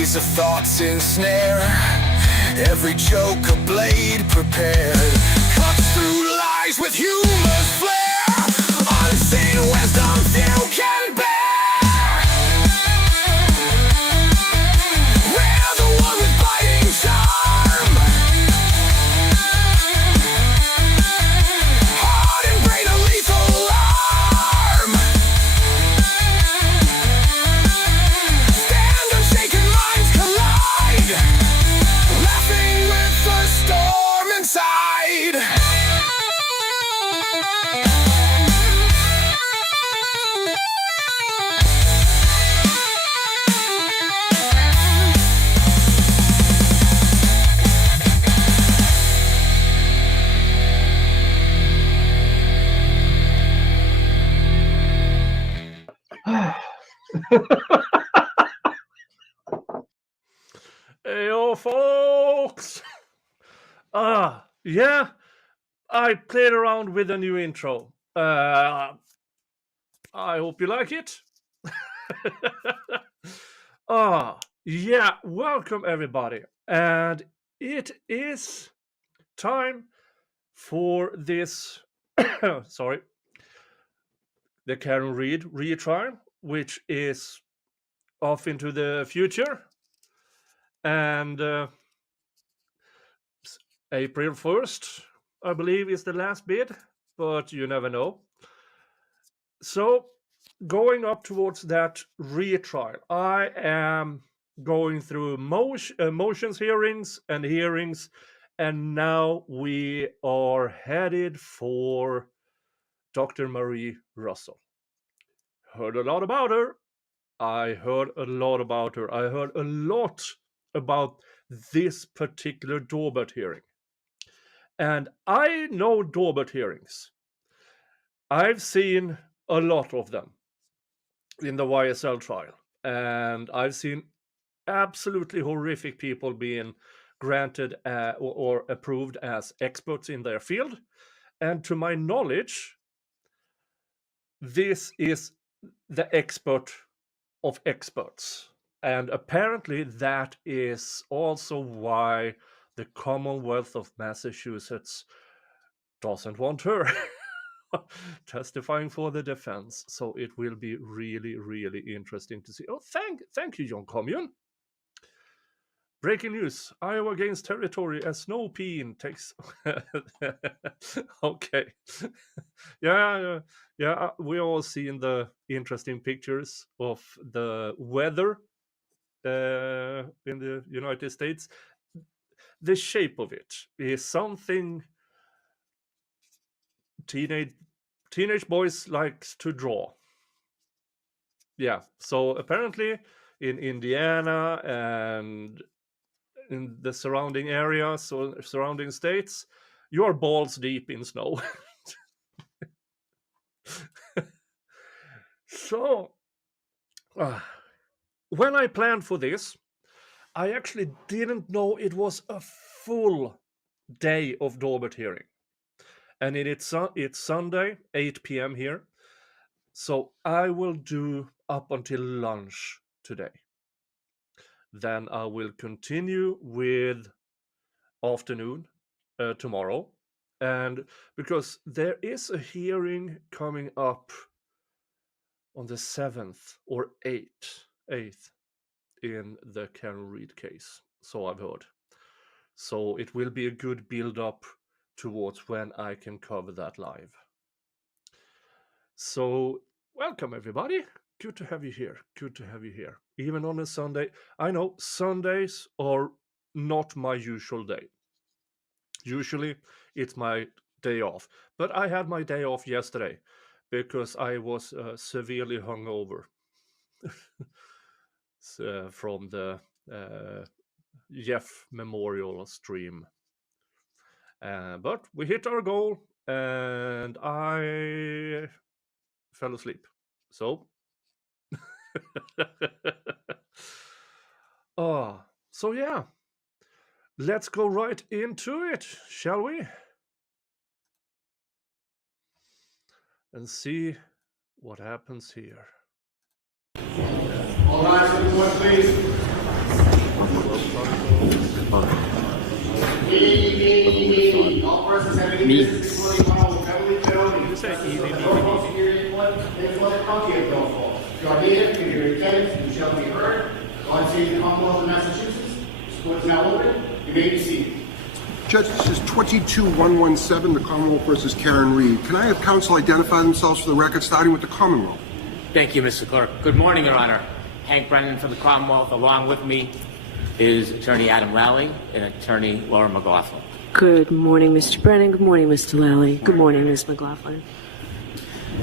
maze of thoughts ensnare. Every joke a blade prepared, cuts through lies with humor's flair. Unseen wisdom few can bear. We're the one with biting charm, heart and brain a lethal alarm. Stand unshaken, minds collide, laughing with the storm inside. Heyo, folks! Yeah, I played around with a new intro. I hope you like it. Yeah, welcome everybody. And it is time for this, sorry, the Karen Reed retrial, which is off into the future. And April 1st, I believe, is the last bid, but you never know. So, going up towards that retrial, I am going through motions hearings, and now we are headed for Dr. Marie Russel. Heard a lot about her. I heard a lot about her. I heard a lot about this particular Daubert hearing. And I know Daubert hearings. I've seen a lot of them in the YSL trial. And I've seen absolutely horrific people being granted or approved as experts in their field. And to my knowledge, this is the expert of experts. And apparently that is also why the Commonwealth of Massachusetts doesn't want her testifying for the defense. So it will be really, really interesting to see. Oh, thank you, John Commune. Breaking news: Iowa gains territory as snow peen takes. Okay, yeah. We all seen the interesting pictures of the weather in the United States. The shape of it is something teenage boys likes to draw. Yeah, so apparently in Indiana and in the surrounding areas or surrounding states, you are balls deep in snow. So, when I planned for this, I actually didn't know it was a full day of Daubert hearing. And it's Sunday, 8 p.m. here. So I will do up until lunch today. Then I will continue with afternoon tomorrow. And because there is a hearing coming up on the 7th or 8th in the Karen Reed case. So I've heard. So it will be a good build-up towards when I can cover that live. So welcome everybody. Good to have you here. Good to have you here. Even on a Sunday. I know Sundays are not my usual day. Usually it's my day off. But I had my day off yesterday because I was severely hungover from the Jeff Memorial stream. But we hit our goal and I fell asleep. So, so yeah, let's go right into it, shall we? And see what happens here. All rise to the point, please. All persons having any business before the call will heavily filled and say discuss evening, the calls here in one, therefore the county of Norfolk. If you are native and your intent, you shall be heard. God save the Commonwealth of Massachusetts. This court is now open. You may be seated. Judge, this is 22117, the Commonwealth versus Karen Reed. Can I have counsel identify themselves for the record, starting with the Commonwealth? Thank you, Mr. Clerk. Good morning, Your Honor. Hank Brennan for the Commonwealth. Along with me is Attorney Adam Lally and Attorney Laura McLaughlin. Good morning, Mr. Brennan. Good morning, Mr. Lally. Good morning, Ms. McLaughlin.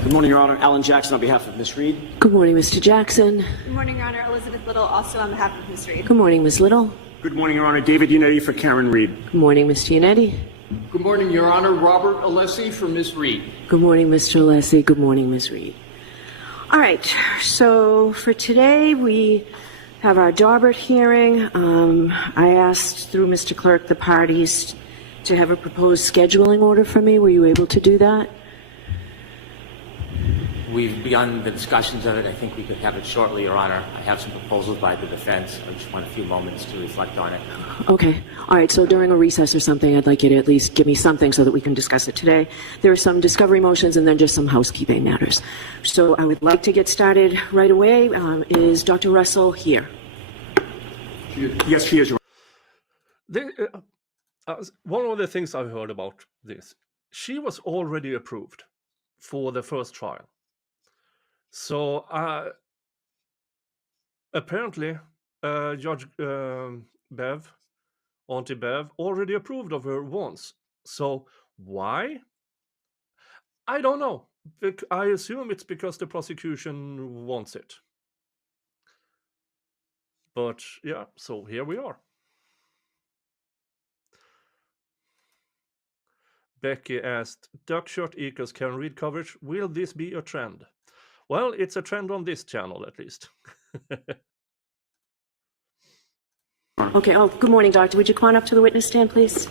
Good morning, Your Honor. Alan Jackson on behalf of Ms. Reed. Good morning, Mr. Jackson. Good morning, Your Honor. Elizabeth Little, also on behalf of Ms. Reed. Good morning, Ms. Little. Good morning, Your Honor. David Unetti for Karen Reed. Good morning, Mr. Yannetti. Good morning, Your Honor. Robert Alessi for Ms. Reed. Good morning, Mr. Alessi. Good morning, Ms. Reed. All right, so for today we have our Daubert hearing. I asked through Mr. Clerk the parties to have a proposed scheduling order for me. Were you able to do that? We've begun the discussions of it. I think we could have it shortly, Your Honor. I have some proposals by the defense. I just want a few moments to reflect on it. Okay. All right. So during a recess or something, I'd like you to at least give me something so that we can discuss it today. There are some discovery motions and then just some housekeeping matters. So I would like to get started right away. Is Dr. Russell here? Yes, she is, Your One of the things I've heard about this, she was already approved for the first trial. So apparently Judge Auntie Bev, already approved of her once. So why? I don't know. I assume it's because the prosecution wants it. But yeah, so here we are. Becky asked, duck shirt equals Karen Reed coverage. Will this be a trend? Well, it's a trend on this channel, at least. Okay. Oh, good morning, Doctor. Would you come on up to the witness stand, please?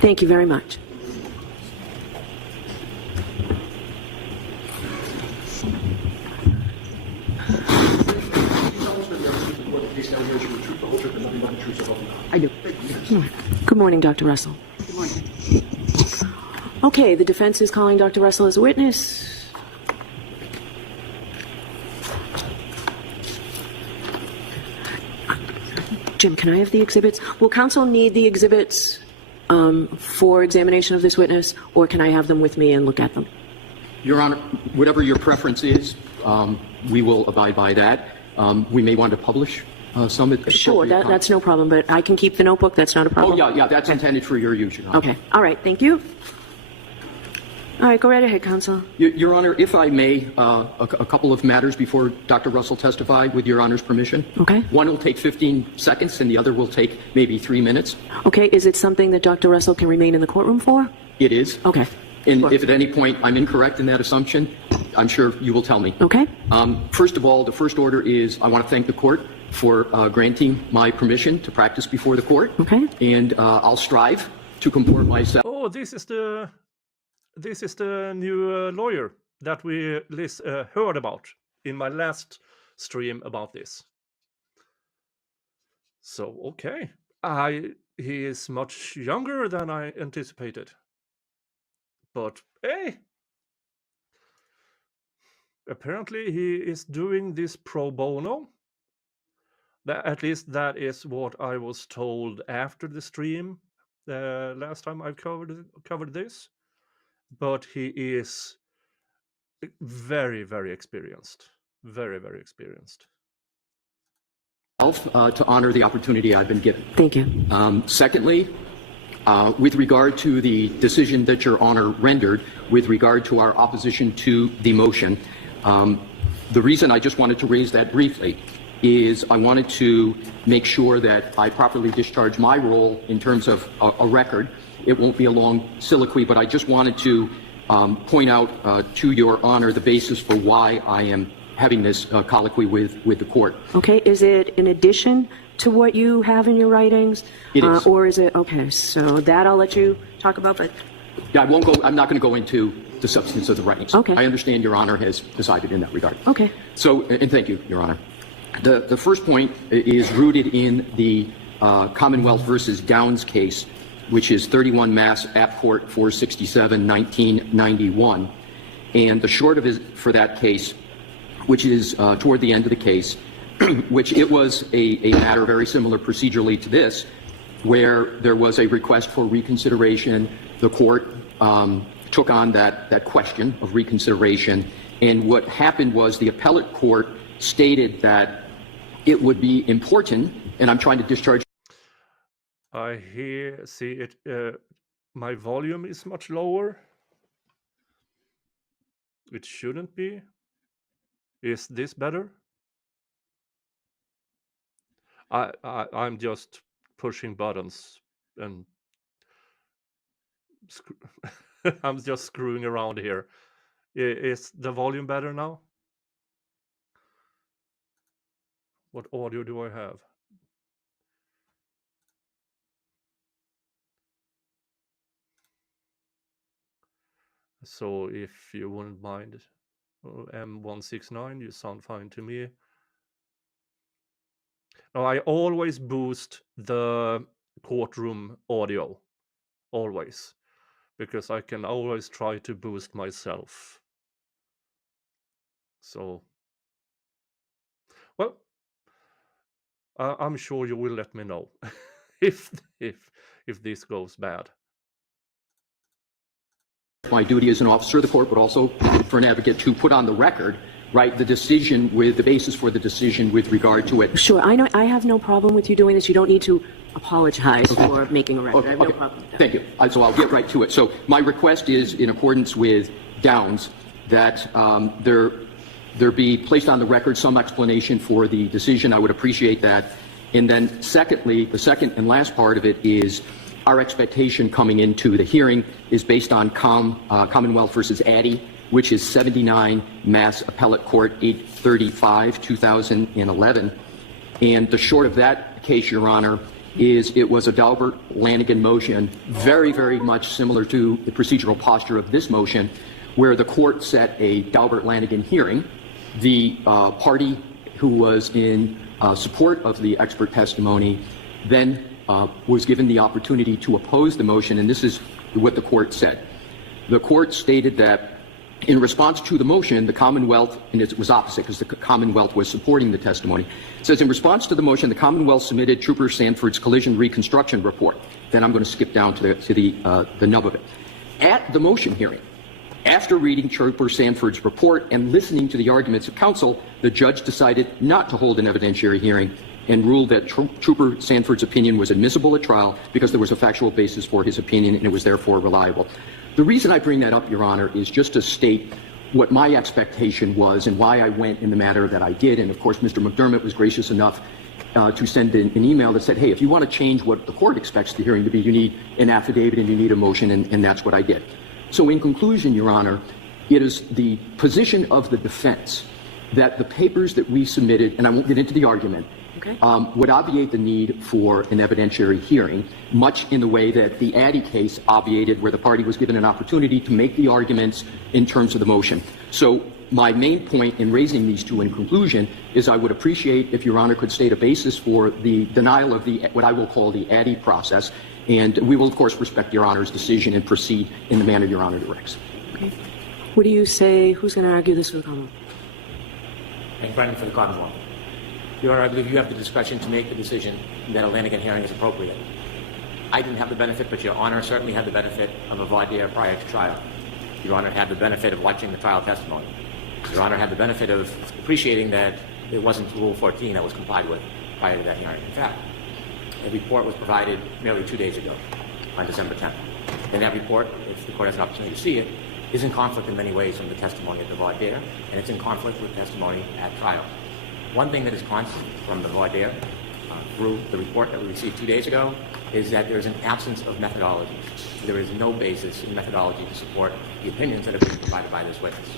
Thank you very much. I do. Good morning, Dr. Russell. Good morning. Okay, the defense is calling Dr. Russell as a witness. Jim, can I have the exhibits? Will counsel need the exhibits for examination of this witness, or can I have them with me and look at them? Your Honor, whatever your preference is, we will abide by that. We may want to publish some. Sure, that's no problem, but I can keep the notebook. That's not a problem. Oh, yeah, that's intended for your use, Your Honor. Okay. All right. Thank you. All right. Go right ahead, counsel. Your Honor, if I may, a couple of matters before Dr. Russell testified, with Your Honor's permission. Okay. One will take 15 seconds, and the other will take maybe 3 minutes. Okay. Is it something that Dr. Russell can remain in the courtroom for? It is. Okay. And Sure. if at any point I'm incorrect in that assumption, I'm sure you will tell me. Okay. First of all, the first order is I want to thank the court for granting my permission to practice before the court. Okay. And I'll strive to comport myself. Oh, this is the new lawyer that we heard about in my last stream about this. So, okay. He is much younger than I anticipated. But, hey! Apparently he is doing this pro bono. At least that is what I was told after the stream last time I covered this. But he is very, very experienced. Very, very experienced. To honor the opportunity I've been given. Thank you. Secondly, with regard to the decision that Your Honor rendered with regard to our opposition to the motion, the reason I just wanted to raise that briefly is I wanted to make sure that I properly discharge my role in terms of a record. It won't be a long soliloquy, but I just wanted to point out to Your Honor the basis for why I am having this colloquy with the court. Okay, is it in addition to what you have in your writings? It is. Or is it, okay, so that I'll let you talk about, but... Yeah, I'm not going to go into the substance of the writings. Okay. I understand Your Honor has decided in that regard. Okay. So, and thank you, Your Honor. The first point is rooted in the Commonwealth versus Downs case, which is 31 Mass App Court 467, 1991. And the short of it for that case, which is toward the end of the case, which it was a matter very similar procedurally to this, where there was a request for reconsideration. The court took on that question of reconsideration, and what happened was the appellate court stated that it would be important, and I'm trying to discharge. I see it, my volume is much lower. It shouldn't be. Is this better? I'm just pushing buttons and I'm just screwing around here. Is the volume better now? What audio do I have? So if you wouldn't mind, M169, you sound fine to me. Now, I always boost the courtroom audio, always, because I can always try to boost myself. So, well, I'm sure you will let me know if this goes bad. My duty as an officer of the court, but also for an advocate, to put on the record, right, the decision with the basis for the decision with regard to it. Sure, I know. I have no problem with you doing this. You don't need to apologize for making a record. I have no problem with that. Thank you. So I'll get right to it. So my request is, in accordance with Downs, that there be placed on the record some explanation for the decision. I would appreciate that. And then secondly, the second and last part of it is our expectation coming into the hearing is based on Commonwealth versus Addy, which is 79 Mass Appellate Court 835, 2011. And the short of that case, Your Honor, is it was a Daubert-Lanigan motion, very, very much similar to the procedural posture of this motion, where the court set a Daubert-Lanigan hearing. The party who was in support of the expert testimony then was given the opportunity to oppose the motion, and this is what the court said. The court stated that in response to the motion, the Commonwealth, and it was opposite because the Commonwealth was supporting the testimony, it says in response to the motion, the Commonwealth submitted Trooper Sanford's collision reconstruction report. Then I'm going to skip down to the nub of it. At the motion hearing, after reading Trooper Sanford's report and listening to the arguments of counsel, the judge decided not to hold an evidentiary hearing and ruled that Trooper Sanford's opinion was admissible at trial because there was a factual basis for his opinion and it was therefore reliable. The reason I bring that up, Your Honor, is just to state what my expectation was and why I went in the manner that I did. And of course, Mr. McDermott was gracious enough to send an email that said, hey, if you want to change what the court expects the hearing to be, you need an affidavit and you need a motion, and that's what I did. So in conclusion, Your Honor, it is the position of the defense that the papers that we submitted, and I won't get into the argument, would obviate the need for an evidentiary hearing, much in the way that the Addy case obviated, where the party was given an opportunity to make the arguments in terms of the motion. So my main point in raising these two in conclusion is I would appreciate if Your Honor could state a basis for the denial of the what I will call the Addy process, and we will, of course, respect Your Honor's decision and proceed in the manner Your Honor directs. Okay. What do you say? Who's going to argue this for the Commonwealth? Hank Brennan for the Commonwealth. Your Honor, I believe you have the discretion to make the decision that a Lanigan hearing is appropriate. I didn't have the benefit, but Your Honor certainly had the benefit of a voir dire prior to trial. Your Honor had the benefit of watching the trial testimony. Your Honor had the benefit of appreciating that it wasn't Rule 14 that was complied with prior to that hearing. In fact, a report was provided nearly 2 days ago, on December 10th. And that report, if the court has an opportunity to see it, is in conflict in many ways from the testimony at the voir dire, and it's in conflict with testimony at trial. One thing that is constant from the voir dire through the report that we received 2 days ago is that there is an absence of methodology. There is no basis in methodology to support the opinions that have been provided by this witness.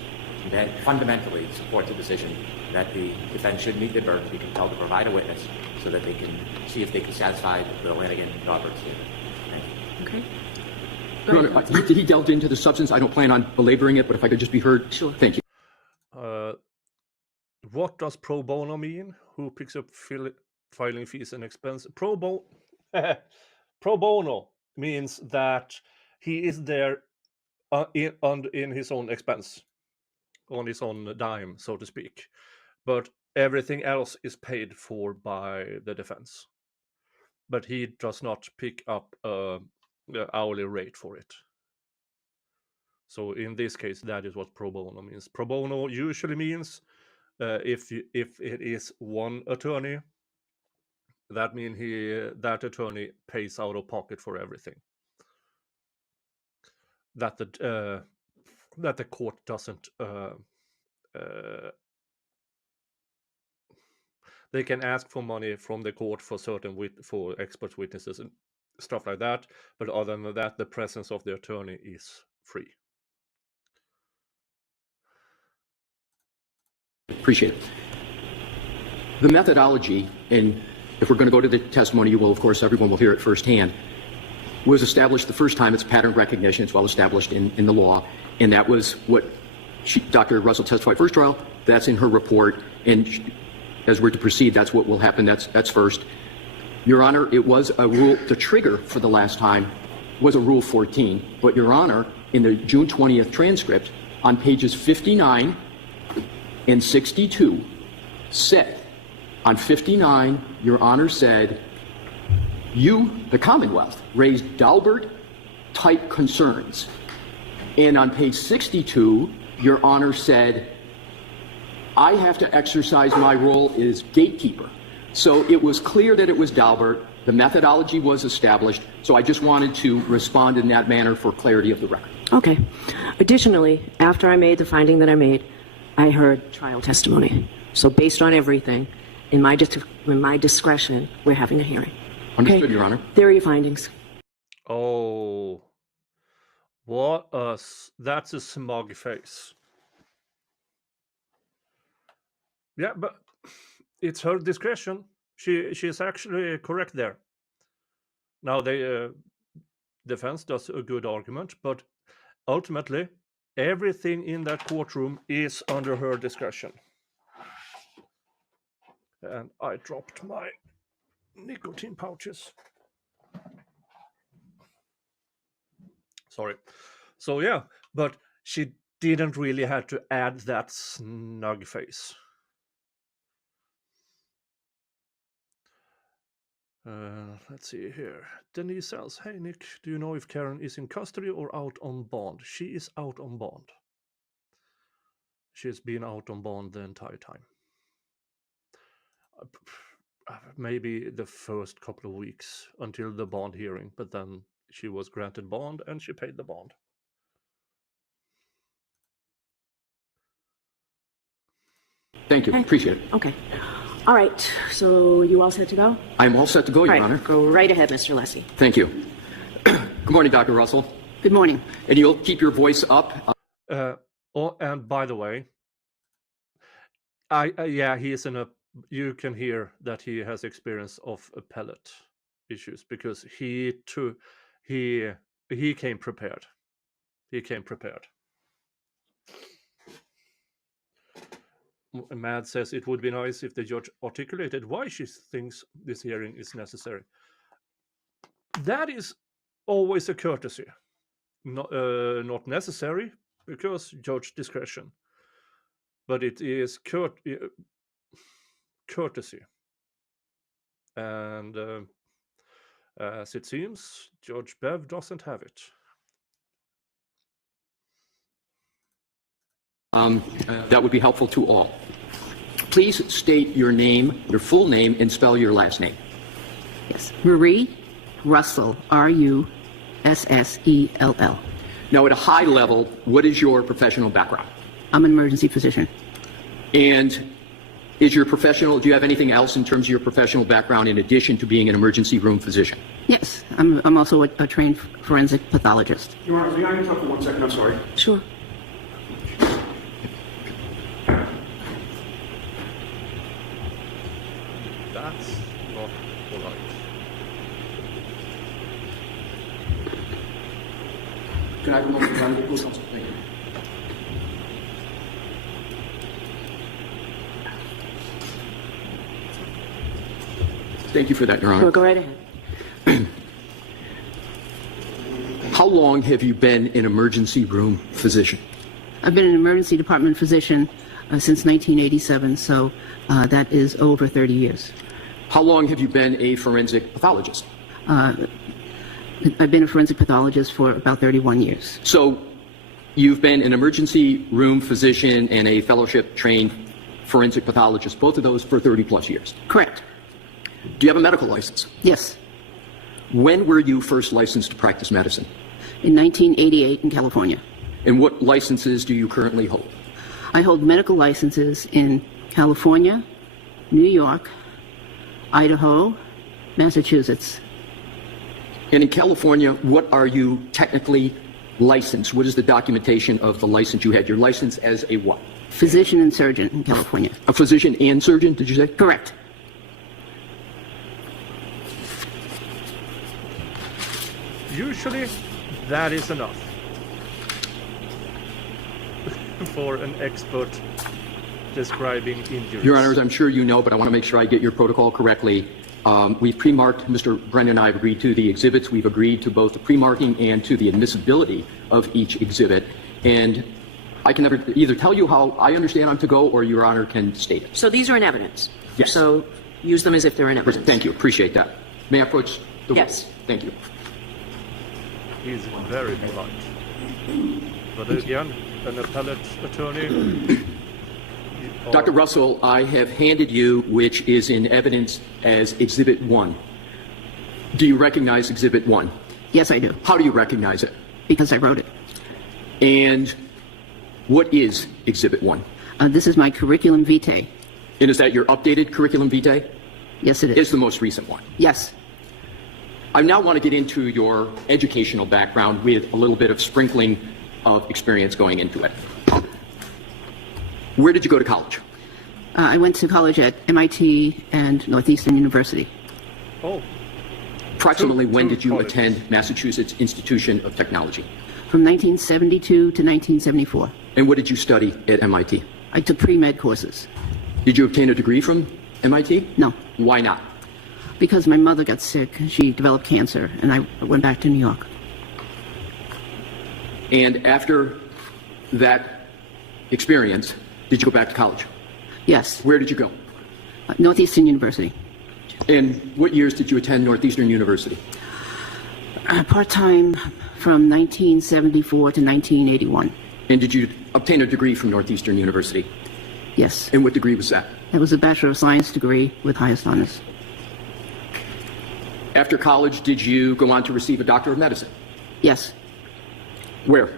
that fundamentally supports the decision that the defense should meet their burden to be compelled to provide a witness so that they can see if they can satisfy the Lanigan-Daubert statement. Thank you. Okay. Your Honor, he delved into the substance. I don't plan on belaboring it, but if I could just be heard. Sure. Thank you. What does pro bono mean? Who picks up filing fees and expense? Pro bono means that he is there in his own expense, on his own dime, so to speak. But everything else is paid for by the defense. But he does not pick up the hourly rate for it. So in this case, that is what pro bono means. Pro bono usually means if it is one attorney, that means that attorney pays out of pocket for everything. That the court doesn't. They can ask for money from the court for for expert witnesses and stuff like that, but other than that, the presence of the attorney is free. Appreciate it. The methodology, and if we're going to go to the testimony, you will, of course, everyone will hear it firsthand, was established the first time. It's pattern recognition. It's well established in the law. And that was what Dr. Russell testified first trial. That's in her report. And as we're to proceed, that's what will happen. That's first. Your Honor, it was a rule, the trigger for the last time was a Rule 14. But Your Honor, in the June 20th transcript, on pages 59 and 62, said, on 59, Your Honor said, you, the Commonwealth, raised Daubert-type concerns. And on page 62, Your Honor said, I have to exercise my role as gatekeeper. So it was clear that it was Daubert. The methodology was established. So I just wanted to respond in that manner for clarity of the record. Okay. Additionally, after I made the finding that I made, I heard trial testimony. So based on everything, in my discretion, we're having a hearing. Understood, Okay? Your Honor. There are your findings. Oh, that's a smug face. Yeah, but it's her discretion. She's actually correct there. Now the defense does a good argument, but ultimately everything in that courtroom is under her discretion. And I dropped my nicotine pouches. Sorry. So yeah, but she didn't really have to add that snug face. Let's see here. Denise says, hey Nick, do you know if Karen is in custody or out on bond? She is out on bond. She's been out on bond the entire time. Maybe the first couple of weeks until the bond hearing, but then she was granted bond and she paid the bond. Thank you. Okay. Appreciate it. Okay. All right. So you all set to go? I'm all set to go, Your All right. Honor. Go right ahead, Mr. Leslie. Thank you. Good morning, Dr. Russell. Good morning. And you'll keep your voice up. And by the way, he is in a. You can hear that he has experience of appellate issues because he came prepared. He came prepared. Mad says it would be nice if the judge articulated why she thinks this hearing is necessary. That is always a courtesy, not necessary because judge discretion, but it is courtesy. And as it seems, Judge Bev doesn't have it. That would be helpful to all. Please state your name, your full name, and spell your last name. Yes. Marie Russell, Russell. Now, at a high level, what is your professional background? I'm an emergency physician. And do you have anything else in terms of your professional background in addition to being an emergency room physician? Yes. I'm also a trained forensic pathologist. Your Honor, may I interrupt for 1 second? I'm sorry. Sure. That's not polite. Can I have a motion to the counsel? Thank you. Thank you for that, Your Honor. Well, go right ahead. How long have you been an emergency room physician? I've been an emergency department physician since 1987, so that is over 30 years. How long have you been a forensic pathologist? I've been a forensic pathologist for about 31 years. So you've been an emergency room physician and a fellowship-trained forensic pathologist, both of those for 30-plus years. Correct. Do you have a medical license? Yes. When were you first licensed to practice medicine? In 1988 in California. And what licenses do you currently hold? I hold medical licenses in California, New York, Idaho, Massachusetts. And in California, what are you technically licensed? What is the documentation of the license you had? Your license as a what? Physician and surgeon in California. A physician and surgeon, did you say? Correct. Usually, that is enough for an expert describing injuries. Your Honors, I'm sure you know, but I want to make sure I get your protocol correctly. We've pre-marked, Mr. Brennan and I have agreed to the exhibits. We've agreed to both the pre-marking and to the admissibility of each exhibit. And I can never either tell you how I understand them to go, or Your Honor can state it. So these are in evidence? Yes. So use them as if they're in evidence? Thank you. Appreciate that. May I approach the Yes. witness? Thank you. He's very polite. But again, an appellate attorney... Dr. Russell, I have handed you, which is in evidence as Exhibit 1. Do you recognize Exhibit 1? Yes, I do. How do you recognize it? Because I wrote it. And what is Exhibit 1? This is my curriculum vitae. And is that your updated curriculum vitae? Yes, it is. It's the most recent one. Yes. I now want to get into your educational background with a little bit of sprinkling of experience going into it. Where did you go to college? I went to college at MIT and Northeastern University. Oh. Approximately when Two did you colleges. attend Massachusetts Institution of Technology? From 1972 to 1974. And what did you study at MIT? I took pre-med courses. Did you obtain a degree from MIT? No, Why not? because my mother got sick. She developed cancer, and I went back to New York. And after that experience, did you go back to college? Yes, Where did you go? Northeastern University. And what years did you attend Northeastern University? Part-time from 1974 to 1981. And did you obtain a degree from Northeastern University? Yes, And what degree was that? that was a Bachelor of Science degree with highest honors. After college, did you go on to receive a Doctor of Medicine? Yes, Where?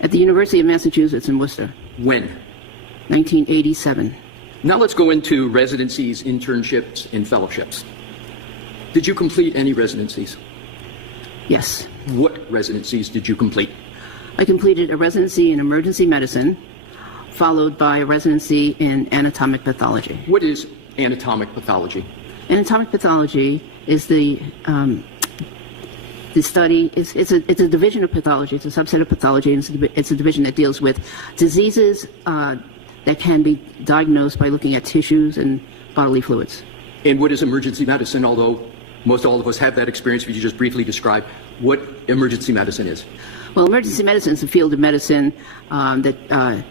at the University of Massachusetts in Worcester, When? 1987. Now let's go into residencies, internships, and fellowships. Did you complete any residencies? Yes, What residencies did you complete? I completed a residency in emergency medicine, followed by a residency in anatomic pathology. What is anatomic pathology? Anatomic pathology is the study. It's a division of pathology. It's a subset of pathology, and it's a division that deals with diseases that can be diagnosed by looking at tissues and bodily fluids. And what is emergency medicine? Although most all of us have that experience, would you just briefly describe what emergency medicine is? Well, emergency medicine is a field of medicine that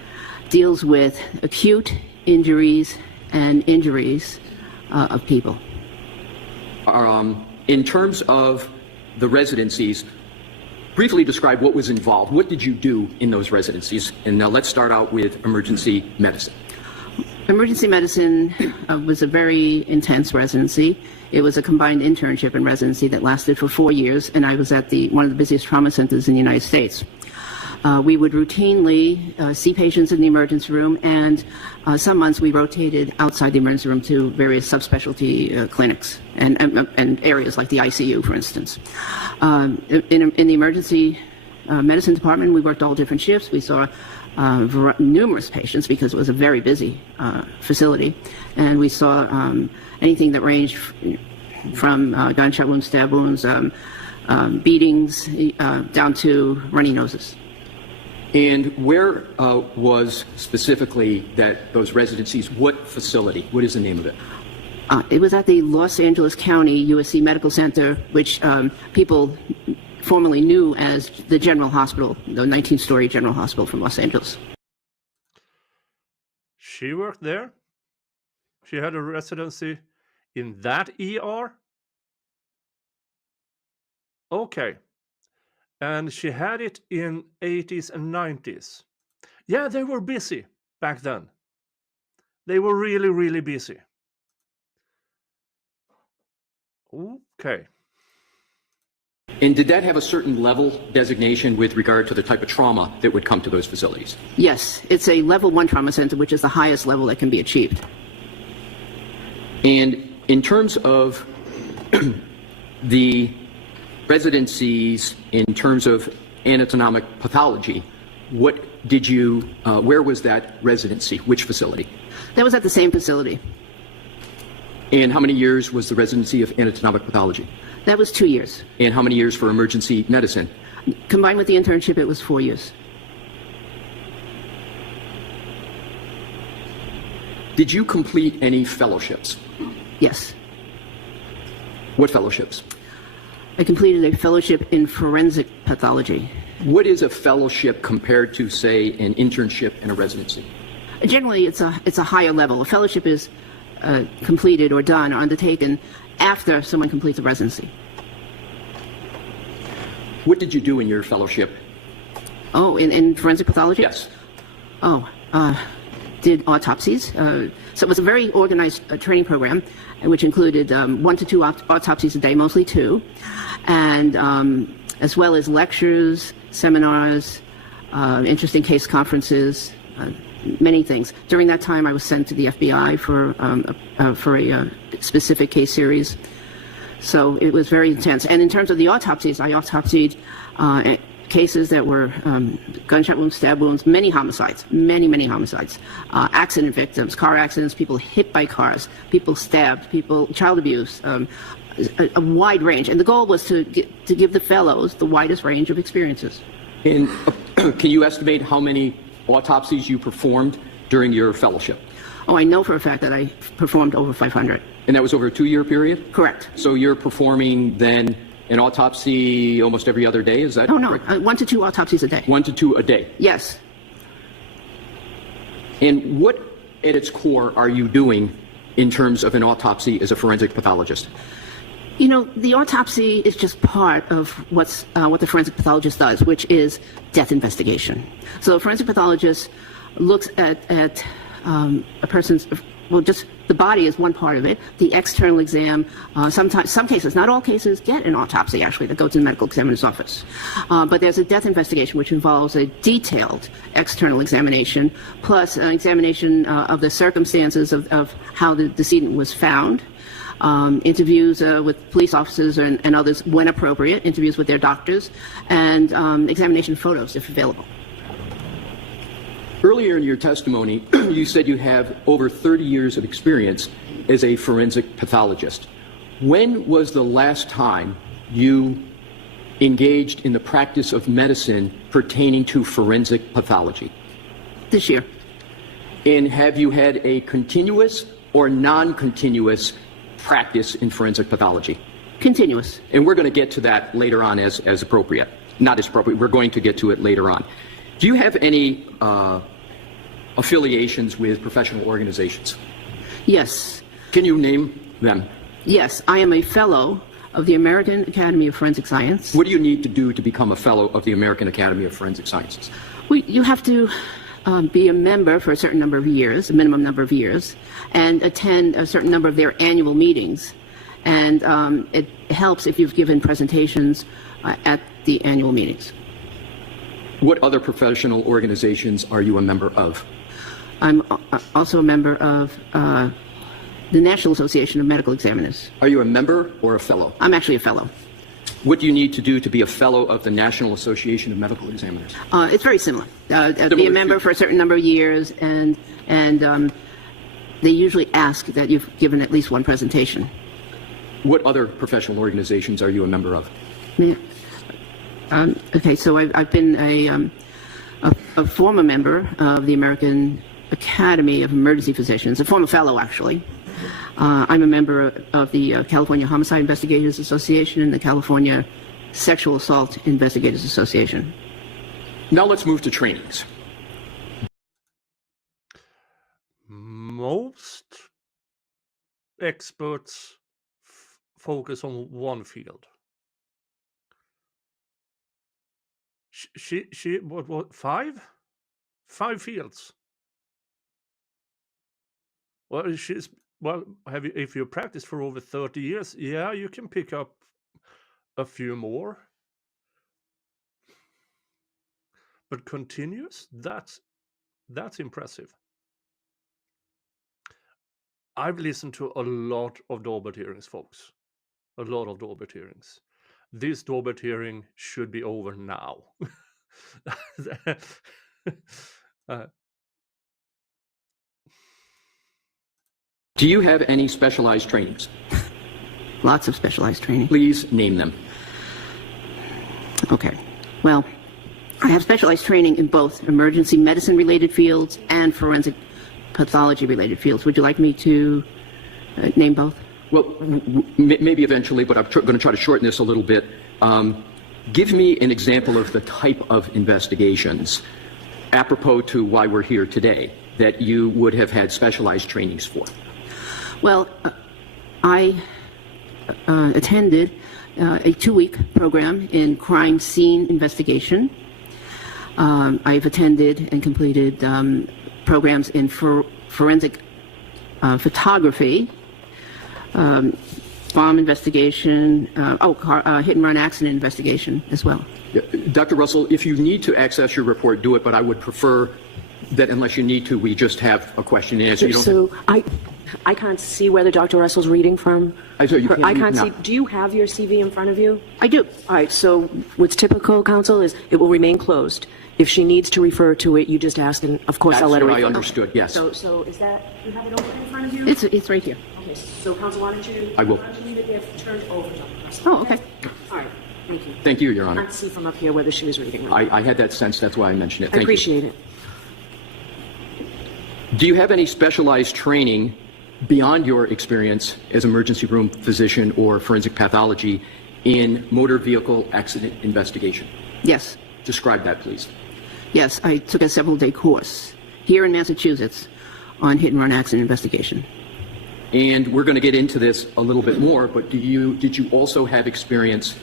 deals with acute injuries and injuries of people. In terms of the residencies, briefly describe what was involved. What did you do in those residencies? And now let's start out with emergency medicine. Emergency medicine was a very intense residency. It was a combined internship and residency that lasted for 4 years, and I was at one of the busiest trauma centers in the United States. We would routinely see patients in the emergency room, and some months we rotated outside the emergency room to various subspecialty clinics and areas like the ICU, for instance. In the emergency medicine department, we worked all different shifts. We saw numerous patients because it was a very busy facility. And we saw anything that ranged from gunshot wounds, stab wounds, beatings, down to runny noses. And where was specifically those residencies? What facility? What is the name of it? It was at the Los Angeles County USC Medical Center, which people formerly knew as the General Hospital, the 19-story General Hospital from Los Angeles. She worked there? She had a residency in that ER? Okay. And she had it in 80s and 90s. Yeah, they were busy back then. They were really, really busy. Okay. And did that have a certain level designation with regard to the type of trauma that would come to those facilities? Yes, it's a level 1 trauma center, which is the highest level that can be achieved. And in terms of the residencies, in terms of anatomic pathology, where was that residency? Which facility? That was at the same facility. And how many years was the residency of anatomic pathology? That was 2 years. And how many years for emergency medicine? Combined with the internship, it was 4 years. Did you complete any fellowships? Yes. What fellowships? I completed a fellowship in forensic pathology. What is a fellowship compared to, say, an internship and a residency? Generally, it's a higher level. A fellowship is completed or done or undertaken after someone completes a residency. What did you do in your fellowship? Oh, in forensic pathology? Yes. Oh, did autopsies. So it was a very organized training program, which included 1 to 2 autopsies a day, mostly 2, and as well as lectures, seminars, interesting case conferences, many things. During that time, I was sent to the FBI for a specific case series. So it was very intense. And in terms of the autopsies, I autopsied cases that were gunshot wounds, stab wounds, many homicides, many homicides, accident victims, car accidents, people hit by cars, people stabbed, child abuse, a wide range. And the goal was to give the fellows the widest range of experiences. And can you estimate how many autopsies you performed during your fellowship? Oh, I know for a fact that I performed over 500. And that was over a 2-year period? Correct. So you're performing then an autopsy almost every other day, is that no, correct? 1 to 2 autopsies a day. 1 to 2 a day? Yes. And what, at its core, are you doing in terms of an autopsy as a forensic pathologist? You know, the autopsy is just part of what the forensic pathologist does, which is death investigation. So a forensic pathologist looks at a person's, well, just the body is one part of it. The external exam, sometimes, some cases, not all cases, get an autopsy actually that goes to the medical examiner's office. But there's a death investigation which involves a detailed external examination plus an examination of the circumstances of how the decedent was found. Interviews with police officers and others when appropriate, interviews with their doctors, and examination of photos if available. Earlier in your testimony, you said you have over 30 years of experience as a forensic pathologist. When was the last time you engaged in the practice of medicine pertaining to forensic pathology? This year. And have you had a continuous or non-continuous practice in forensic pathology? Continuous. And we're going to get to that later on as appropriate. Not as appropriate, we're going to get to it later on. Do you have any affiliations with professional organizations? Yes. Can you name them? Yes, I am a fellow of the American Academy of Forensic Science. What do you need to do to become a fellow of the American Academy of Forensic Sciences? You have to be a member for a certain number of years, a minimum number of years, and attend a certain number of their annual meetings. And it helps if you've given presentations at the annual meetings. What other professional organizations are you a member of? I'm also a member of the National Association of Medical Examiners. Are you a member or a fellow? I'm actually a fellow. What do you need to do to be a fellow of the National Association of Medical Examiners? It's very similar. Be a member for a certain number of years, and they usually ask that you've given at least one presentation. What other professional organizations are you a member of? Yeah. Okay, so I've been a former member of the American Academy of Emergency Physicians, a former fellow, actually. I'm a member of the California Homicide Investigators Association and the California Sexual Assault Investigators Association. Now let's move to trainings. Most experts focus on one field. She what five fields. Well, if you practice for over 30 years, yeah, you can pick up a few more. But continuous, that's impressive. I've listened to a lot of Daubert hearings, folks. A lot of Daubert hearings. This Daubert hearing should be over now. Do you have any specialized trainings? Lots of specialized training. Please name them. Okay. Well, I have specialized training in both emergency medicine-related fields and forensic pathology-related fields. Would you like me to name both? Well, maybe eventually, but I'm going to try to shorten this a little bit. Give me an example of the type of investigations, apropos to why we're here today, that you would have had specialized trainings for. Well, I attended a 2-week program in crime scene investigation. I've attended and completed programs in forensic photography, bomb investigation, hit and run accident investigation as well. Dr. Russell, if you need to access your report, do it, but I would prefer that unless you need to, we just have a question and answer. So I can't see whether Dr. Russell's reading from. I can't see. Do you have your CV in front of you? I do. All right. So what's typical, counsel, is it will remain closed. If she needs to refer to it, you just ask, and of course I'll let her refer. I understood. Yes. So is that, you have it open in front of you? It's right here. Okay. So counsel, why don't you? I will. Why don't you leave it there turned over, Dr. Russell? Oh, okay. All right. Thank you. Thank you, Your I Honor. can't see from up here whether she was reading or not. I had that sense. That's why I mentioned it. I Thank appreciate it. you. Do you have any specialized training beyond your experience as emergency room physician or forensic pathology in motor vehicle accident investigation? Yes. Describe that, please. Yes, I took a several-day course here in Massachusetts on hit and run accident investigation. And we're going to get into this a little bit more, but did you also have experience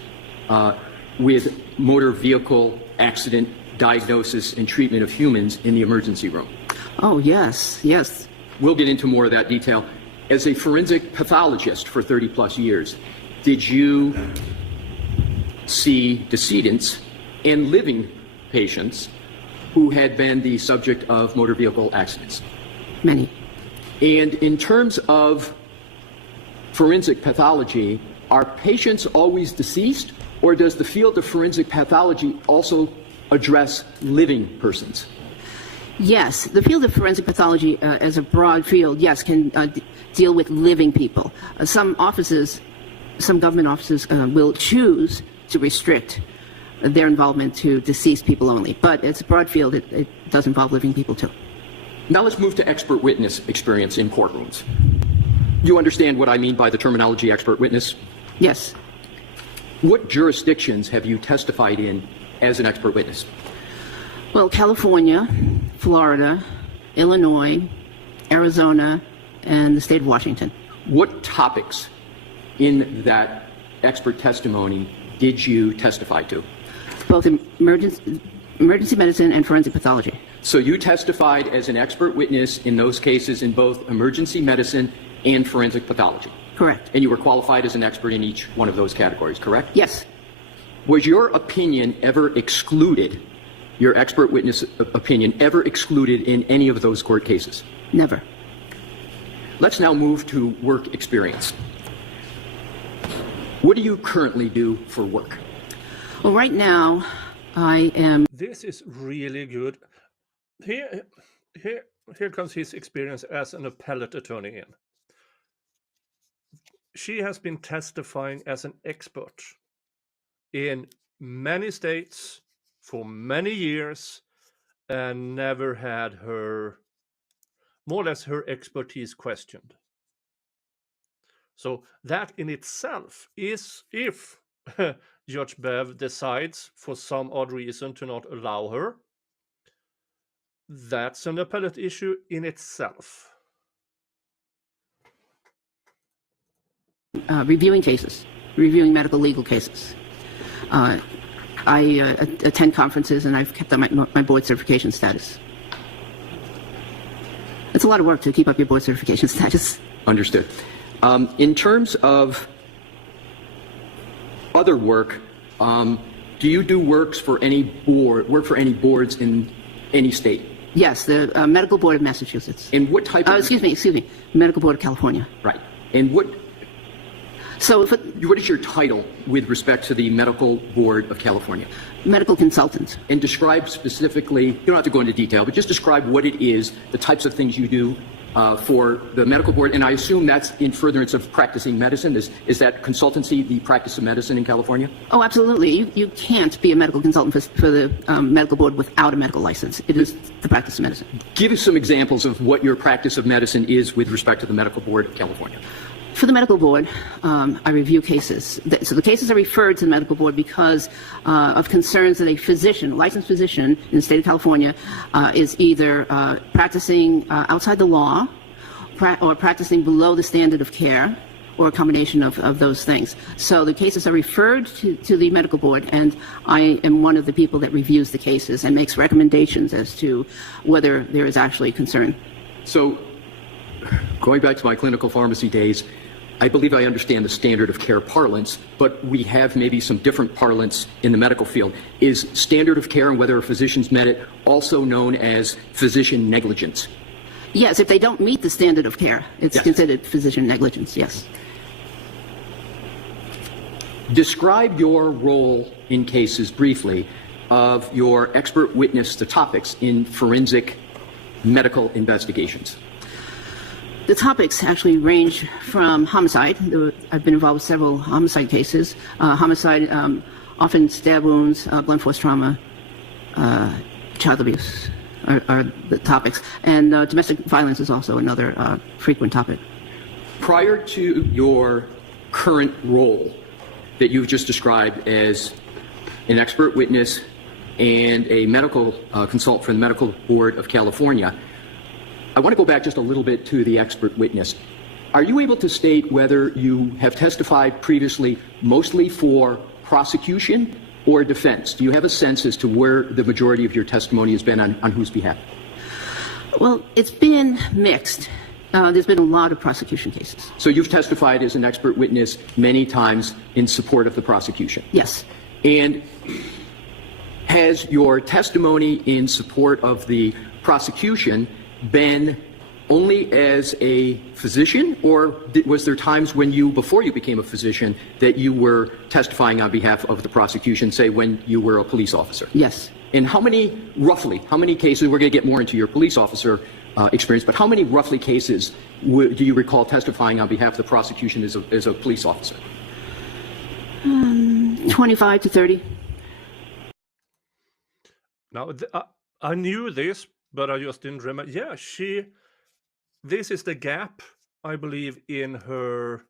with motor vehicle accident diagnosis and treatment of humans in the emergency room? Oh, yes, yes. We'll get into more of that detail. As a forensic pathologist for 30 plus years, did you see decedents and living patients who had been the subject of motor vehicle accidents? Many. And in terms of forensic pathology, are patients always deceased, or does the field of forensic pathology also address living persons? Yes, the field of forensic pathology as a broad field, yes, can deal with living people. Some government offices will choose to restrict their involvement to deceased people only. But it's a broad field. It does involve living people, too. Now let's move to expert witness experience in courtrooms. You understand what I mean by the terminology expert witness? Yes. What jurisdictions have you testified in as an expert witness? Well, California, Florida, Illinois, Arizona, and the state of Washington. What topics in that expert testimony did you testify to? Both emergency medicine and forensic pathology. So you testified as an expert witness in those cases in both emergency medicine and forensic pathology? Correct. And you were qualified as an expert in each one of those categories, correct? Yes. Was your opinion ever excluded, your expert witness opinion ever excluded in any of those court cases? Never. Let's now move to work experience. What do you currently do for work? Well, right now, I am. This is really good. Here comes his experience as an appellate attorney in. She has been testifying as an expert in many states for many years and never had her, more or less her expertise questioned. So that in itself is, if Judge Bev decides for some odd reason to not allow her, that's an appellate issue in itself. Reviewing cases, reviewing medical legal cases. I attend conferences, and I've kept up my board certification status. It's a lot of work to keep up your board certification status. Understood. In terms of other work, do you do work for any boards in any state? Yes, the Medical Board of Massachusetts. And what type of... Excuse me, Medical Board of California. Right. And what is your title with respect to the Medical Board of California? Medical consultant. And describe specifically, you don't have to go into detail, but just describe what it is, the types of things you do for the medical board. And I assume that's in furtherance of practicing medicine. Is that consultancy the practice of medicine in California? Oh, absolutely. You can't be a medical consultant for the medical board without a medical license. It is the practice of medicine. Give us some examples of what your practice of medicine is with respect to the Medical Board of California. For the medical board, I review cases. So the cases are referred to the medical board because of concerns that a physician, a licensed physician in the state of California, is either practicing outside the law or practicing below the standard of care, or a combination of those things. So the cases are referred to the medical board, and I am one of the people that reviews the cases and makes recommendations as to whether there is actually concern. So, going back to my clinical pharmacy days, I believe I understand the standard of care parlance, but we have maybe some different parlance in the medical field. Is standard of care and whether a physician's met it also known as physician negligence? Yes, if they don't meet the standard of care, it's considered physician negligence, yes. Describe your role in cases briefly of your expert witness, the topics in forensic medical investigations. The topics actually range from homicide. I've been involved with several homicide cases. Homicide, often stab wounds, blunt force trauma, child abuse are the topics. And domestic violence is also another frequent topic. Prior to your current role that you've just described as an expert witness and a medical consultant for the Medical Board of California, I want to go back just a little bit to the expert witness. Are you able to state whether you have testified previously mostly for prosecution or defense? Do you have a sense as to where the majority of your testimony has been on whose behalf? Well, it's been mixed. There's been a lot of prosecution cases. So you've testified as an expert witness many times in support of the prosecution? Yes. And has your testimony in support of the prosecution been only as a physician, or was there times when you, before you became a physician, that you were testifying on behalf of the prosecution, say when you were a police officer? Yes. And roughly, how many cases, we're going to get more into your police officer experience, but how many roughly cases do you recall testifying on behalf of the prosecution as a police officer? 25 to 30. Now, I knew this, but I just didn't remember. Yeah, this is the gap, I believe, in her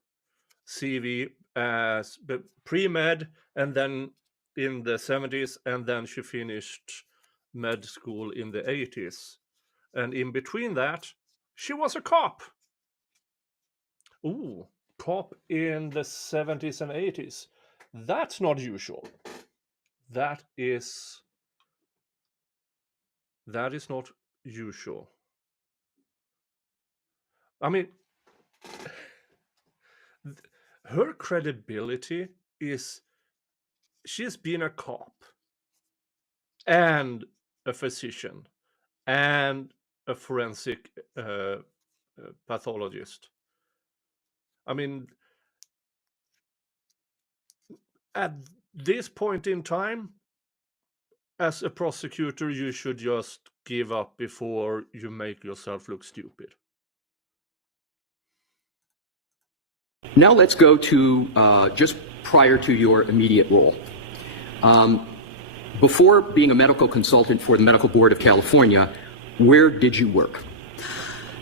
CV as pre-med, and then in the 70s, and then she finished med school in the 80s. And in between that, she was a cop. Ooh, cop in the 70s and 80s. That's not usual. That is not usual. I mean, her credibility is she's been a cop and a physician and a forensic pathologist. I mean, at this point in time, as a prosecutor, you should just give up before you make yourself look stupid. Now let's go to just prior to your immediate role. Before being a medical consultant for the Medical Board of California, where did you work?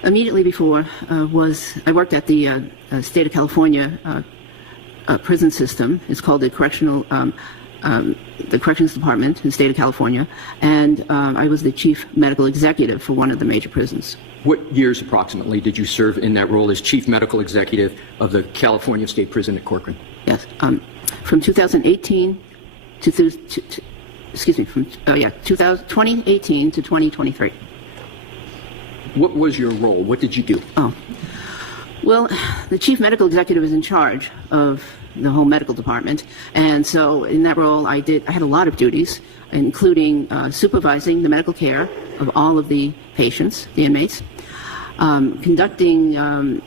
Immediately before I worked at the state of California prison system. It's called the Corrections Department in the state of California, and I was the chief medical executive for one of the major prisons. What years approximately did you serve in that role as chief medical executive of the California State Prison at Courtroom? Yes, from 2018 to 2018 to 2023. What was your role? What did you do? Well, the chief medical executive is in charge of the whole medical department, and so in that role I had a lot of duties, including supervising the medical care of all of the patients, the inmates, conducting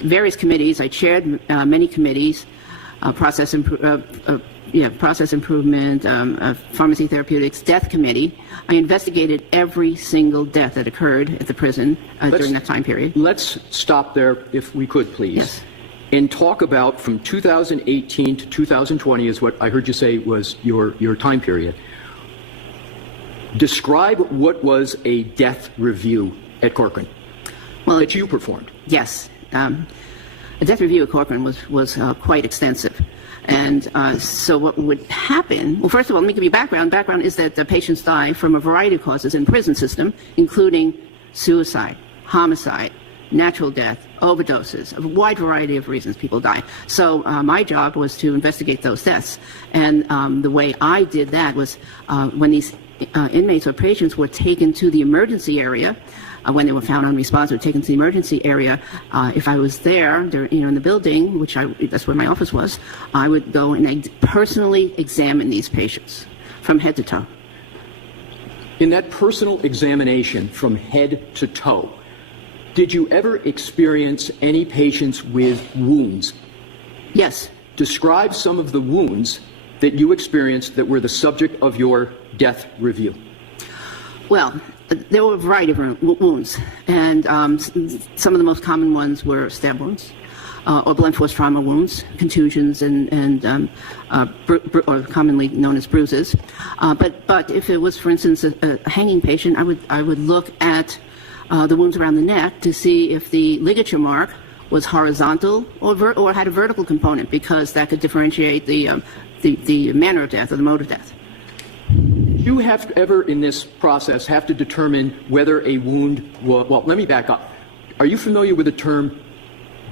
various committees. I chaired many committees, process improvement, pharmacy therapeutics, death committee. I investigated every single death that occurred at the prison during that time period. Let's stop there, if we could, please. Yes. And talk about from 2018 to 2020 is what I heard you say was your time period. Describe what was a death review at Corcoran that you performed. Yes. A death review at Corcoran was quite extensive. And so what would happen, well, first of all, let me give you background. Background is that the patients die from a variety of causes in the prison system, including suicide, homicide, natural death, overdoses, a wide variety of reasons people die. So my job was to investigate those deaths. And the way I did that was when these inmates or patients were taken to the emergency area, when they were found unresponsive, taken to the emergency area, if I was there, in the building, that's where my office was, I would go and personally examine these patients from head to toe. In that personal examination from head to toe, did you ever experience any patients with wounds? Yes. Describe some of the wounds that you experienced that were the subject of your death review. Well, there were a variety of wounds, and some of the most common ones were stab wounds, or blunt force trauma wounds, contusions, or commonly known as bruises. But if it was, for instance, a hanging patient, I would look at the wounds around the neck to see if the ligature mark was horizontal or had a vertical component, because that could differentiate the manner of death or the mode of death. You have to ever, in this process, have to determine whether a wound well, let me back up. Are you familiar with the term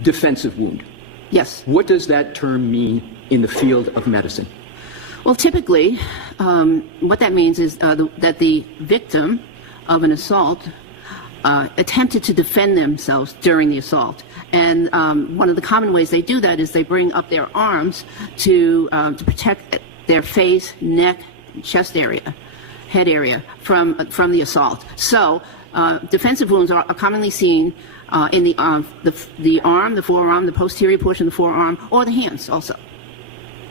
defensive wound? Yes. What does that term mean in the field of medicine? Well, typically, what that means is that the victim of an assault attempted to defend themselves during the assault. And one of the common ways they do that is they bring up their arms to protect their face, neck, chest area, head area from the assault. So defensive wounds are commonly seen in the arm, the forearm, the posterior portion of the forearm, or the hands also.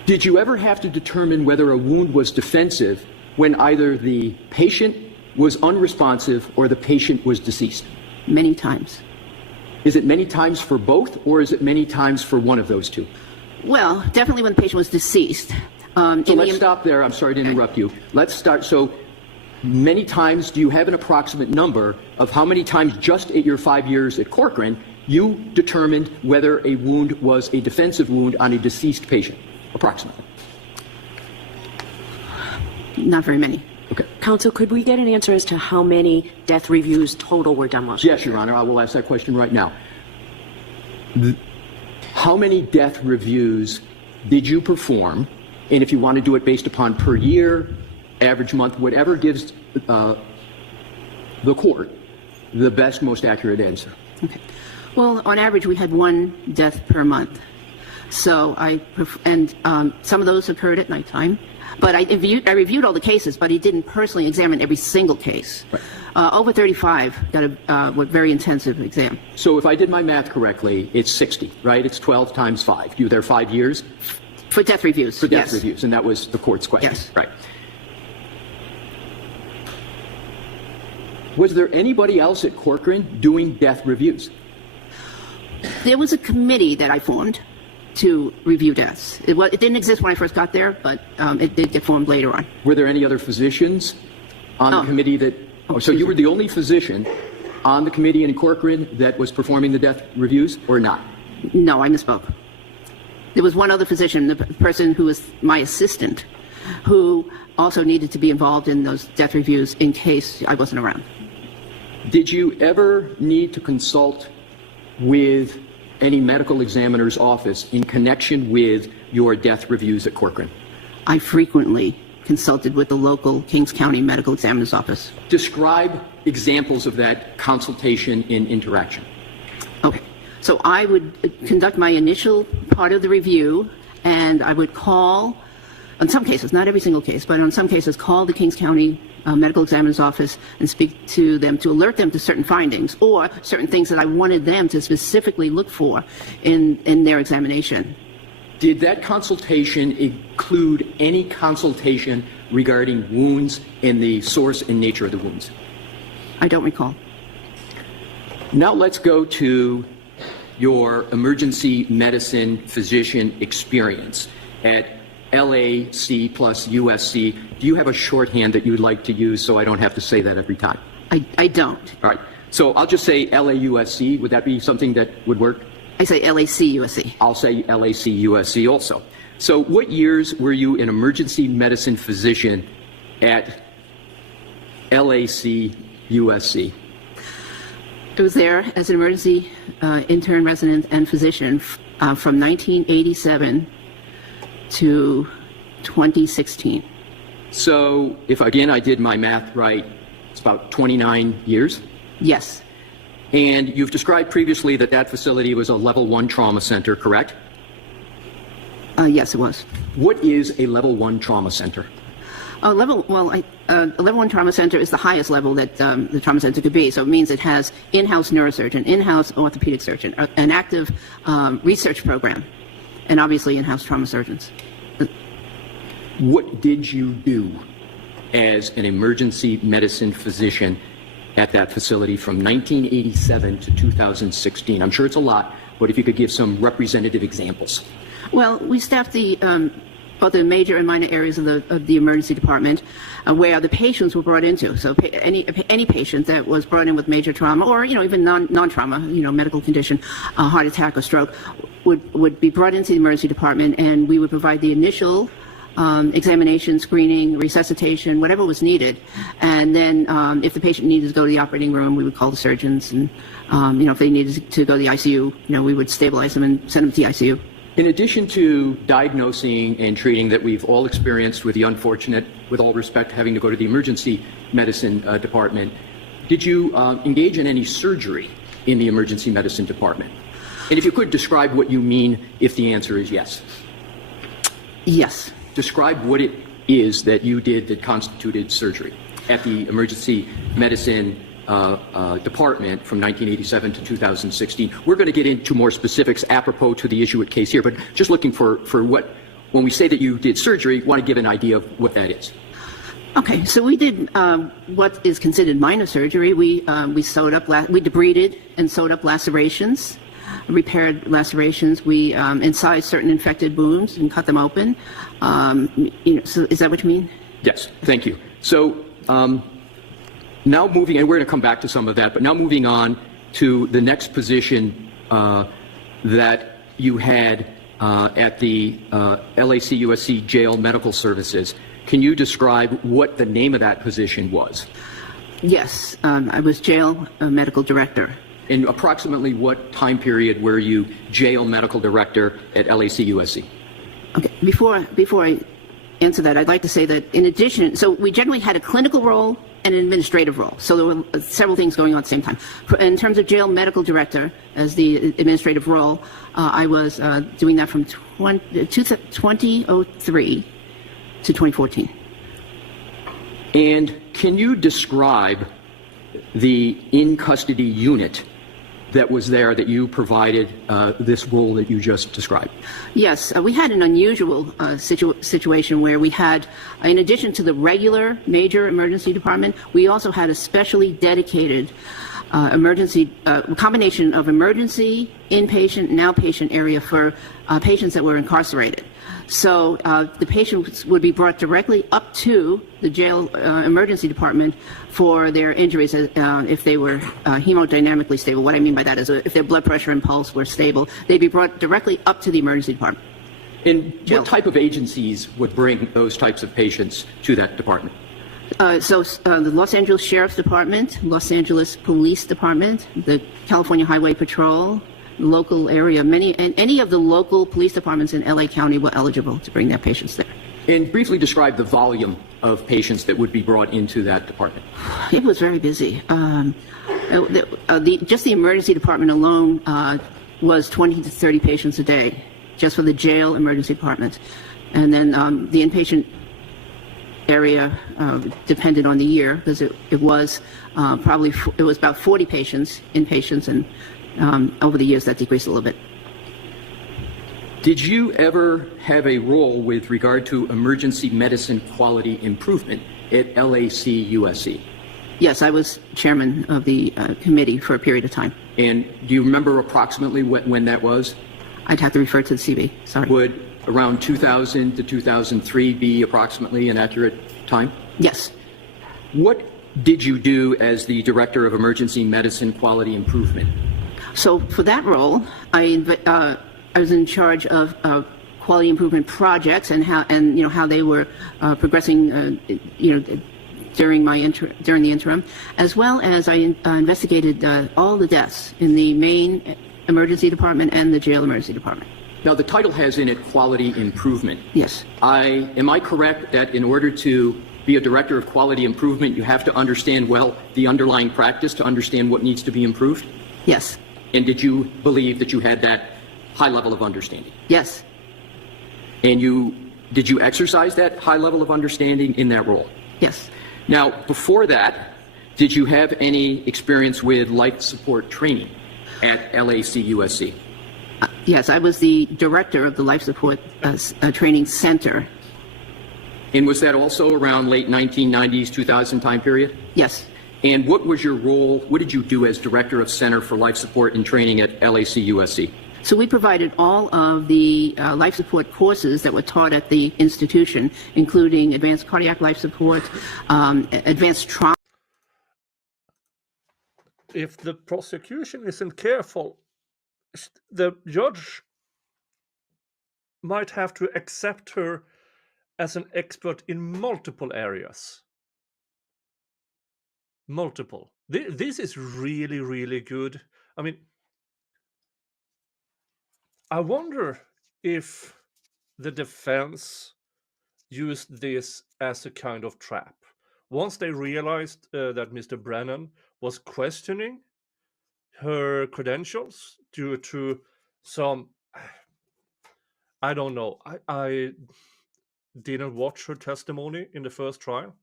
Did you ever have to determine whether a wound was defensive when either the patient was unresponsive or the patient was deceased? Many times. Is it many times for both, or is it many times for one of those two? Well, definitely when the patient was deceased. So let's stop there. I'm sorry to interrupt you. Let's start. So many times, do you have an approximate number of how many times just at your 5 years at Corcoran you determined whether a wound was a defensive wound on a deceased patient, approximately? Not very many. Okay. Counsel, could we get an answer as to how many death reviews total were done last year? Yes, Your Honor. I will ask that question right now. How many death reviews did you perform? And if you want to do it based upon per year, average month, whatever gives the court the best, most accurate answer. Okay. Well, on average, we had one death per month. So some of those occurred at nighttime. But I reviewed all the cases, but he didn't personally examine every single case. Right. Over 35 got a very intensive exam. So if I did my math correctly, it's 60, right? It's 12 times 5. You were there 5 years? For death reviews, For death yes. reviews, and that was the court's question. Yes. Right. Was there anybody else at Corcoran doing death reviews? There was a committee that I formed to review deaths. It didn't exist when I first got there, but it did get formed later on. Were there any other physicians on the committee that... so you were the only physician on the committee in Corcoran that was performing the death reviews, or not? No, I misspoke. There was one other physician, the person who was my assistant, who also needed to be involved in those death reviews in case I wasn't around. Did you ever need to consult with any medical examiner's office in connection with your death reviews at Corcoran? I frequently consulted with the local Kings County Medical Examiner's Office. Describe examples of that consultation and interaction. Okay. So I would conduct my initial part of the review, and I would call, in some cases, not every single case, but in some cases, call the Kings County Medical Examiner's Office and speak to them to alert them to certain findings or certain things that I wanted them to specifically look for in their examination. Did that consultation include any consultation regarding wounds and the source and nature of the wounds? I don't recall. Now let's go to your emergency medicine physician experience at LAC plus USC. Do you have a shorthand that you'd like to use so I don't have to say that every time? I don't. All right. So I'll just say LAUSC. Would that be something that would work? I say LAC USC. I'll say LAC USC also. So what years were you an emergency medicine physician at LAC USC? I was there as an emergency intern, resident, and physician from 1987 to 2016. So if, again, I did my math right, it's about 29 years? Yes. And you've described previously that that facility was a level 1 trauma center, correct? Yes, it was. What is a level 1 trauma center? A level 1 trauma center is the highest level that the trauma center could be. So it means it has in-house neurosurgeon, in-house orthopedic surgeon, an active research program, and obviously in-house trauma surgeons. What did you do as an emergency medicine physician at that facility from 1987 to 2016? I'm sure it's a lot, but if you could give some representative examples. Well, we staffed both the major and minor areas of the emergency department where the patients were brought into. So any patient that was brought in with major trauma or, even non-trauma, medical condition, heart attack or stroke would be brought into the emergency department, and we would provide the initial examination, screening, resuscitation, whatever was needed. And then if the patient needed to go to the operating room, we would call the surgeons. And, if they needed to go to the ICU, we would stabilize them and send them to the ICU. In addition to diagnosing and treating that we've all experienced with the unfortunate, with all respect, having to go to the emergency medicine department, did you engage in any surgery in the emergency medicine department? And if you could describe what you mean if the answer is yes. Yes. Describe what it is that you did that constituted surgery at the emergency medicine department from 1987 to 2016. We're going to get into more specifics apropos to the issue at case here, but just looking for what, when we say that you did surgery, want to give an idea of what that is. Okay, so we did what is considered minor surgery. We sewed up, we debrided and sewed up lacerations, repaired lacerations. We incised certain infected wounds and cut them open. So is that what you mean? Yes, thank you. So now moving, and we're going to come back to some of that, but now moving on to the next position that you had at the LAC-USC Jail Medical Services. Can you describe what the name of that position was? Yes, I was jail medical director. And approximately what time period were you jail medical director at LAC-USC? Okay, before I answer that, I'd like to say that in addition, so we generally had a clinical role and an administrative role. So there were several things going on at the same time. In terms of jail medical director, as the administrative role, I was doing that from 2003 to 2014. And can you describe the in-custody unit that was there that you provided this role that you just described? Yes, we had an unusual situation where we had, in addition to the regular major emergency department, we also had a specially dedicated combination of emergency, inpatient, and outpatient area for patients that were incarcerated. So the patients would be brought directly up to the jail emergency department for their injuries if they were hemodynamically stable. What I mean by that is if their blood pressure and pulse were stable, they'd be brought directly up to the emergency department. And what type of agencies would bring those types of patients to that department? The Los Angeles Sheriff's Department, Los Angeles Police Department, the California Highway Patrol, local area, any of the local police departments in LA County were eligible to bring their patients there. And briefly describe the volume of patients that would be brought into that department. It was very busy. Just the emergency department alone was 20 to 30 patients a day, just for the jail emergency department. And then the inpatient area depended on the year, because it was about 40 patients, inpatients, and over the years that decreased a little bit. Did you ever have a role with regard to emergency medicine quality improvement at LAC-USC? Yes, I was chairman of the committee for a period of time. And do you remember approximately when that was? I'd have to refer to the CV, sorry. Would around 2000 to 2003 be approximately an accurate time? Yes. What did you do as the director of emergency medicine quality improvement? So for that role, I was in charge of quality improvement projects and how they were progressing during the interim, as well as I investigated all the deaths in the main emergency department and the jail emergency department. Now, the title has in it quality improvement. Yes. Am I correct that in order to be a director of quality improvement, you have to understand well the underlying practice to understand what needs to be improved? Yes. And did you believe that you had that high level of understanding? Yes. And did you exercise that high level of understanding in that role? Yes. Now, before that, did you have any experience with life support training at LAC-USC? Yes, I was the director of the Life Support Training Center. And was that also around late 1990s, 2000 time period? Yes. And what was your role, what did you do as director of Center for Life Support and Training at LAC-USC? So we provided all of the life support courses that were taught at the institution, including advanced cardiac life support, advanced trauma. If the prosecution isn't careful, the judge might have to accept her as an expert in multiple areas. Multiple. This is really, really good. I mean, I wonder if the defense used this as a kind of trap. Once they realized that Mr. Brennan was questioning her credentials due to some, I don't know, I didn't watch her testimony in the first trial,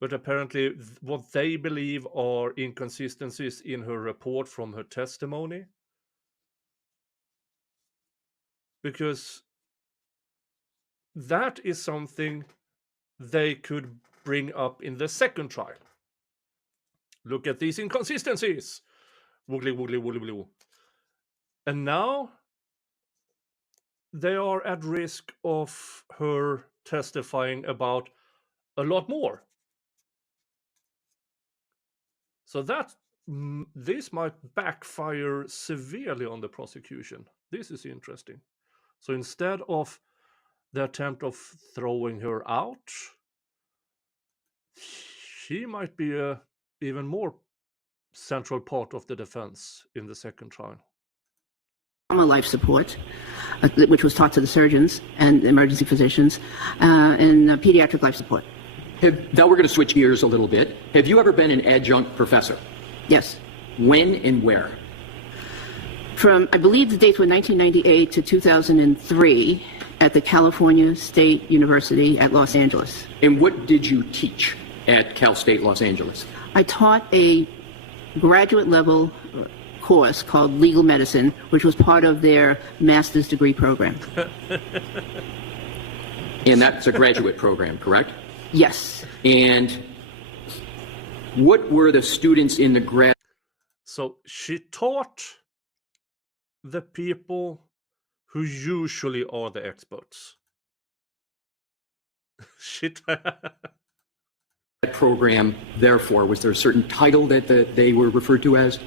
but apparently what they believe are inconsistencies in her report from her testimony, because that is something they could bring up in the second trial. Look at these inconsistencies. Woogly, woogly, woogly, woogly. And now they are at risk of her testifying about a lot more. So that this might backfire severely on the prosecution. This is interesting. So instead of the attempt of throwing her out, she might be a even more central part of the defense in the second trial. Life support, which was taught to the surgeons and emergency physicians, and pediatric life support. Now we're going to switch gears a little bit. Have you ever been an adjunct professor? Yes. When and where? From, I believe the dates were 1998 to 2003 at the California State University at Los Angeles. And what did you teach at Cal State Los Angeles? I taught a graduate level course called legal medicine, which was part of their master's degree program. And that's a graduate program, correct? Yes. And what were the students in the grad? So she taught the people who usually are the experts. Shit. Program, therefore, was there a certain title that they were referred to as?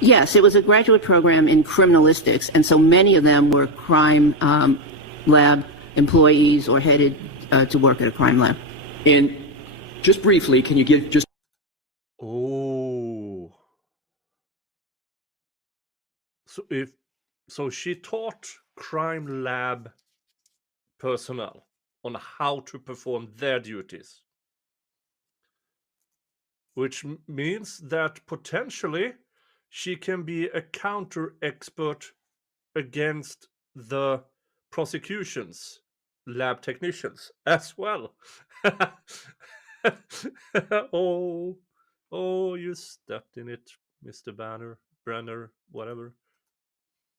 Yes, it was a graduate program in criminalistics, and so many of them were crime lab employees or headed to work at a crime lab. And just briefly, can you give just... Oh. So she taught crime lab personnel on how to perform their duties. Which means that potentially she can be a counter expert against the prosecution's lab technicians as well. Oh, you stepped in it, Mr. Brenner, whatever.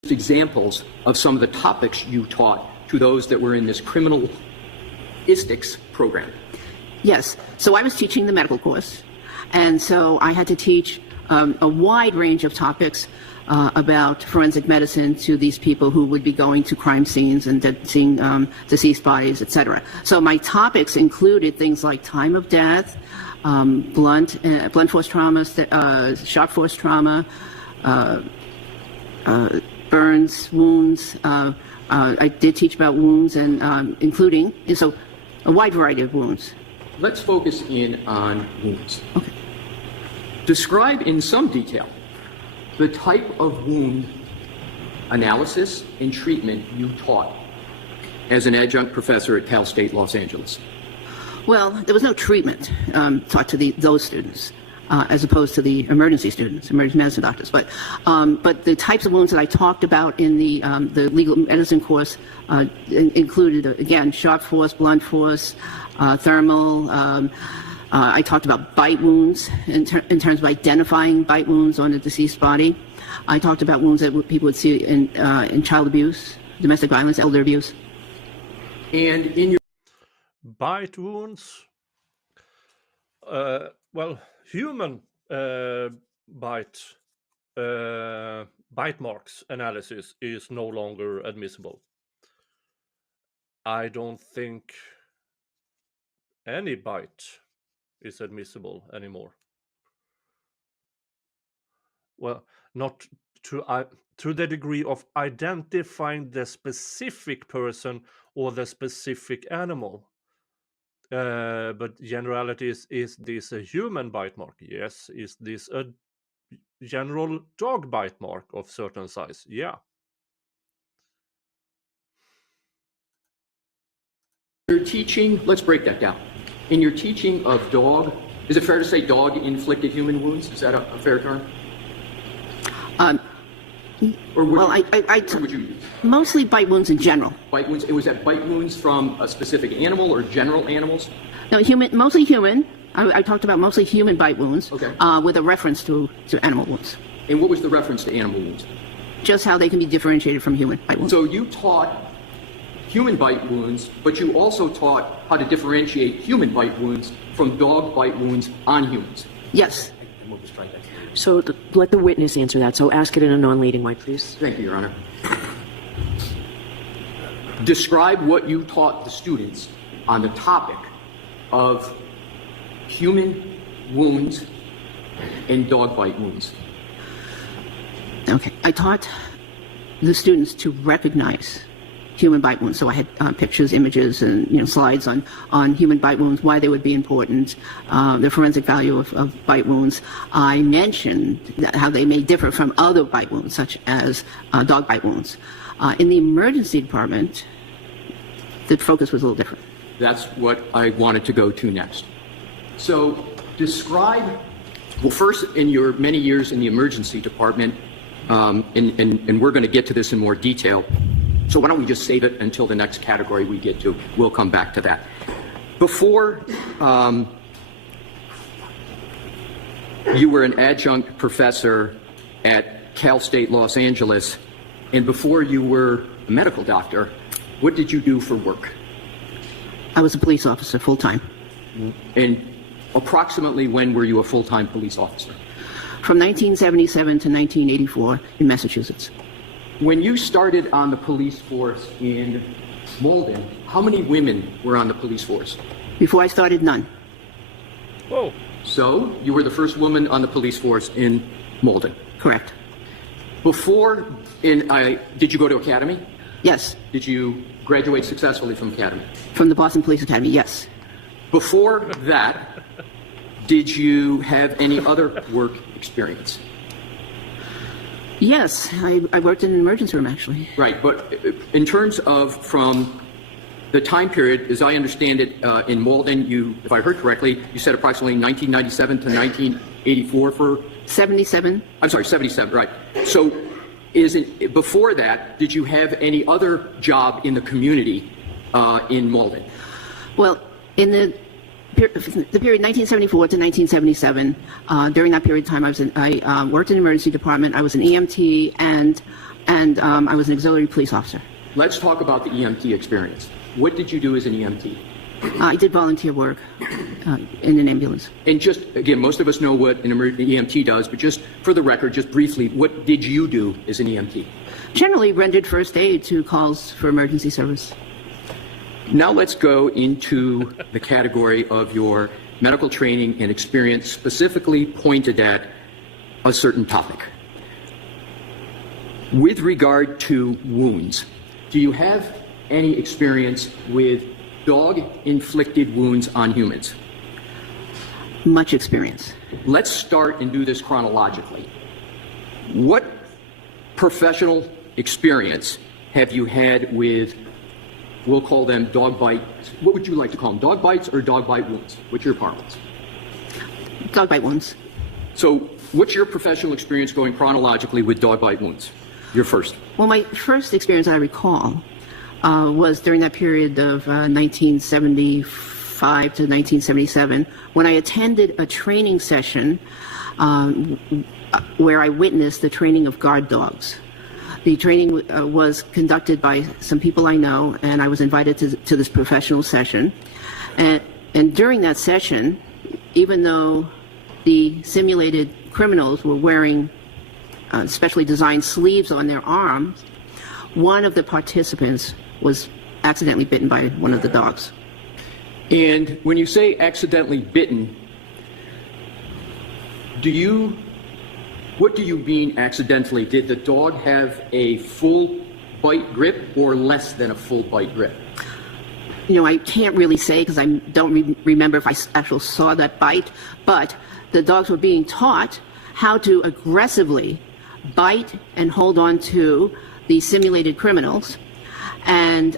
Examples of some of the topics you taught to those that were in this criminalistics program. Yes, so I was teaching the medical course, and so I had to teach a wide range of topics about forensic medicine to these people who would be going to crime scenes and seeing deceased bodies, etc. So my topics included things like time of death, blunt force trauma, sharp force trauma, burns, wounds. I did teach about wounds and including, so a wide variety of wounds. Let's focus in on wounds. Okay. Describe in some detail the type of wound analysis and treatment you taught as an adjunct professor at Cal State Los Angeles. Well, there was no treatment taught to those students, as opposed to the emergency students, emergency medicine doctors. But the types of wounds that I talked about in the legal medicine course included, again, sharp force, blunt force, thermal. I talked about bite wounds in terms of identifying bite wounds on a deceased body. I talked about wounds that people would see in child abuse, domestic violence, elder abuse. And in your bite wounds, well, human bite marks analysis is no longer admissible. I don't think any bite is admissible anymore. Well, not to the degree of identifying the specific person or the specific animal. But generality is this a human bite mark? Yes. Is this a general dog bite mark of certain size? Yeah. Your teaching, let's break that down. In your teaching of dog, is it fair to say dog-inflicted human wounds? Is that a fair term? Or would you use? Mostly bite wounds in general. Bite wounds. Was that bite wounds from a specific animal or general animals? No, mostly human. I talked about mostly human bite wounds, okay, with a reference to animal wounds. And what was the reference to animal wounds? Just how they can be differentiated from human bite wounds. So you taught human bite wounds, but you also taught how to differentiate human bite wounds from dog bite wounds on humans. Yes. So let the witness answer that. So ask it in a non-leading way, please. Thank you, Your Honor. Describe what you taught the students on the topic of human wounds and dog bite wounds. Okay. I taught the students to recognize human bite wounds. So I had pictures, images, and slides on human bite wounds, why they would be important, the forensic value of bite wounds. I mentioned how they may differ from other bite wounds, such as dog bite wounds. In the emergency department, the focus was a little different. That's what I wanted to go to next. So describe, well, first, in your many years in the emergency department, and we're going to get to this in more detail. So why don't we just save it until the next category we get to? We'll come back to that. Before You were an adjunct professor at Cal State Los Angeles, and before you were a medical doctor, what did you do for work? I was a police officer full-time. And approximately when were you a full-time police officer? From 1977 to 1984 in Massachusetts. When you started on the police force in Malden, how many women were on the police force? Before I started, none. Whoa. So, you were the first woman on the police force in Malden. Correct. Did you go to academy? Yes. Did you graduate successfully from academy? From the Boston Police Academy, yes. Before that, did you have any other work experience? Yes, I worked in an emergency room, actually. Right, but in terms of from the time period, as I understand it, in Malden, you, if I heard correctly, you said approximately 1997 to 1984 for? 77. I'm sorry, 77, right. So before that, did you have any other job in the community in Malden? Well, in the period 1974 to 1977, during that period of time, I worked in the emergency department. I was an EMT and I was an auxiliary police officer. Let's talk about the EMT experience. What did you do as an EMT? I did volunteer work in an ambulance. And just, again, most of us know what an EMT does, but just for the record, just briefly, what did you do as an EMT? Generally rendered first aid to calls for emergency service. Now let's go into the category of your medical training and experience specifically pointed at a certain topic. With regard to wounds, do you have any experience with dog-inflicted wounds on humans? Much experience. Let's start and do this chronologically. What professional experience have you had with, we'll call them dog bites, what would you like to call them, dog bites or dog bite wounds? What's your parlance? Dog bite wounds. So what's your professional experience going chronologically with dog bite wounds? Your first. Well, my first experience I recall was during that period of 1975 to 1977 when I attended a training session where I witnessed the training of guard dogs. The training was conducted by some people I know, and I was invited to this professional session. And during that session, even though the simulated criminals were wearing specially designed sleeves on their arms, one of the participants was accidentally bitten by one of the dogs. And when you say accidentally bitten, what do you mean accidentally? Did the dog have a full bite grip or less than a full bite grip? You know, I can't really say because I don't remember if I actually saw that bite, but the dogs were being taught how to aggressively bite and hold on to the simulated criminals. And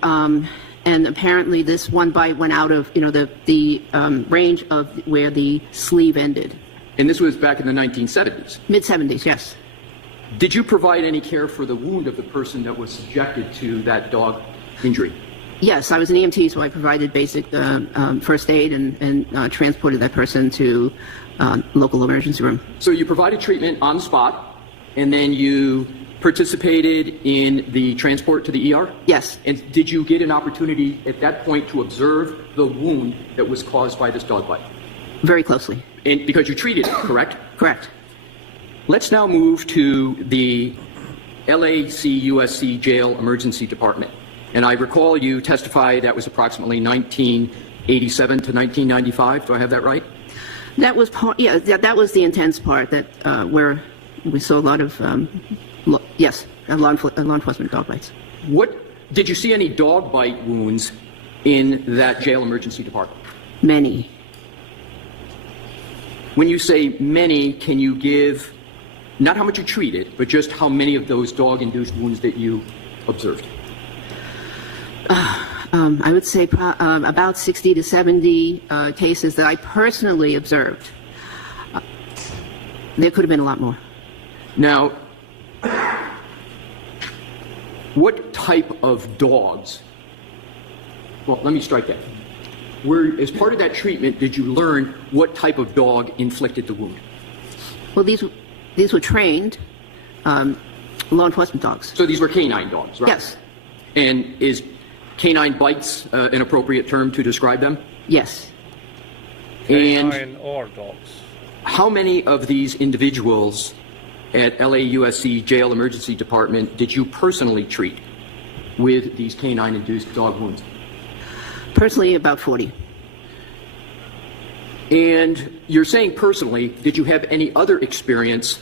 apparently this one bite went out of, the range of where the sleeve ended. And this was back in the 1970s? Mid-70s, yes. Did you provide any care for the wound of the person that was subjected to that dog injury? Yes, I was an EMT, so I provided basic first aid and transported that person to local emergency room. So you provided treatment on the spot, and then you participated in the transport to the ER? Yes. And did you get an opportunity at that point to observe the wound that was caused by this dog bite? Very closely. And because you treated it, correct? Correct. Let's now move to the LACUSC Jail Emergency Department. And I recall you testified that was approximately 1987 to 1995. Do I have that right? That was that was the intense part that where we saw a lot of law enforcement dog bites. What did you see any dog bite wounds in that jail emergency department? Many. When you say many, can you give not how much you treated, but just how many of those dog-induced wounds that you observed? I would say about 60 to 70 cases that I personally observed. There could have been a lot more. Now, what type of dogs? Well, let me strike that. As part of that treatment, did you learn what type of dog inflicted the wound? Well, these were trained law enforcement dogs. So these were canine dogs, right? Yes. And is canine bites an appropriate term to describe them? Yes. And Canine or dogs. how many of these individuals at LAUSC Jail Emergency Department did you personally treat with these canine-induced dog wounds? Personally, about 40. And you're saying personally, did you have any other experience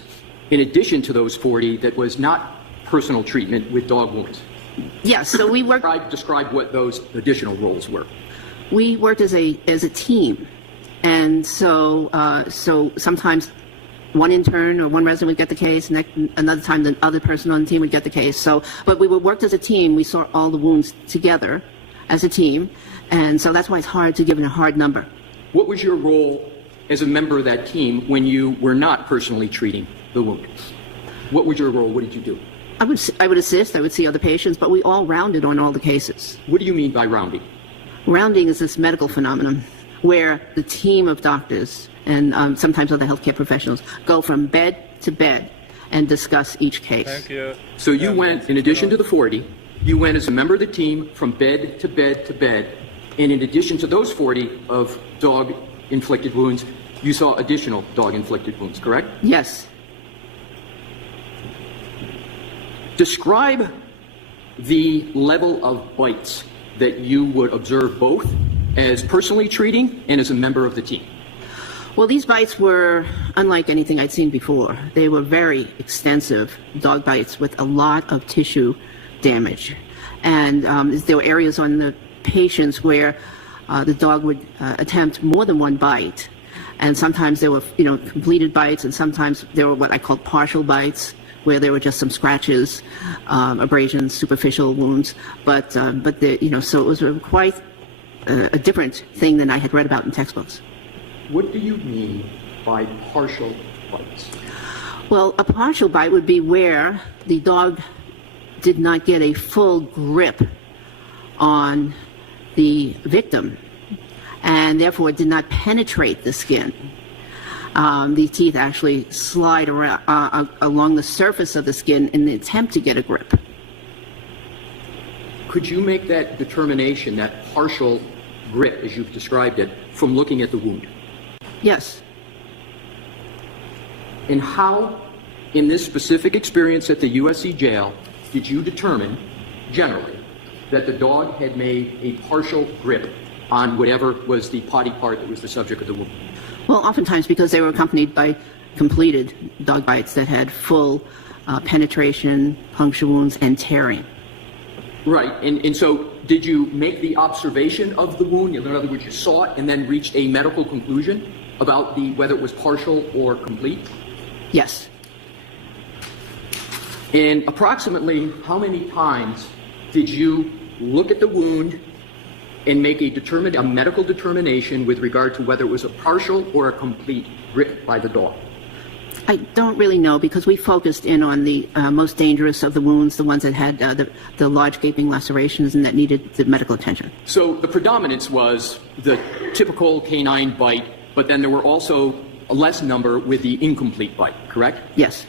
in addition to those 40 that was not personal treatment with dog wounds? Yes, so we worked. Describe what those additional roles were. We worked as a team, and so sometimes one intern or one resident would get the case, and another time the other person on the team would get the case. So, but we worked as a team. We saw all the wounds together as a team, and so that's why it's hard to give it a hard number. What was your role as a member of that team when you were not personally treating the wound? What was your role? What did you do? I would assist. I would see other patients, but we all rounded on all the cases. What do you mean by rounding? Rounding is this medical phenomenon where the team of doctors and sometimes other healthcare professionals go from bed to bed and discuss each case. Thank you. So you went, in addition to the 40, you went as a member of the team from bed to bed to bed, and in addition to those 40 of dog-inflicted wounds, you saw additional dog-inflicted wounds, correct? Yes. Describe the level of bites that you would observe both as personally treating and as a member of the team. Well, these bites were unlike anything I'd seen before. They were very extensive dog bites with a lot of tissue damage. And there were areas on the patients where the dog would attempt more than one bite. And sometimes there were, completed bites, and sometimes there were what I called partial bites, where there were just some scratches, abrasions, superficial wounds. But so it was quite a different thing than I had read about in textbooks. What do you mean by partial bites? Well, a partial bite would be where the dog did not get a full grip on the victim, and therefore did not penetrate the skin. The teeth actually slide around along the surface of the skin in the attempt to get a grip. Could you make that determination, that partial grip, as you've described it, from looking at the wound? Yes. And how, in this specific experience at the USC jail, did you determine, generally, that the dog had made a partial grip on whatever was the potty part that was the subject of the wound? Well, oftentimes because they were accompanied by completed dog bites that had full penetration, puncture wounds, and tearing. Right, and so did you make the observation of the wound? In other words, you saw it and then reached a medical conclusion about whether it was partial or complete? Yes. And approximately how many times did you look at the wound and make a medical determination with regard to whether it was a partial or a complete grip by the dog? I don't really know, because we focused in on the most dangerous of the wounds, the ones that had the large gaping lacerations and that needed the medical attention. So the predominance was the typical canine bite, but then there were also a less number with the incomplete bite, correct? Yes.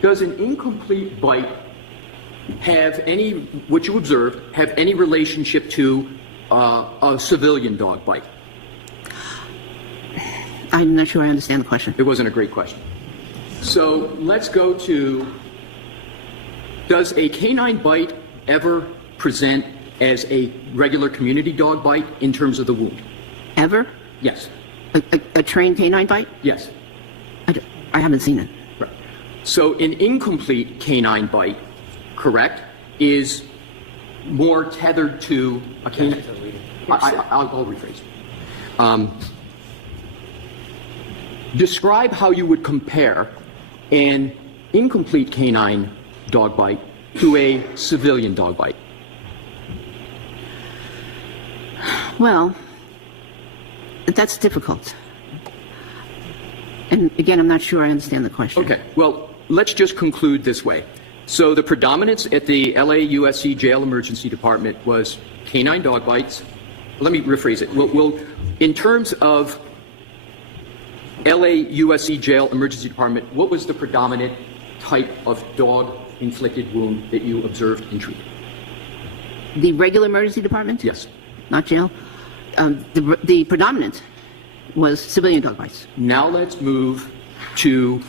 Does an incomplete bite have what you observed, have any relationship to a civilian dog bite? I'm not sure I understand the question. It wasn't a great question. So let's go to, does a canine bite ever present as a regular community dog bite in terms of the wound? Ever? Yes. A trained canine bite? Yes. I haven't seen it. Right. So an incomplete canine bite, correct, is more tethered to a canine. I'll rephrase. Describe how you would compare an incomplete canine dog bite to a civilian dog bite. Well, that's difficult. And again, I'm not sure I understand the question. Okay, well, let's just conclude this way. So the predominance at the LAUSC Jail Emergency Department was canine dog bites. Let me rephrase it. We'll in terms of LAUSC Jail Emergency Department, what was the predominant type of dog-inflicted wound that you observed and treated? The regular emergency department? Yes. Not jail. The predominant was civilian dog bites. Now let's move to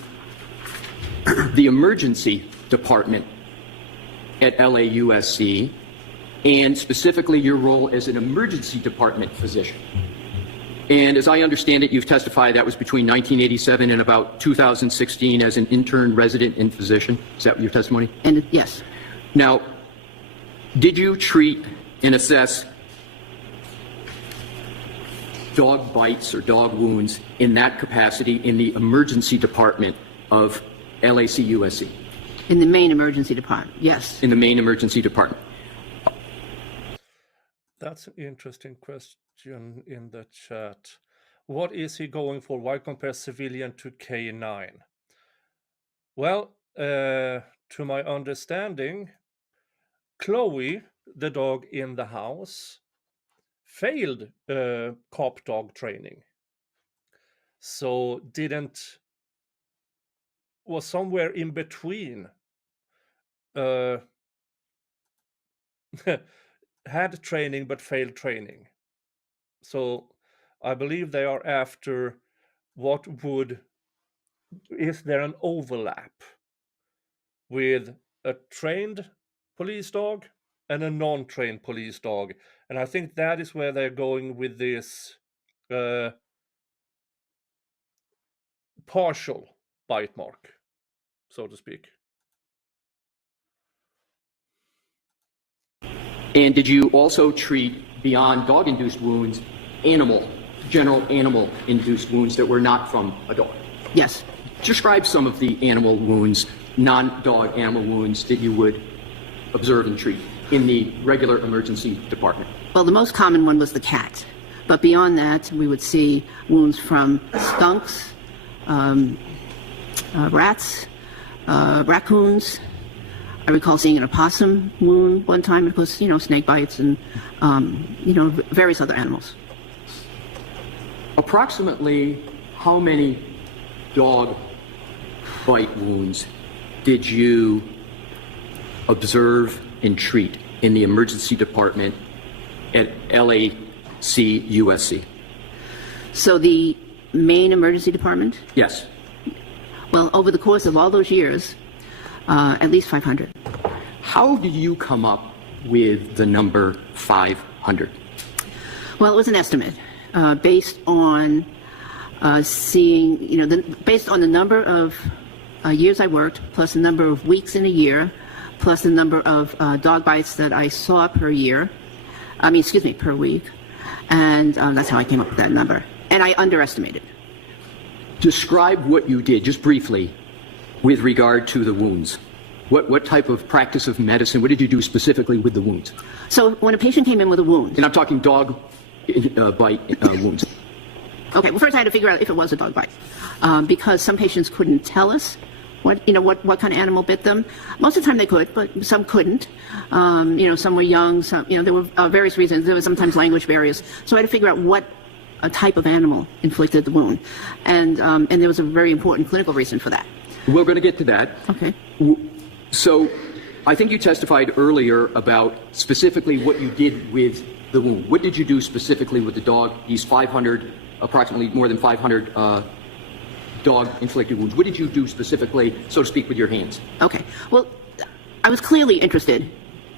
the emergency department at LAUSC, and specifically your role as an emergency department physician. And as I understand it, you've testified that was between 1987 and about 2016 as an intern resident and physician. Is that your testimony? And yes. Now, did you treat and assess dog bites or dog wounds in that capacity in the emergency department of LACUSC? In the main emergency department, yes. In the main emergency department. That's an interesting question in the chat. What is he going for? Why compare civilian to K9? Well, to my understanding, Chloe, the dog in the house, failed cop dog training. So was somewhere in between. Had training but failed training. So I believe they are after is there an overlap with a trained police dog and a non-trained police dog? And I think that is where they're going with this partial bite mark, so to speak. And did you also treat, beyond dog-induced wounds, general animal-induced wounds that were not from a dog? Yes. Describe some of the animal wounds, non-dog animal wounds that you would observe and treat in the regular emergency department. Well, the most common one was the cat. But beyond that, we would see wounds from skunks, rats, raccoons. I recall seeing an opossum wound one time. It was, snake bites and, various other animals. Approximately how many dog bite wounds did you observe and treat in the emergency department at LACUSC? So the main emergency department? Yes. Well, over the course of all those years, at least 500. How did you come up with the number 500? Well, it was an estimate based on based on the number of years I worked, plus the number of weeks in a year, plus the number of dog bites that I saw per week. And that's how I came up with that number. And I underestimated. Describe what you did, just briefly, with regard to the wounds. What type of practice of medicine, what did you do specifically with the wounds? So when a patient came in with a wound... And I'm talking dog bite wounds. Okay, well, first I had to figure out if it was a dog bite. Because some patients couldn't tell us what kind of animal bit them. Most of the time they could, but some couldn't. Some were young, some, there were various reasons. There was sometimes language barriers. So I had to figure out what a type of animal inflicted the wound. And there was a very important clinical reason for that. We're going to get to that. Okay. So I think you testified earlier about specifically what you did with the wound. What did you do specifically with the dog, these 500, approximately more than 500 dog-inflicted wounds? What did you do specifically, so to speak, with your hands? Okay. Well, I was clearly interested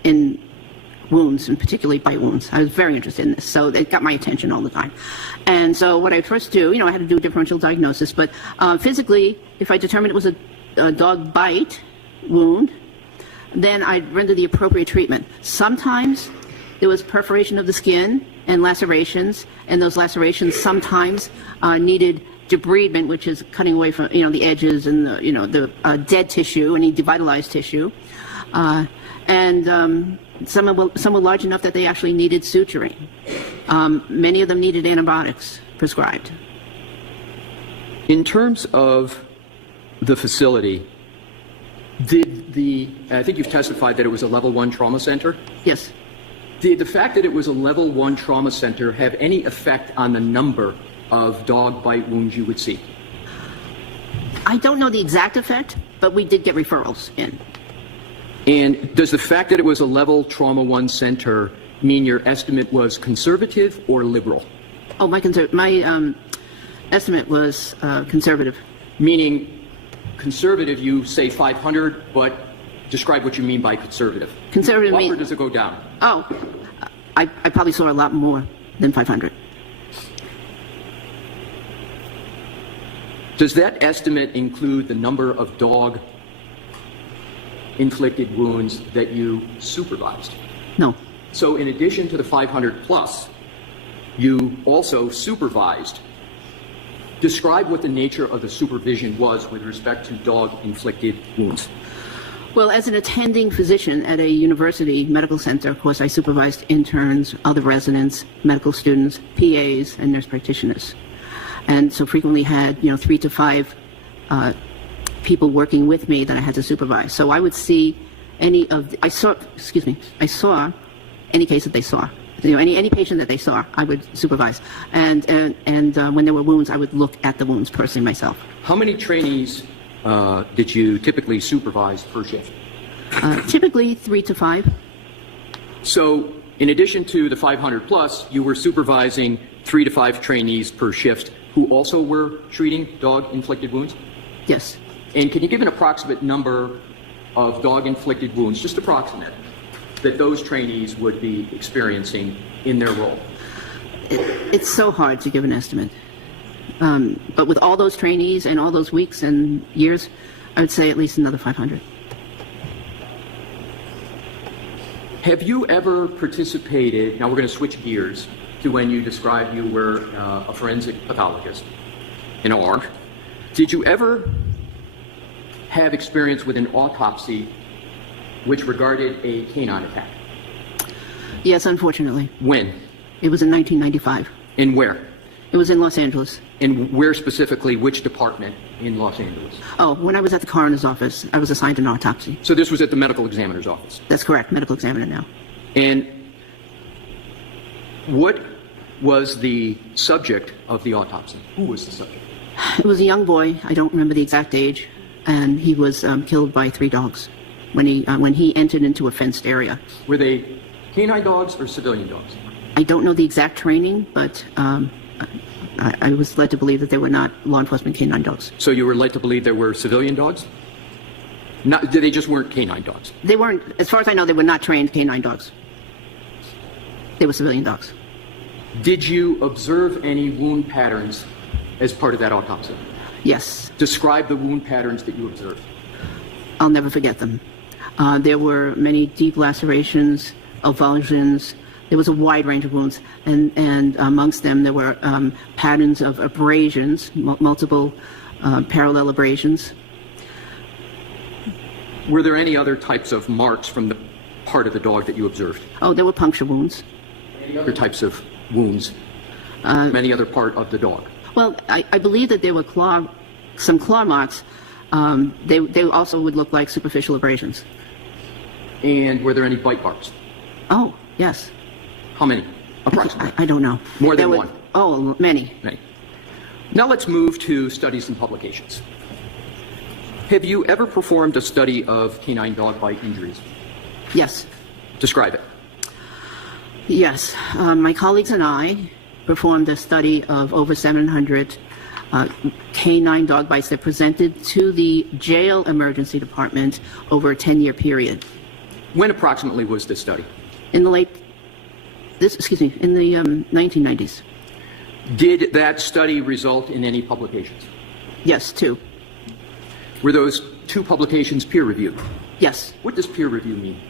in wounds, and particularly bite wounds. I was very interested in this, so it got my attention all the time. And so what I first do, I had to do a differential diagnosis, but physically, if I determined it was a dog bite wound, then I'd render the appropriate treatment. Sometimes there was perforation of the skin and lacerations, and those lacerations sometimes needed debridement, which is cutting away from the edges and the dead tissue, any devitalized tissue, and some were large enough that they actually needed suturing. Many of them needed antibiotics prescribed. In terms of the facility, I think you've testified that it was a level 1 trauma center? Yes. Did the fact that it was a level 1 trauma center have any effect on the number of dog bite wounds you would see? I don't know the exact effect, but we did get referrals in. And does the fact that it was a level Trauma 1 center mean your estimate was conservative or liberal? Oh, my estimate was conservative. Meaning conservative, you say 500, but describe what you mean by conservative. Conservative Up or means... does it go down? Oh, I probably saw a lot more than 500. Does that estimate include the number of dog-inflicted wounds that you supervised? No. So in addition to the 500 plus, you also supervised. Describe what the nature of the supervision was with respect to dog-inflicted wounds. Well, as an attending physician at a university medical center, of course, I supervised interns, other residents, medical students, PAs, and nurse practitioners. And so frequently had, 3 to 5 people working with me that I had to supervise. So I would see I saw any case that they saw. Any patient that they saw, I would supervise. And when there were wounds, I would look at the wounds personally myself. How many trainees did you typically supervise per shift? Typically 3 to 5. So in addition to the 500 plus, you were supervising 3 to 5 trainees per shift who also were treating dog-inflicted wounds? Yes. And can you give an approximate number of dog-inflicted wounds, just approximate, that those trainees would be experiencing in their role? It's so hard to give an estimate. But with all those trainees and all those weeks and years, I would say at least another 500. Have you ever participated, now we're going to switch gears to when you described you were a forensic pathologist in OR. Did you ever have experience with an autopsy which regarded a canine attack? Yes, unfortunately. When? It was in 1995. And where? It was in Los Angeles. And where specifically, which department in Los Angeles? Oh, when I was at the coroner's office, I was assigned an autopsy. So this was at the medical examiner's office? That's correct, medical examiner now. And what was the subject of the autopsy? Who was the subject? It was a young boy, I don't remember the exact age, and he was killed by 3 dogs when he entered into a fenced area. Were they canine dogs or civilian dogs? I don't know the exact training, but I was led to believe that they were not law enforcement canine dogs. So you were led to believe there were civilian dogs? They just weren't canine dogs? They weren't, as far as I know, they were not trained canine dogs. They were civilian dogs. Did you observe any wound patterns as part of that autopsy? Yes. Describe the wound patterns that you observed. I'll never forget them. There were many deep lacerations, avulsions. There was a wide range of wounds, and amongst them there were patterns of abrasions, multiple parallel abrasions. Were there any other types of marks from the part of the dog that you observed? Oh, there were puncture wounds. Any other types of wounds from any other part of the dog? Well, I believe that there were some claw marks. They also would look like superficial abrasions. And were there any bite marks? Oh, yes. How many? Approximately. I don't know. More than one? Oh, many. Many. Now let's move to studies and publications. Have you ever performed a study of canine dog bite injuries? Yes. Describe it. Yes. My colleagues and I performed a study of over 700 canine dog bites that presented to the jail emergency department over a 10-year period. When approximately was this study? In the 1990s. Did that study result in any publications? Yes, 2. Were those 2 publications peer-reviewed? Yes. What does peer review mean?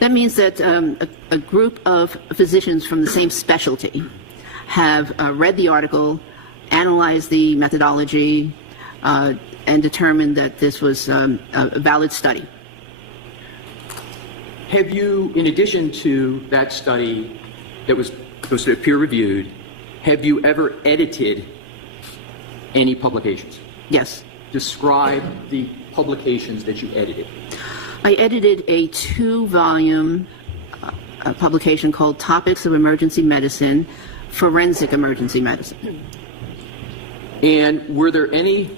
That means that a group of physicians from the same specialty have read the article, analyzed the methodology, and determined that this was a valid study. Have you, in addition to that study that was peer-reviewed, have you ever edited any publications? Yes. Describe the publications that you edited. I edited a 2-volume publication called Topics of Emergency Medicine, Forensic Emergency Medicine. And were there any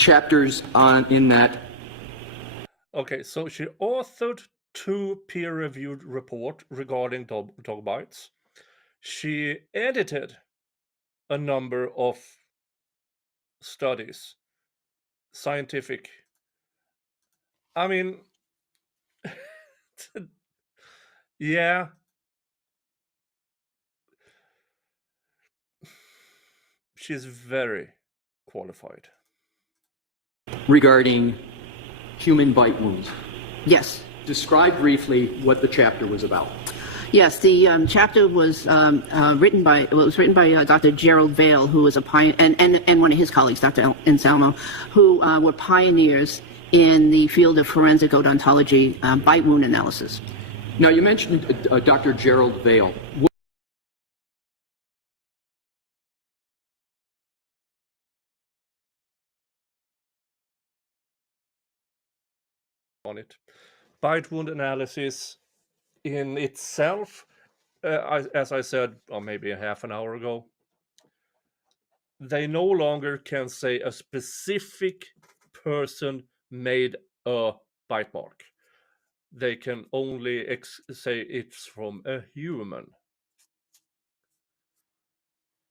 chapters in that? Okay, so she authored 2 peer-reviewed reports regarding dog bites. She edited a number of studies, scientific. I mean, yeah. She's very qualified. Regarding human bite wounds. Yes. Describe briefly what the chapter was about. Yes, the chapter was written by Dr. Gerald Vale, who was a pioneer, and one of his colleagues, Dr. Anselmo, who were pioneers in the field of forensic odontology, bite wound analysis. Now, you mentioned Dr. Gerald Vale. On it. Bite wound analysis in itself, as I said, or maybe a half an hour ago, they no longer can say a specific person made a bite mark. They can only say it's from a human.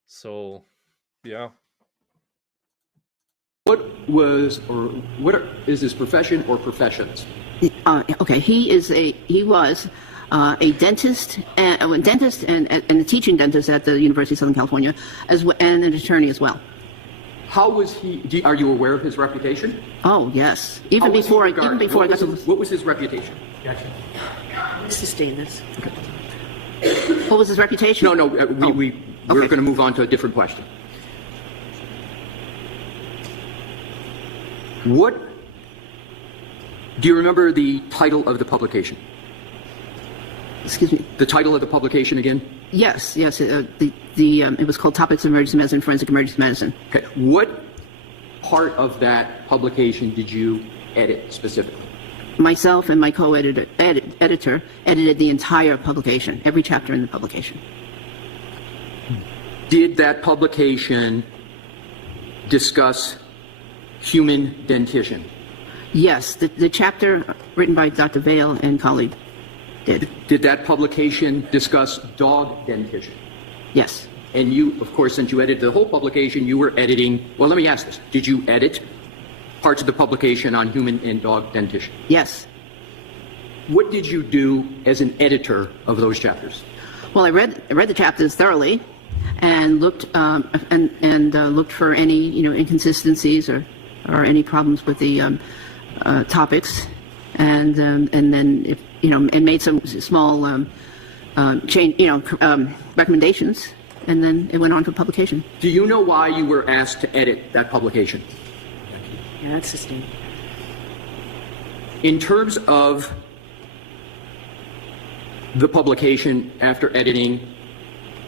So, yeah. What is his profession or professions? Okay, he was a dentist, and a teaching dentist at the University of Southern California, and an attorney as well. How was he? Are you aware of his reputation? Oh yes, even before I got to. What was his reputation? Sustain this. Okay. What was his reputation? No, we're going to move on to a different question. What do you remember the title of the publication? Excuse me. The title of the publication again? Yes. It was called Topics of Emergency Medicine, Forensic Emergency Medicine. Okay. What part of that publication did you edit specifically? Myself and my co-editor edited the entire publication, every chapter in the publication. Did that publication discuss human dentition? Yes, the chapter written by Dr. Vale and colleague did. Did that publication discuss dog dentition? Yes. And you, of course, since you edited the whole publication, you were editing, well, let me ask this. Did you edit parts of the publication on human and dog dentition? Yes. What did you do as an editor of those chapters? Well, I read the chapters thoroughly and looked looked for any inconsistencies or any problems with the topics, and then if and made some small recommendations, and then it went on to publication. Do you know why you were asked to edit that publication? Yeah, that's sustained. In terms of the publication after editing,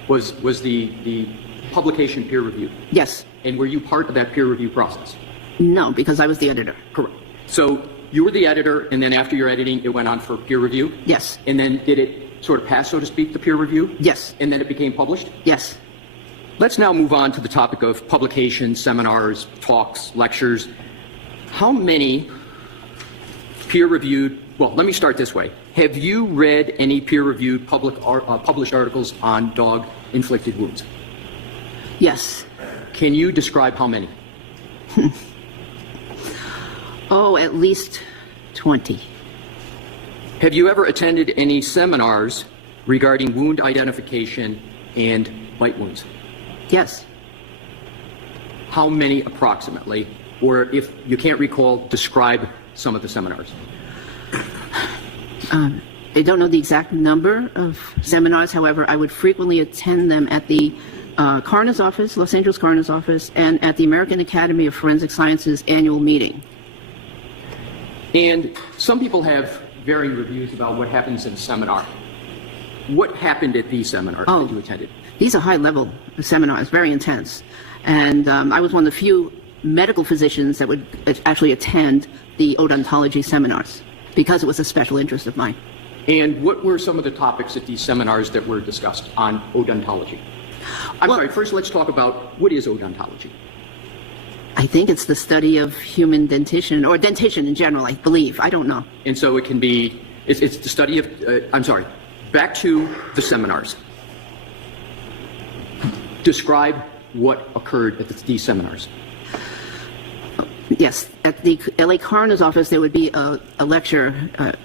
was the publication peer reviewed? Yes. And were you part of that peer review process? No, because I was the editor. Correct. So you were the editor, and then after your editing, it went on for peer review? Yes. And then did it sort of pass, so to speak, the peer review? Yes. And then it became published? Yes. Let's now move on to the topic of publications, seminars, talks, lectures. How many peer-reviewed, well, let me start this way. Have you read any peer-reviewed published articles on dog-inflicted wounds? Yes. Can you describe how many? Oh, at least 20. Have you ever attended any seminars regarding wound identification and bite wounds? Yes. How many approximately? Or if you can't recall, describe some of the seminars. I don't know the exact number of seminars. However, I would frequently attend them at the coroner's office, Los Angeles Coroner's Office, and at the American Academy of Forensic Sciences annual meeting. And some people have varying reviews about what happens in a seminar. What happened at these seminars that you attended? These are high-level seminars, very intense. And I was one of the few medical physicians that would actually attend the odontology seminars because it was a special interest of mine. And what were some of the topics at these seminars that were discussed on odontology? I'm sorry, first let's talk about what is odontology. I think it's the study of human dentition, or dentition in general, I believe. I don't know. And so it can be, it's the study of, I'm sorry, back to the seminars. Describe what occurred at these seminars. Yes, at the LA Coroner's Office, there would be a lecture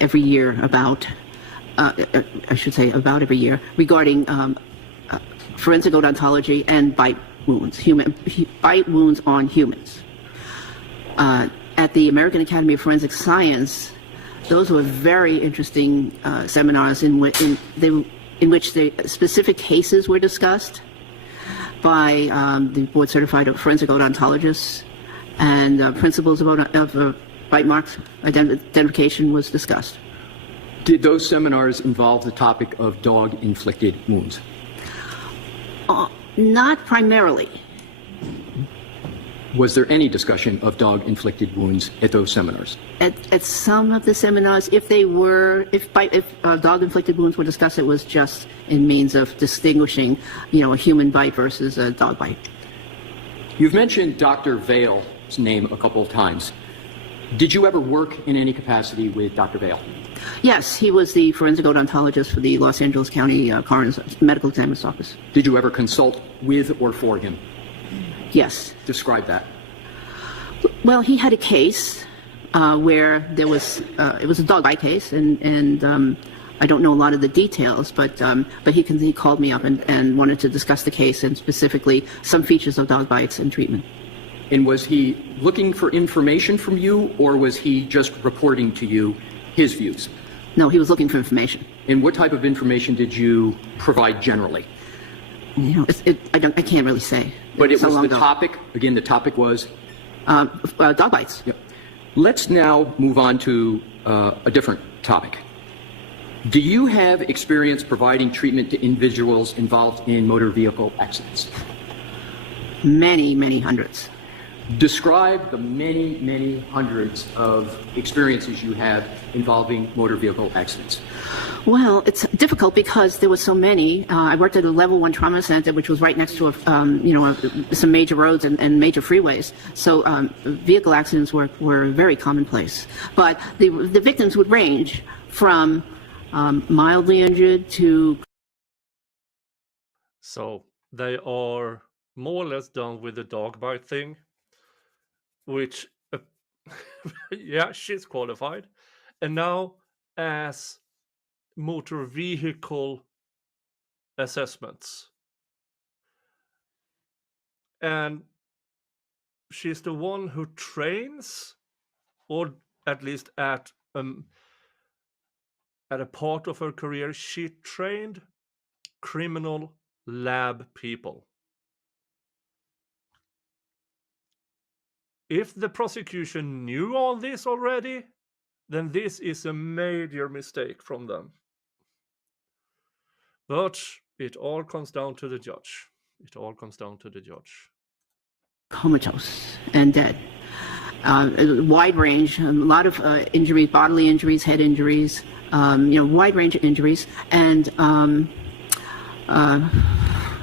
every year about, I should say about every year, regarding forensic odontology and bite wounds, bite wounds on humans. At the American Academy of Forensic Science, those were very interesting seminars in which the specific cases were discussed by the board-certified forensic odontologists, and principles of bite marks identification was discussed. Did those seminars involve the topic of dog-inflicted wounds? Not primarily. Was there any discussion of dog-inflicted wounds at those seminars? At some of the seminars, if dog-inflicted wounds were discussed, it was just in means of distinguishing, a human bite versus a dog bite. You've mentioned Dr. Vale's name a couple of times. Did you ever work in any capacity with Dr. Vale? Yes, he was the forensic odontologist for the Los Angeles County Coroner's Medical Examiner's Office. Did you ever consult with or for him? Yes. Describe that. Well, he had a case where there was it was a dog bite case, and I don't know a lot of the details, but he called me up and wanted to discuss the case and specifically some features of dog bites and treatment. And was he looking for information from you, or was he just reporting to you his views? No, he was looking for information. And what type of information did you provide generally? I can't really say. But it was the topic. Again, the topic was dog bites. Yep. Let's now move on to a different topic. Do you have experience providing treatment to individuals involved in motor vehicle accidents? Many, many hundreds. Describe the many, many hundreds of experiences you have involving motor vehicle accidents. Well, it's difficult because there were so many. I worked at a level 1 trauma center, which was right next to some major roads and major freeways. So vehicle accidents were very commonplace. But the victims would range from mildly injured to... So they are more or less done with the dog bite thing, which, yeah, she's qualified. And now as motor vehicle assessments. And she's the one who trains, or at least at a part of her career, she trained criminal lab people. If the prosecution knew all this already, then this is a major mistake from them. But it all comes down to the judge. It all comes down to the judge. Comatose and dead. A wide range, a lot of injuries, bodily injuries, head injuries, wide range of injuries, and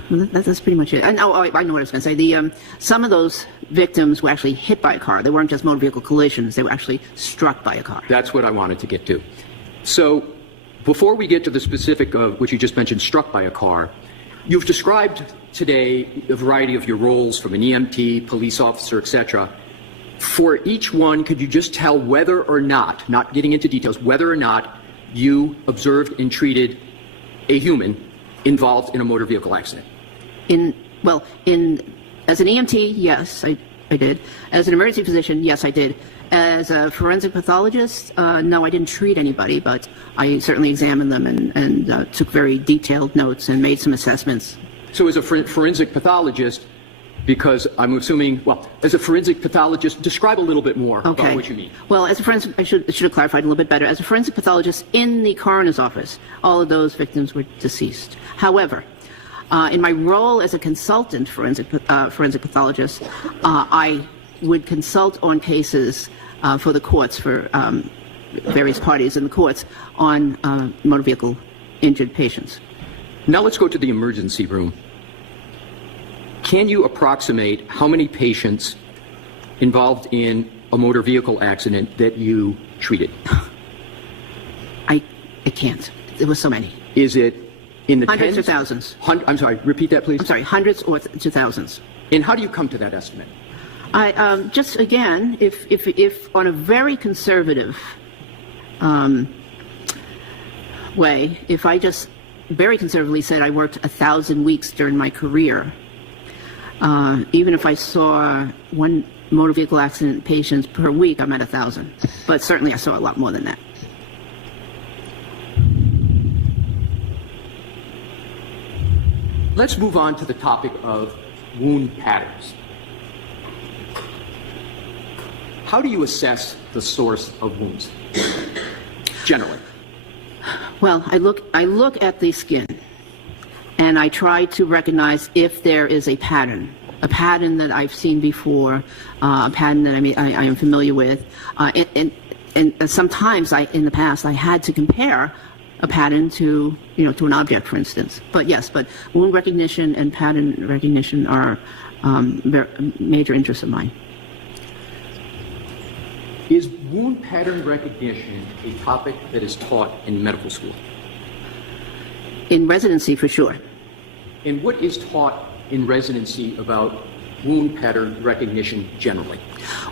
that's pretty much it. And I know what I was going to say. Some of those victims were actually hit by a car. They weren't just motor vehicle collisions. They were actually struck by a car. That's what I wanted to get to. So before we get to the specific of which you just mentioned, struck by a car, you've described today a variety of your roles from an EMT, police officer, etc. For each one, could you just tell whether or not getting into details, whether or not you observed and treated a human involved in a motor vehicle accident? As an EMT, yes, I did. As an emergency physician, yes, I did. As a forensic pathologist, no, I didn't treat anybody, but I certainly examined them and took very detailed notes and made some assessments. So as a forensic pathologist, because I'm assuming, as a forensic pathologist, describe a little bit more about what you mean. Well, as a forensic, I should have clarified a little bit better. As a forensic pathologist in the coroner's office, all of those victims were deceased. However, in my role as a consultant forensic pathologist, I would consult on cases for the courts, for various parties in the courts, on motor vehicle injured patients. Now let's go to the emergency room. Can you approximate how many patients involved in a motor vehicle accident that you treated? I can't. There were so many. Is it in the Hundreds tens? or thousands. I'm sorry, repeat that, please. I'm sorry, hundreds or to thousands. And how do you come to that estimate? I just again, if on a very conservative way, if I just very conservatively said I worked 1,000 weeks during my career, even if I saw one motor vehicle accident patients per week, I'm at 1,000. But certainly I saw a lot more than that. Let's move on to the topic of wound patterns. How do you assess the source of wounds, generally? Well, I look at the skin, and I try to recognize if there is a pattern that I've seen before, a pattern that I am familiar with, and sometimes in the past I had to compare a pattern to an object, for instance. But yes, wound recognition and pattern recognition are major interests of mine. Is wound pattern recognition a topic that is taught in medical school? In residency, for sure. And what is taught in residency about wound pattern recognition generally?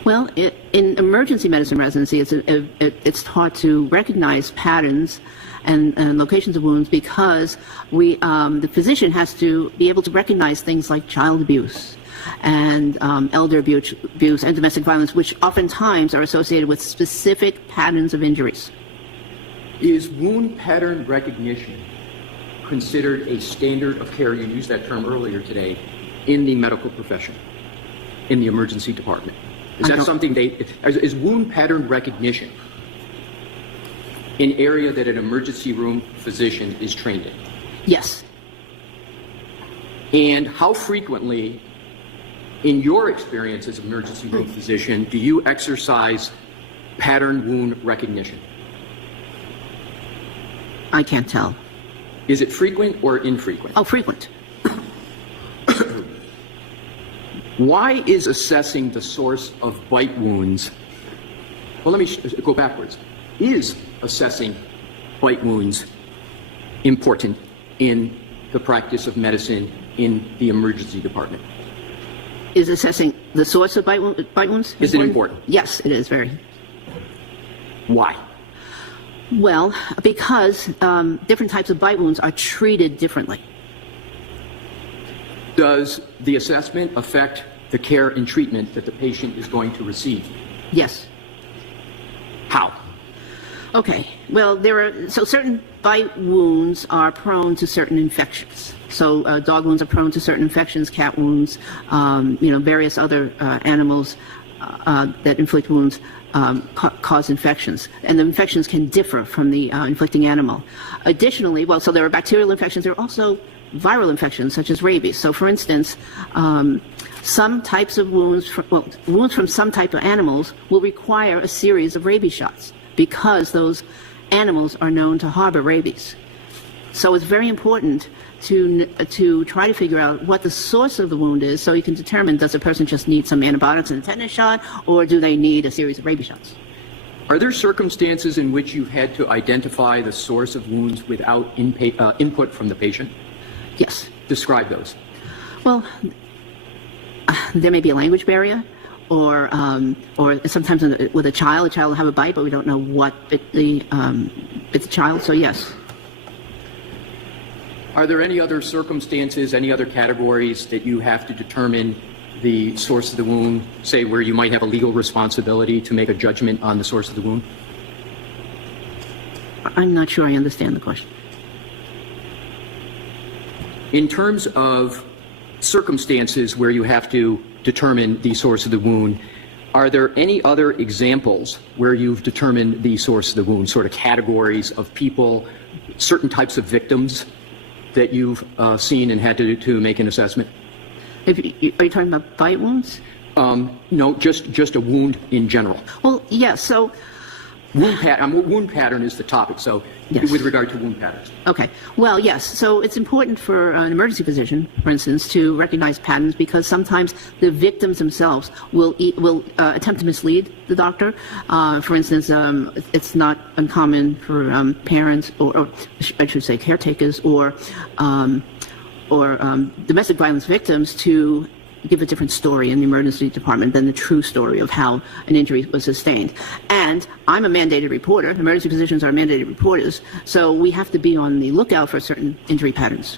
Well, in emergency medicine residency, it's taught to recognize patterns and locations of wounds because the physician has to be able to recognize things like child abuse and elder abuse and domestic violence, which oftentimes are associated with specific patterns of injuries. Is wound pattern recognition considered a standard of care, you used that term earlier today, in the medical profession, in the emergency department? Is that something is wound pattern recognition an area that an emergency room physician is trained in? Yes. And how frequently, in your experience as an emergency room physician, do you exercise pattern wound recognition? I can't tell. Is it frequent or infrequent? Oh, frequent. Why is assessing the source of bite wounds, well, let me go backwards. Is assessing bite wounds important in the practice of medicine in the emergency department? Is assessing the source of bite wounds? Is it important? Yes, it is very. Why? Well, because different types of bite wounds are treated differently. Does the assessment affect the care and treatment that the patient is going to receive? Yes. How? Okay. Well, certain bite wounds are prone to certain infections. So dog wounds are prone to certain infections, cat wounds, various other animals that inflict wounds cause infections. And the infections can differ from the inflicting animal. Additionally, so there are bacterial infections. There are also viral infections, such as rabies. So, for instance, some types of wounds, wounds from some type of animals will require a series of rabies shots because those animals are known to harbor rabies. So it's very important to try to figure out what the source of the wound is so you can determine, does a person just need some antibiotics and a tetanus shot, or do they need a series of rabies shots? Are there circumstances in which you've had to identify the source of wounds without input from the patient? Yes. Describe those. Well, there may be a language barrier, or sometimes with a child will have a bite, but we don't know what bit the child. So yes. Are there any other circumstances, any other categories that you have to determine the source of the wound, say where you might have a legal responsibility to make a judgment on the source of the wound? I'm not sure I understand the question. In terms of circumstances where you have to determine the source of the wound, are there any other examples where you've determined the source of the wound, sort of categories of people, certain types of victims that you've seen and had to make an assessment? Are you talking about bite wounds? No, just a wound in general. Well, yeah, so Wound pattern is the topic, so Yes. with regard to wound patterns. Okay. Well, yes. So it's important for an emergency physician, for instance, to recognize patterns because sometimes the victims themselves will attempt to mislead the doctor. For instance, it's not uncommon for parents, or I should say caretakers, or domestic violence victims to give a different story in the emergency department than the true story of how an injury was sustained. And I'm a mandated reporter. Emergency physicians are mandated reporters, so we have to be on the lookout for certain injury patterns.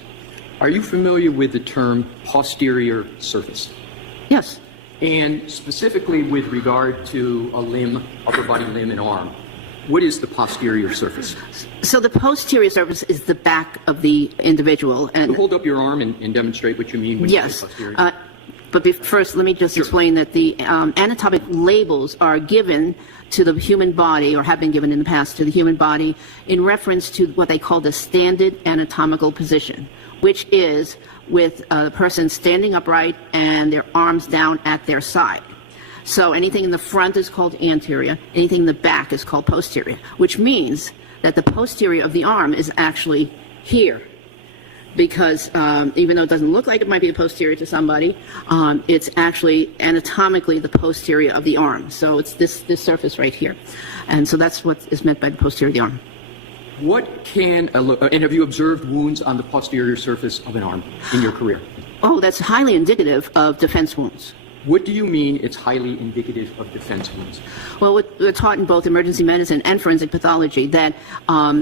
Are you familiar with the term posterior surface? Yes. And specifically with regard to a limb, upper body limb and arm, what is the posterior surface? So the posterior surface is the back of the individual. And hold up your arm and demonstrate what you mean when you say posterior. But first, let me just explain that the anatomic labels are given to the human body, or have been given in the past to the human body, in reference to what they call the standard anatomical position, which is with a person standing upright and their arms down at their side. So anything in the front is called anterior, anything in the back is called posterior, which means that the posterior of the arm is actually here. Because even though it doesn't look like it might be the posterior to somebody, it's actually anatomically the posterior of the arm. So it's this surface right here. And so that's what is meant by the posterior of the arm. And have you observed wounds on the posterior surface of an arm in your career? Oh, that's highly indicative of defense wounds. What do you mean it's highly indicative of defense wounds? Well, we're taught in both emergency medicine and forensic pathology that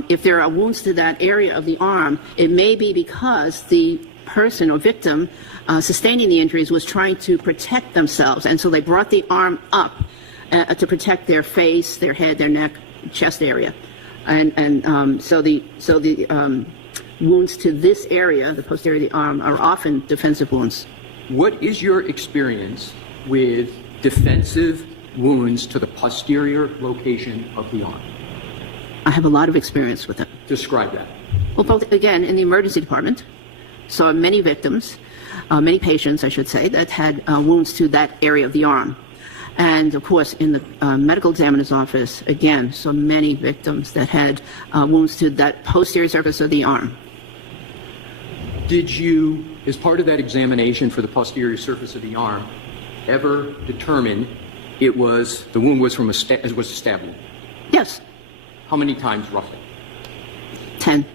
if there are wounds to that area of the arm, it may be because the person or victim sustaining the injuries was trying to protect themselves, and so they brought the arm up to protect their face, their head, their neck, chest area, and so the wounds to this area, the posterior of the arm, are often defensive wounds. What is your experience with defensive wounds to the posterior location of the arm? I have a lot of experience with it. Describe that. Well, both, again, in the emergency department, saw many victims, many patients, I should say, that had wounds to that area of the arm. And, of course, in the medical examiner's office, again, so many victims that had wounds to that posterior surface of the arm. Did you, as part of that examination for the posterior surface of the arm, ever determine the wound was from a stab wound? Yes. How many times, roughly? 10,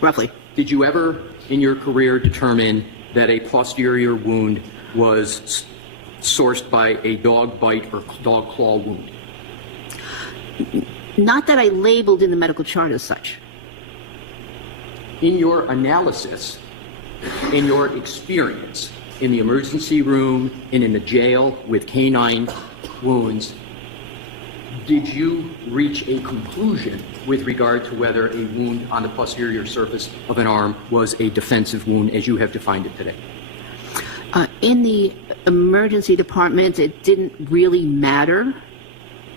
roughly. Did you ever, in your career, determine that a posterior wound was sourced by a dog bite or dog claw wound? Not that I labeled in the medical chart as such. In your analysis, in your experience in the emergency room and in the jail with canine wounds, did you reach a conclusion with regard to whether a wound on the posterior surface of an arm was a defensive wound as you have defined it today? In the emergency department, it didn't really matter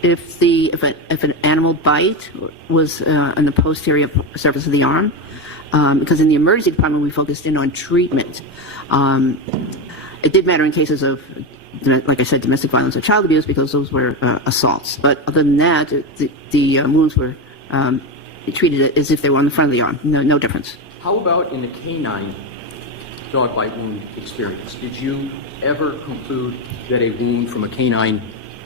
if an animal bite was on the posterior surface of the arm. Because in the emergency department, we focused in on treatment. It did matter in cases of, like I said, domestic violence or child abuse, because those were assaults. But other than that, the wounds were treated as if they were on the front of the arm. No difference. How about in the canine dog bite wound experience? Did you ever conclude that a wound from a canine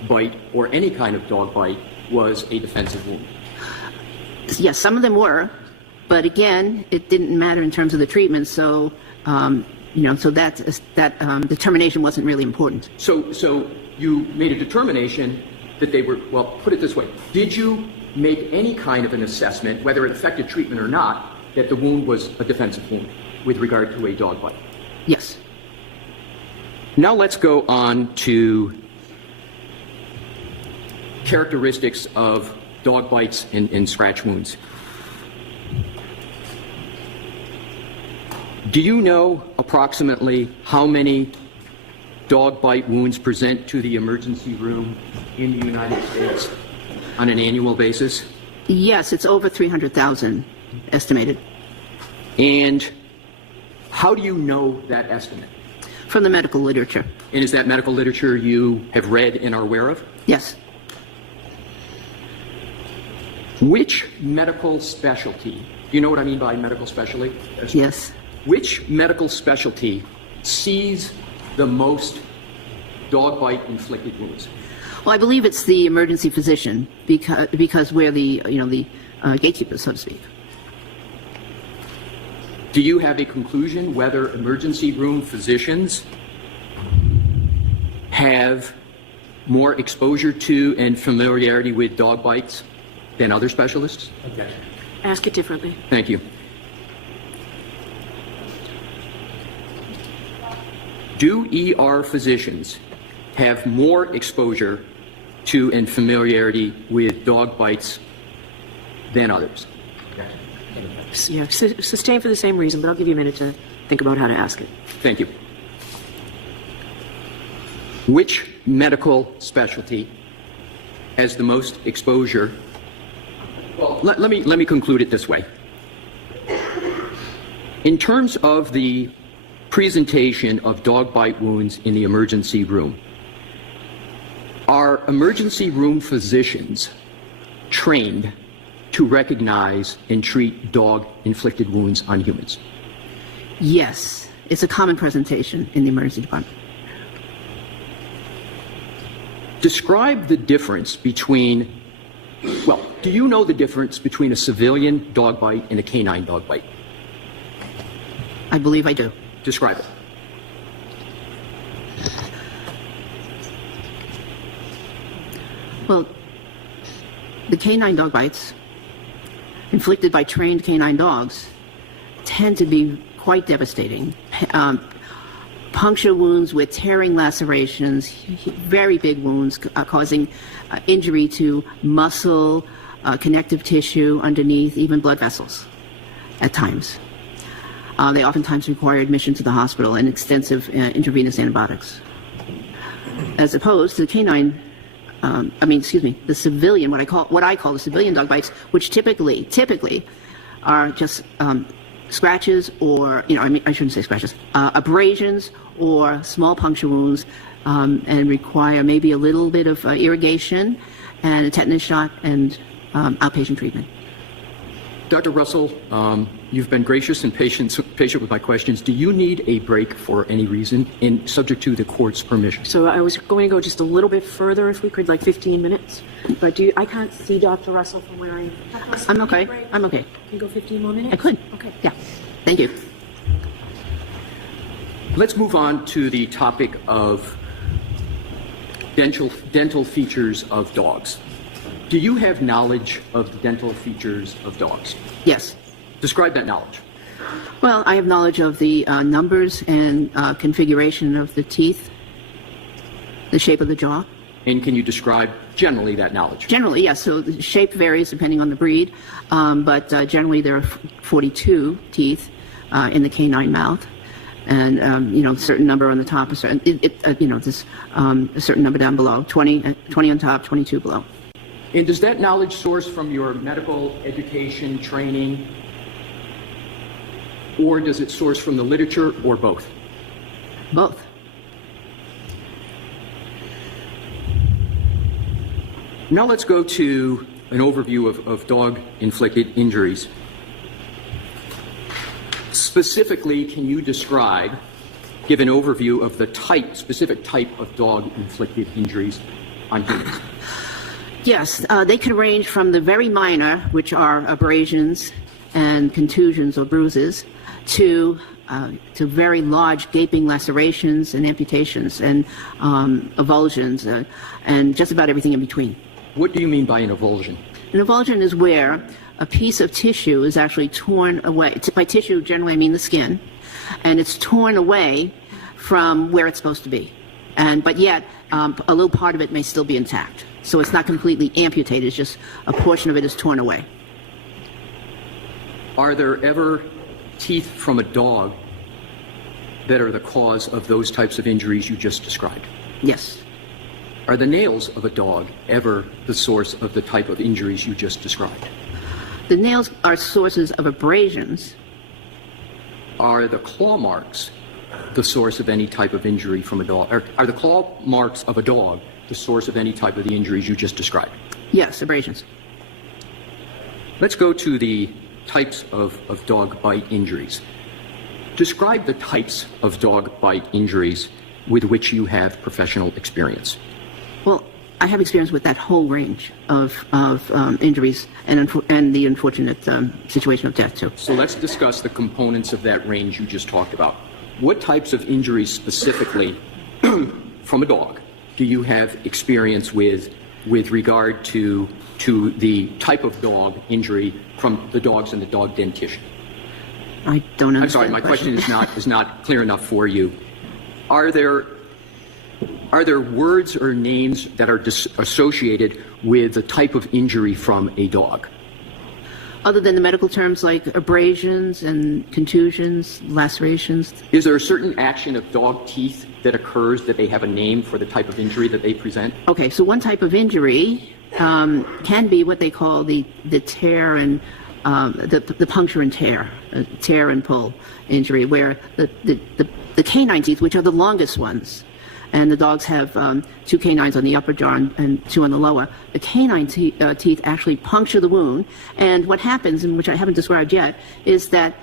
bite or any kind of dog bite was a defensive wound? Yes, some of them were. But again, it didn't matter in terms of the treatment, so so that determination wasn't really important. So you made a determination that they were, well, put it this way, did you make any kind of an assessment, whether it affected treatment or not, that the wound was a defensive wound with regard to a dog bite? Yes. Now let's go on to characteristics of dog bites and scratch wounds. Do you know approximately how many dog bite wounds present to the emergency room in the United States on an annual basis? Yes, it's over 300,000 estimated. And how do you know that estimate? From the medical literature. And is that medical literature you have read and are aware of? Yes. Which medical specialty, do you know what I mean by medical specialty? Yes. Which medical specialty sees the most dog bite inflicted wounds? Well, I believe it's the emergency physician because we're the gatekeepers, so to speak. Do you have a conclusion whether emergency room physicians have more exposure to and familiarity with dog bites than other specialists? Okay. Ask it differently. Thank you. Do ER physicians have more exposure to and familiarity with dog bites than others? Yeah, sustain for the same reason, but I'll give you a minute to think about how to ask it. Thank you. Which medical specialty has the most exposure? Well, let me conclude it this way. In terms of the presentation of dog bite wounds in the emergency room, are emergency room physicians trained to recognize and treat dog-inflicted wounds on humans? Yes, it's a common presentation in the emergency department. Describe the difference between, well, do you know the difference between a civilian dog bite and a canine dog bite? I believe I do. Describe it. Well, the canine dog bites inflicted by trained canine dogs tend to be quite devastating. Puncture wounds with tearing lacerations, very big wounds causing injury to muscle, connective tissue underneath, even blood vessels at times. They oftentimes require admission to the hospital and extensive intravenous antibiotics. As opposed to the canine, the civilian, what I call the civilian dog bites, which typically are just scratches or, I shouldn't say scratches, abrasions or small puncture wounds, and require maybe a little bit of irrigation and a tetanus shot and outpatient treatment. Dr. Russell, you've been gracious and patient with my questions. Do you need a break for any reason, and subject to the court's permission? So I was going to go just a little bit further, if we could, like 15 minutes. But I can't see Dr. Russell from where I am. I'm okay. I'm okay. Can you go 15 more minutes? I could. Okay. Yeah. Thank you. Let's move on to the topic of dental features of dogs. Do you have knowledge of the dental features of dogs? Yes. Describe that knowledge. Well, I have knowledge of the numbers and configuration of the teeth, the shape of the jaw. And can you describe generally that knowledge? Generally, yes. So the shape varies depending on the breed, but generally there are 42 teeth in the canine mouth, and a certain number on the top, a certain number down below, 20 on top, 22 below. And does that knowledge source from your medical education training, or does it source from the literature, or both? Both. Now let's go to an overview of dog-inflicted injuries. Specifically, can you give an overview of the specific type of dog-inflicted injuries on humans? Yes, they can range from the very minor, which are abrasions and contusions or bruises, to very large gaping lacerations and amputations and avulsions and just about everything in between. What do you mean by an avulsion? An avulsion is where a piece of tissue is actually torn away. By tissue, generally I mean the skin, and it's torn away from where it's supposed to be. But yet, a little part of it may still be intact. So it's not completely amputated, it's just a portion of it is torn away. Are there ever teeth from a dog that are the cause of those types of injuries you just described? Yes. Are the nails of a dog ever the source of the type of injuries you just described? The nails are sources of abrasions. Are the claw marks the source of any type of injury from a dog? Are the claw marks of a dog the source of any type of the injuries you just described? Yes, abrasions. Let's go to the types of dog bite injuries. Describe the types of dog bite injuries with which you have professional experience. Well, I have experience with that whole range of injuries and the unfortunate situation of death, too. So let's discuss the components of that range you just talked about. What types of injuries specifically from a dog do you have experience with regard to the type of dog injury from the dogs and the dog dentition? I don't understand. I'm sorry, my question is not clear enough for you. Are there words or names that are associated with the type of injury from a dog? Other than the medical terms like abrasions and contusions, lacerations? Is there a certain action of dog teeth that occurs that they have a name for the type of injury that they present? Okay, so one type of injury can be what they call the tear and the puncture and tear and pull injury, where the canine teeth, which are the longest ones, and the dogs have 2 canines on the upper jaw and 2 on the lower. The canine teeth actually puncture the wound, and what happens, and which I haven't described yet, is that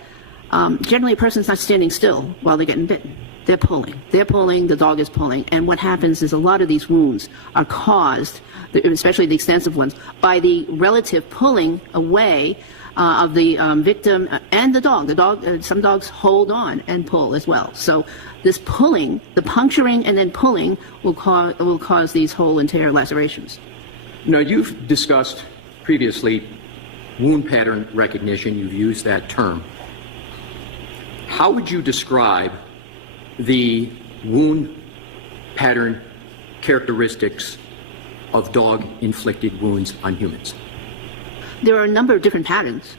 generally a person's not standing still while they're getting bitten. They're pulling, the dog is pulling, and what happens is a lot of these wounds are caused, especially the extensive ones, by the relative pulling away of the victim and the dog. Some dogs hold on and pull as well. So this pulling, the puncturing and then pulling, will cause these hole and tear lacerations. Now, you've discussed previously wound pattern recognition. You've used that term. How would you describe the wound pattern characteristics of dog-inflicted wounds on humans? There are a number of different patterns.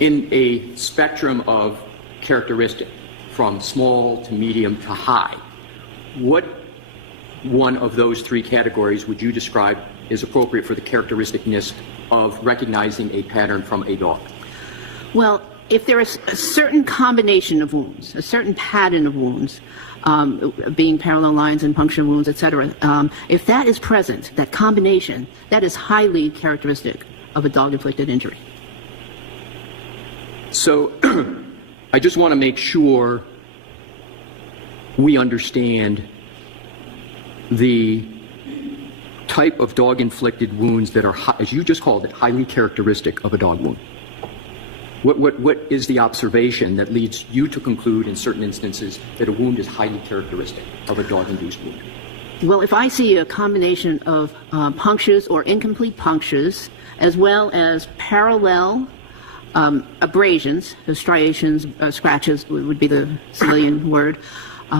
In a spectrum of characteristic, from small to medium to high, what one of those 3 categories would you describe is appropriate for the characteristicness of recognizing a pattern from a dog? Well, if there is a certain combination of wounds, a certain pattern of wounds, being parallel lines and puncture wounds, etc., if that is present, that combination, that is highly characteristic of a dog-inflicted injury. So I just want to make sure we understand the type of dog-inflicted wounds that are, as you just called it, highly characteristic of a dog wound. What is the observation that leads you to conclude in certain instances that a wound is highly characteristic of a dog-induced wound? Well, if I see a combination of punctures or incomplete punctures, as well as parallel abrasions, striations, scratches would be the civilian word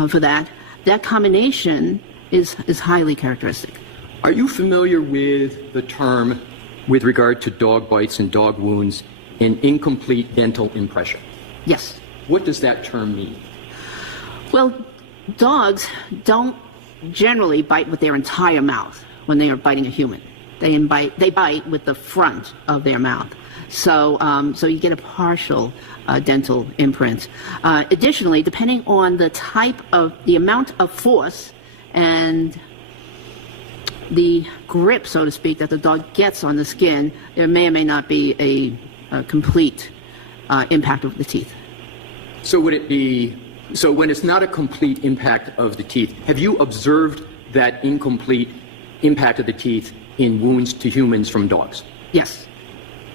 for that, that combination is highly characteristic. Are you familiar with the term, with regard to dog bites and dog wounds, an incomplete dental impression? Yes. What does that term mean? Well, dogs don't generally bite with their entire mouth when they are biting a human. They bite with the front of their mouth. So you get a partial dental imprint. Additionally, depending on the amount of force and the grip, so to speak, that the dog gets on the skin, there may or may not be a complete impact of the teeth. So when it's not a complete impact of the teeth, have you observed that incomplete impact of the teeth in wounds to humans from dogs? Yes.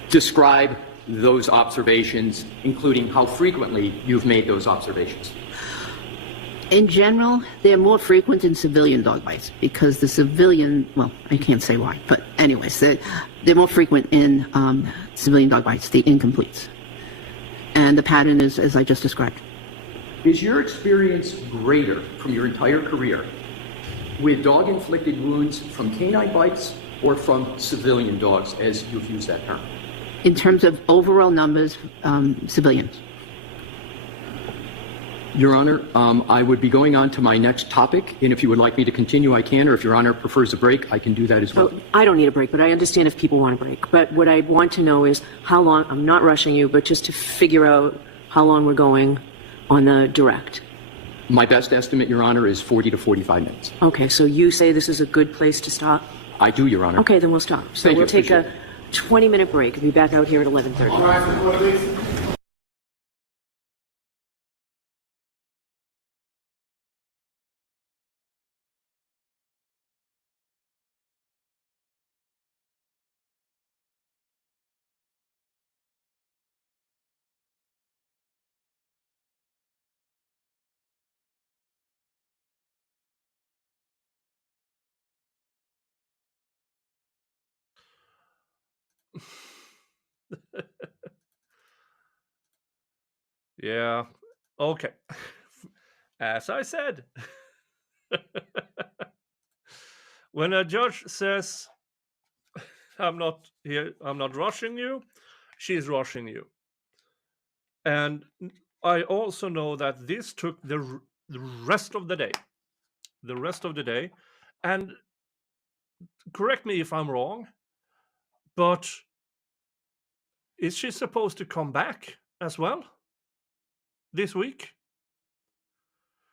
Describe those observations, including how frequently you've made those observations. In general, they're more frequent in civilian dog bites because the civilian, well, I can't say why, but anyways, they're more frequent in civilian dog bites, the incompletes. And the pattern is as I just described. Is your experience greater from your entire career with dog-inflicted wounds from canine bites or from civilian dogs, as you've used that term? In terms of overall numbers, civilians. Your Honor, I would be going on to my next topic, and if you would like me to continue, I can, or if Your Honor prefers a break, I can do that as well. Oh, I don't need a break, but I understand if people want a break. But what I want to know is how long, I'm not rushing you, but just to figure out how long we're going on the direct. My best estimate, Your Honor, is 40 to 45 minutes. Okay, so you say this is a good place to stop? I do, Your Honor. Okay, then we'll stop. So Thank you. we'll take a 20-minute break. We'll be back out here at 11:30. All rise for the photo, please. Yeah. Okay. As I said, when a judge says, I'm not here, I'm not rushing you, she's rushing you. And I also know that this took the rest of the day. The rest of the day. And correct me if I'm wrong, but is she supposed to come back as well this week?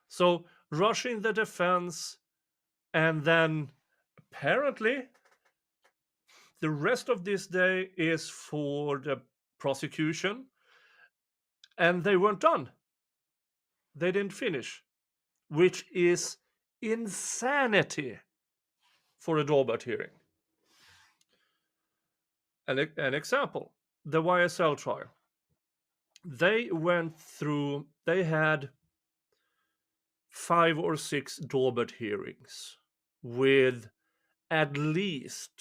So rushing the defense, and then apparently the rest of this day is for the prosecution, and they weren't done. They didn't finish, which is insanity for a Daubert hearing. An example, the YSL trial. They went through, they had 5 or 6 Daubert hearings with at least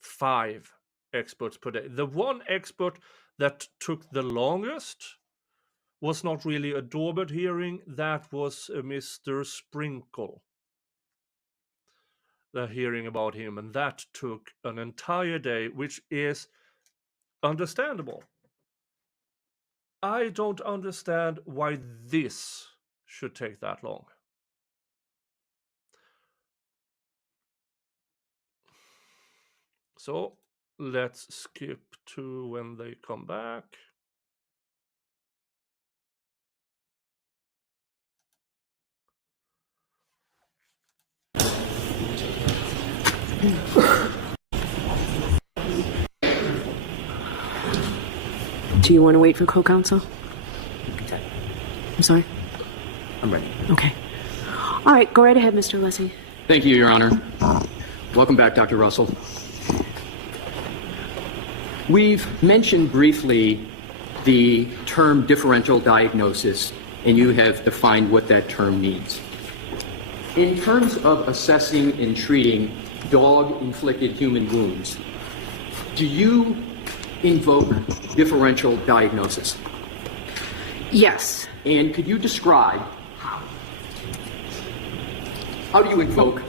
5 experts per day. The one expert that took the longest was not really a Daubert hearing, that was Mr. Sprinkle. The hearing about him, and that took an entire day, which is understandable. I don't understand why this should take that long. So let's skip to when they come back. Do you want to wait for co-counsel? Okay. I'm sorry? I'm ready. Okay. All right, go right ahead, Mr. Leslie. Thank you, Your Honor. Welcome back, Dr. Russell. We've mentioned briefly the term differential diagnosis, and you have defined what that term means. In terms of assessing and treating dog-inflicted human wounds, do you invoke differential diagnosis? Yes. And could you describe how do you invoke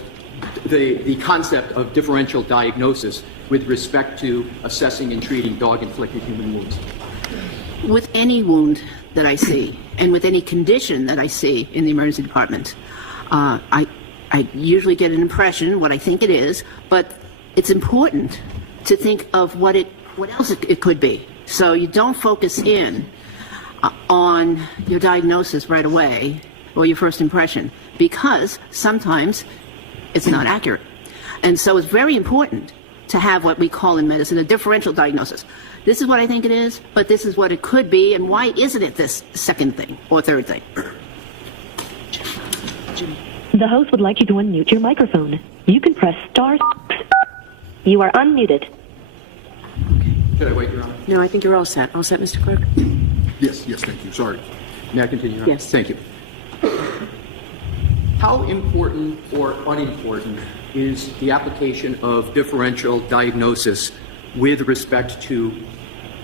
the concept of differential diagnosis with respect to assessing and treating dog-inflicted human wounds? With any wound that I see, and with any condition that I see in the emergency department, I usually get an impression, what I think it is, but it's important to think of what else it could be. So you don't focus in on your diagnosis right away, or your first impression, because sometimes it's not accurate. And so it's very important to have what we call in medicine a differential diagnosis. This is what I think it is, but this is what it could be, and why isn't it this second thing or third thing? The host would like you to unmute your microphone. You can press *6. You are unmuted. Should I wait, Your Honor? No, I think you're all set. All set, Mr. Clerk? Yes, thank you. Sorry. May I continue, Your Honor? Yes. Thank you. How important or unimportant is the application of differential diagnosis with respect to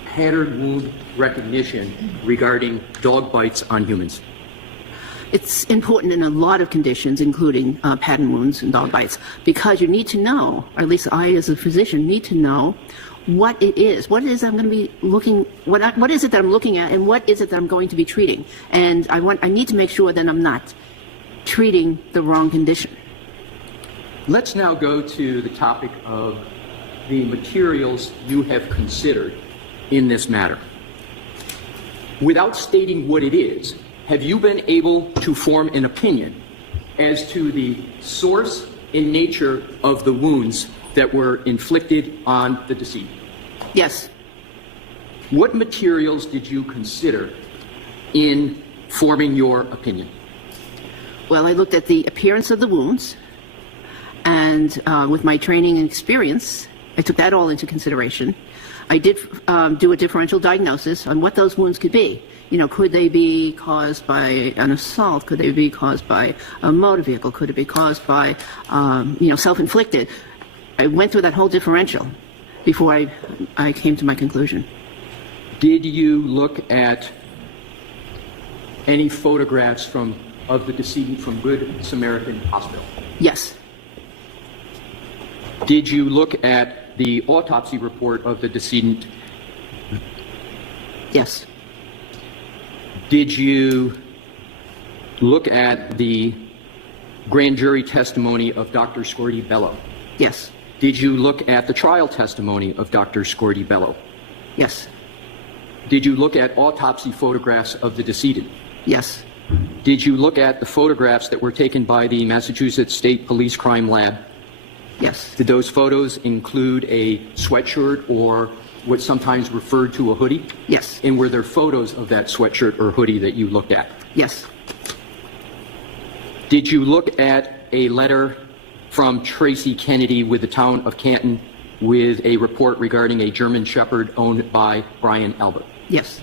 pattern wound recognition regarding dog bites on humans? It's important in a lot of conditions, including pattern wounds and dog bites, because you need to know, or at least I as a physician need to know, what it is. What it is I'm going to be looking, what is it that I'm looking at, and what is it that I'm going to be treating? And I need to make sure that I'm not treating the wrong condition. Let's now go to the topic of the materials you have considered in this matter. Without stating what it is, have you been able to form an opinion as to the source and nature of the wounds that were inflicted on the decedent? Yes. What materials did you consider in forming your opinion? Well, I looked at the appearance of the wounds, and with my training and experience, I took that all into consideration. I did do a differential diagnosis on what those wounds could be. You know, could they be caused by an assault? Could they be caused by a motor vehicle? Could it be caused by, self-inflicted? I went through that whole differential before I came to my conclusion. Did you look at any photographs of the decedent from Good Samaritan Hospital? Yes. Did you look at the autopsy report of the decedent? Yes. Did you look at the grand jury testimony of Dr. Scordi Bello? Yes. Did you look at the trial testimony of Dr. Scordi Bello? Yes. Did you look at autopsy photographs of the decedent? Yes. Did you look at the photographs that were taken by the Massachusetts State Police Crime Lab? Yes. Did those photos include a sweatshirt or what's sometimes referred to a hoodie? Yes. And were there photos of that sweatshirt or hoodie that you looked at? Yes. Did you look at a letter from Tracy Kennedy with the town of Canton with a report regarding a German Shepherd owned by Brian Albert? Yes.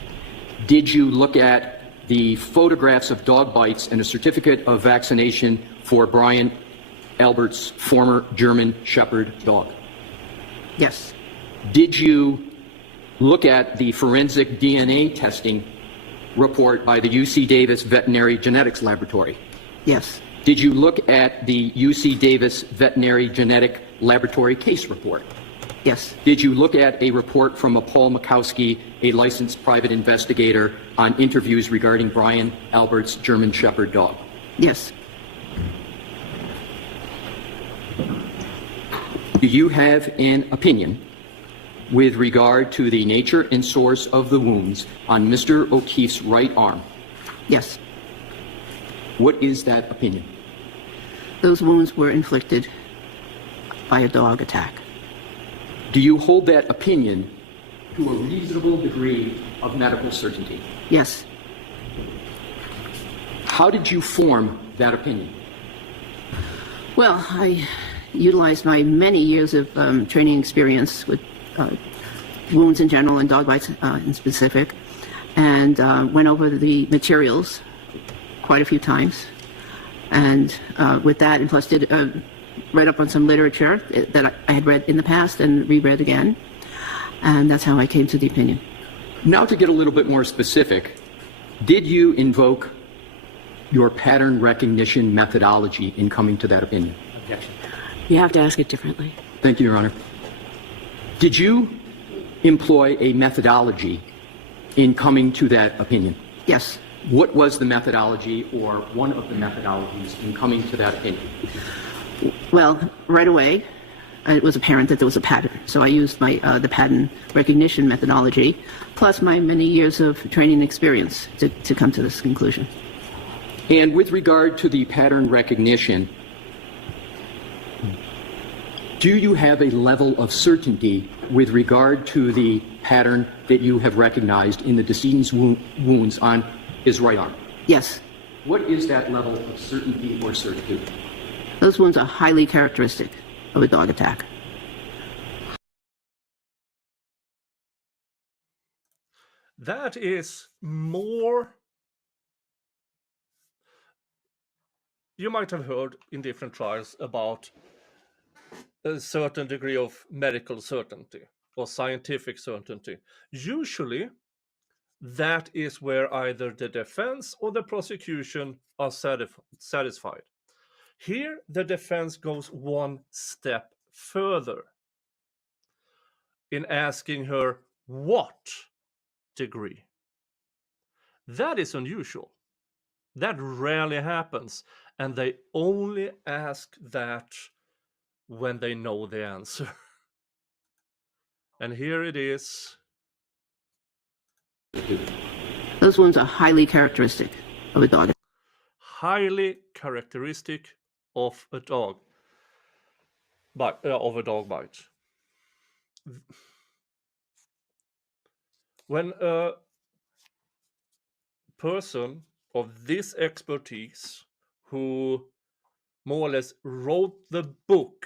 Did you look at the photographs of dog bites and a certificate of vaccination for Brian Albert's former German Shepherd dog? Yes. Did you look at the forensic DNA testing report by the UC Davis Veterinary Genetics Laboratory? Yes. Did you look at the UC Davis Veterinary Genetic Laboratory case report? Yes. Did you look at a report from a Paul Mikowski, a licensed private investigator, on interviews regarding Brian Albert's German Shepherd dog? Yes. Do you have an opinion with regard to the nature and source of the wounds on Mr. O'Keefe's right arm? Yes. What is that opinion? Those wounds were inflicted by a dog attack. Do you hold that opinion to a reasonable degree of medical certainty? Yes. How did you form that opinion? Well, I utilized my many years of training experience with wounds in general and dog bites in specific, and went over the materials quite a few times. And with that, and plus read up on some literature that I had read in the past and reread again. And that's how I came to the opinion. Now to get a little bit more specific, did you invoke your pattern recognition methodology in coming to that opinion? Objection. You have to ask it differently. Thank you, Your Honor. Did you employ a methodology in coming to that opinion? Yes. What was the methodology or one of the methodologies in coming to that opinion? Well, right away, it was apparent that there was a pattern. So I used my the pattern recognition methodology, plus my many years of training and experience to come to this conclusion. And with regard to the pattern recognition, do you have a level of certainty with regard to the pattern that you have recognized in the decedent's wounds on his right arm? Yes. What is that level of certainty or certitude? Those wounds are highly characteristic of a dog attack. That is more. You might have heard in different trials about a certain degree of medical certainty or scientific certainty. Usually, that is where either the defense or the prosecution are satisfied. Here, the defense goes one step further in asking her what degree. That is unusual. That rarely happens, and they only ask that when they know the answer. And here it is. Those wounds are highly characteristic of a dog. Highly characteristic of a dog. of a dog bite. When a person of this expertise, who more or less wrote the book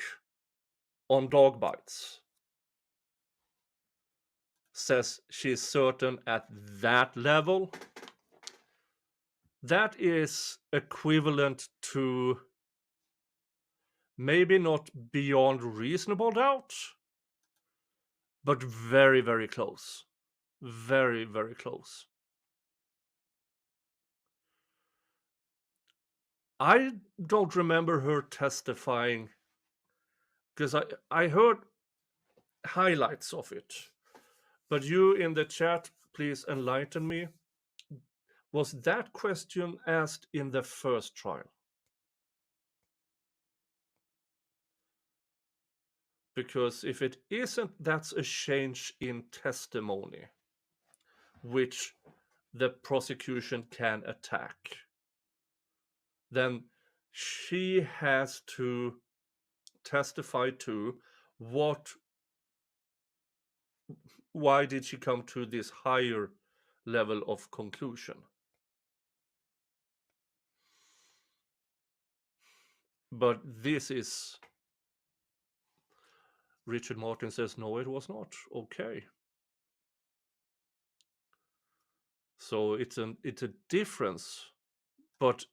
on dog bites, says she's certain at that level, that is equivalent to maybe not beyond reasonable doubt, but very, very close. Very, very close. I don't remember her testifying, because I heard highlights of it. But you in the chat, please enlighten me. Was that question asked in the first trial? Because if it isn't, that's a change in testimony, which the prosecution can attack. Then she has to testify to why did she come to this higher level of conclusion. But this is, Richard Martin says, no, it was not. Okay. So it's a difference, but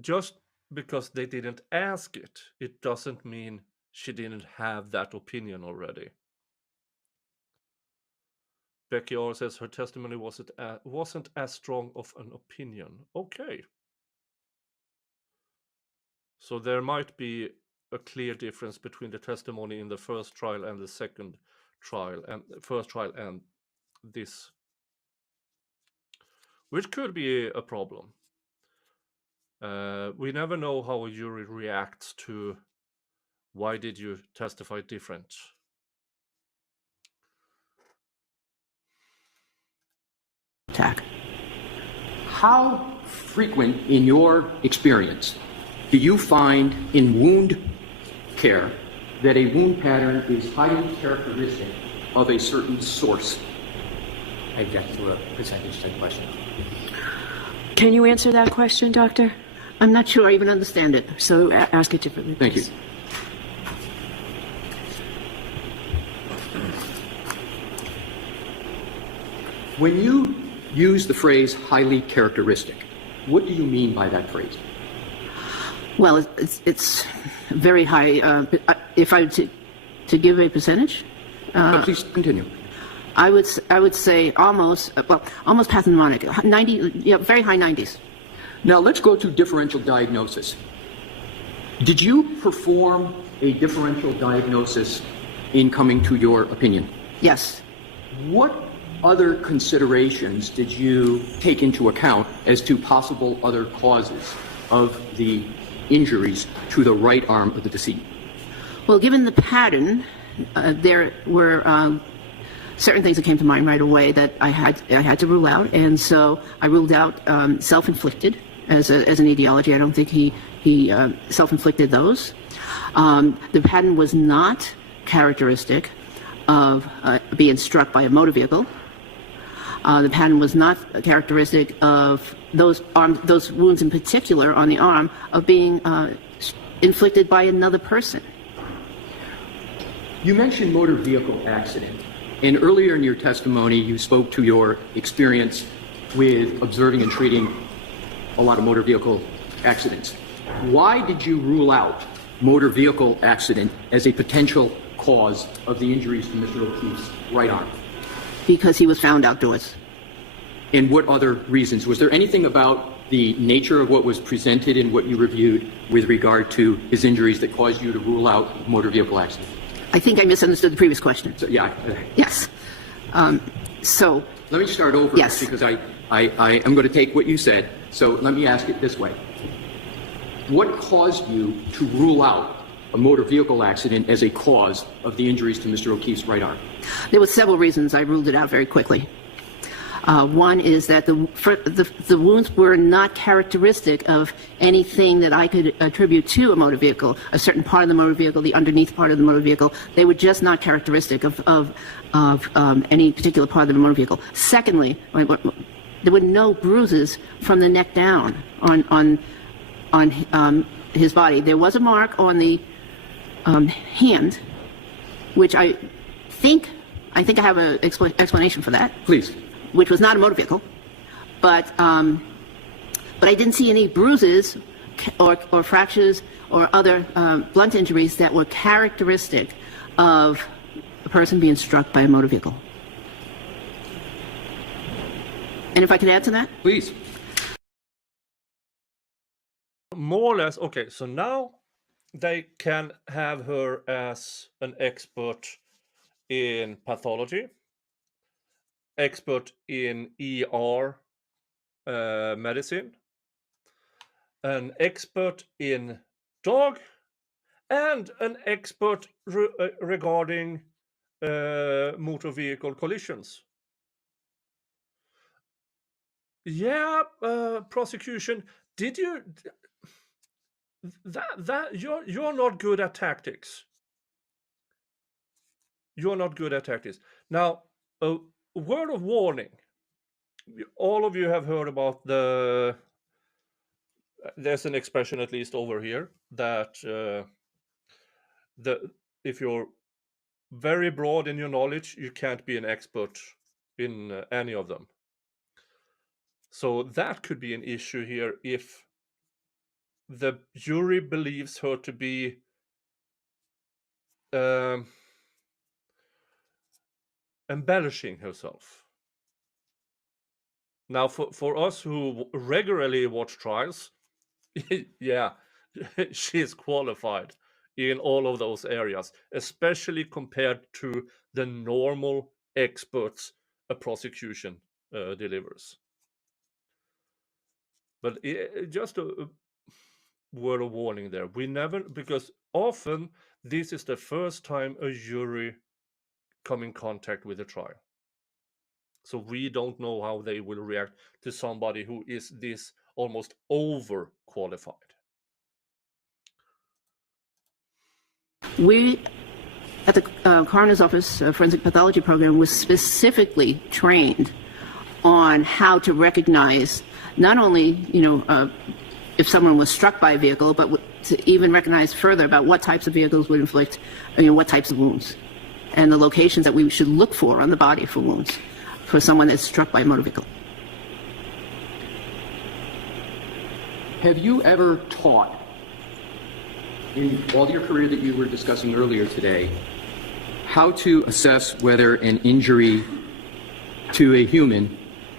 just because they didn't ask it, it doesn't mean she didn't have that opinion already. Becky R says her testimony wasn't as strong of an opinion. Okay. So there might be a clear difference between the testimony in the first trial and the second trial, and first trial and this, which could be a problem. We never know how a jury reacts to why did you testify different. Attack. How frequent in your experience do you find in wound care that a wound pattern is highly characteristic of a certain source? I object to a percentage type question. Can you answer that question, Doctor? I'm not sure I even understand it, so ask it differently. Thank you. When you use the phrase highly characteristic, what do you mean by that phrase? Well, it's very high. If I were to give a percentage, please continue. I would say almost pathognomonic, 90, very high 90s. Now let's go to differential diagnosis. Did you perform a differential diagnosis in coming to your opinion? Yes. What other considerations did you take into account as to possible other causes of the injuries to the right arm of the decedent? Well, given the pattern, there were certain things that came to mind right away that I had to rule out, and so I ruled out self-inflicted as an etiology. I don't think he self-inflicted those. The pattern was not characteristic of being struck by a motor vehicle. The pattern was not characteristic of those wounds in particular on the arm of being inflicted by another person. You mentioned motor vehicle accident, and earlier in your testimony you spoke to your experience with observing and treating a lot of motor vehicle accidents. Why did you rule out motor vehicle accident as a potential cause of the injuries to Mr. O'Keefe's right arm? Because he was found outdoors. And what other reasons? Was there anything about the nature of what was presented in what you reviewed with regard to his injuries that caused you to rule out motor vehicle accident? I think I misunderstood the previous question. So, yeah. Yes. So. Let me start over. Yes. Because I am going to take what you said. So let me ask it this way. What caused you to rule out a motor vehicle accident as a cause of the injuries to Mr. O'Keefe's right arm? There were several reasons. I ruled it out very quickly. One is that the wounds were not characteristic of anything that I could attribute to a motor vehicle, a certain part of the motor vehicle, the underneath part of the motor vehicle. They were just not characteristic of any particular part of the motor vehicle. Secondly, there were no bruises from the neck down on his body. There was a mark on the hand, which I think I have an explanation for that. Please. Which was not a motor vehicle, but I didn't see any bruises or fractures or other blunt injuries that were characteristic of a person being struck by a motor vehicle. And if I could add to that? Please. More or less, okay, so now they can have her as an expert in pathology, expert in ER medicine, an expert in dog, and an expert regarding motor vehicle collisions. Yeah, prosecution, did you... You're not good at tactics. You're not good at tactics. Now, a word of warning. All of you have heard about there's an expression, at least over here, that if you're very broad in your knowledge, you can't be an expert in any of them. So that could be an issue here if the jury believes her to be embellishing herself. Now, for us who regularly watch trials, yeah, she's qualified in all of those areas, especially compared to the normal experts a prosecution delivers. But just a word of warning there. We never, because often this is the first time a jury come in contact with a trial. So we don't know how they will react to somebody who is this almost overqualified. We, at the Coroner's Office Forensic Pathology Program, was specifically trained on how to recognize not only, if someone was struck by a vehicle, but to even recognize further about what types of vehicles would inflict, what types of wounds, and the locations that we should look for on the body for wounds for someone that's struck by a motor vehicle. Have you ever taught, in all your career that you were discussing earlier today, how to assess whether an injury to a human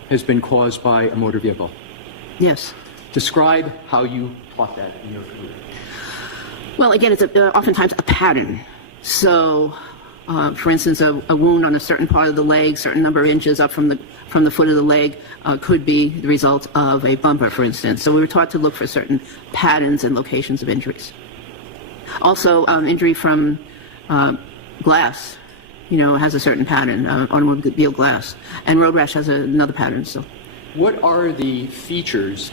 has been caused by a motor vehicle? Yes. Describe how you taught that in your career. Well, again, it's oftentimes a pattern. So, for instance, a wound on a certain part of the leg, certain number of inches up from the foot of the leg, could be the result of a bumper, for instance. So we were taught to look for certain patterns and locations of injuries. Also, injury from glass, has a certain pattern, automobile glass, and road rash has another pattern. So, what are the features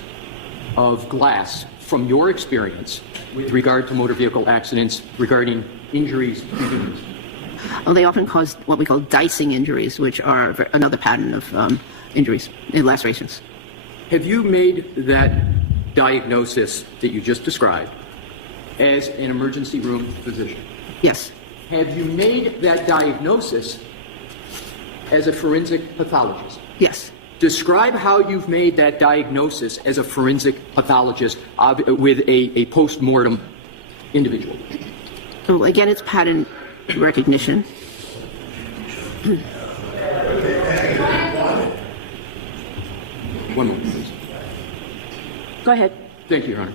of glass from your experience with regard to motor vehicle accidents regarding injuries to humans? Well, they often cause what we call dicing injuries, which are another pattern of injuries and lacerations. Have you made that diagnosis that you just described as an emergency room physician? Yes. Have you made that diagnosis as a forensic pathologist? Yes. Describe how you've made that diagnosis as a forensic pathologist with a post-mortem individual. Well, again, it's pattern recognition. One moment, please. Go ahead. Thank you, Your Honor.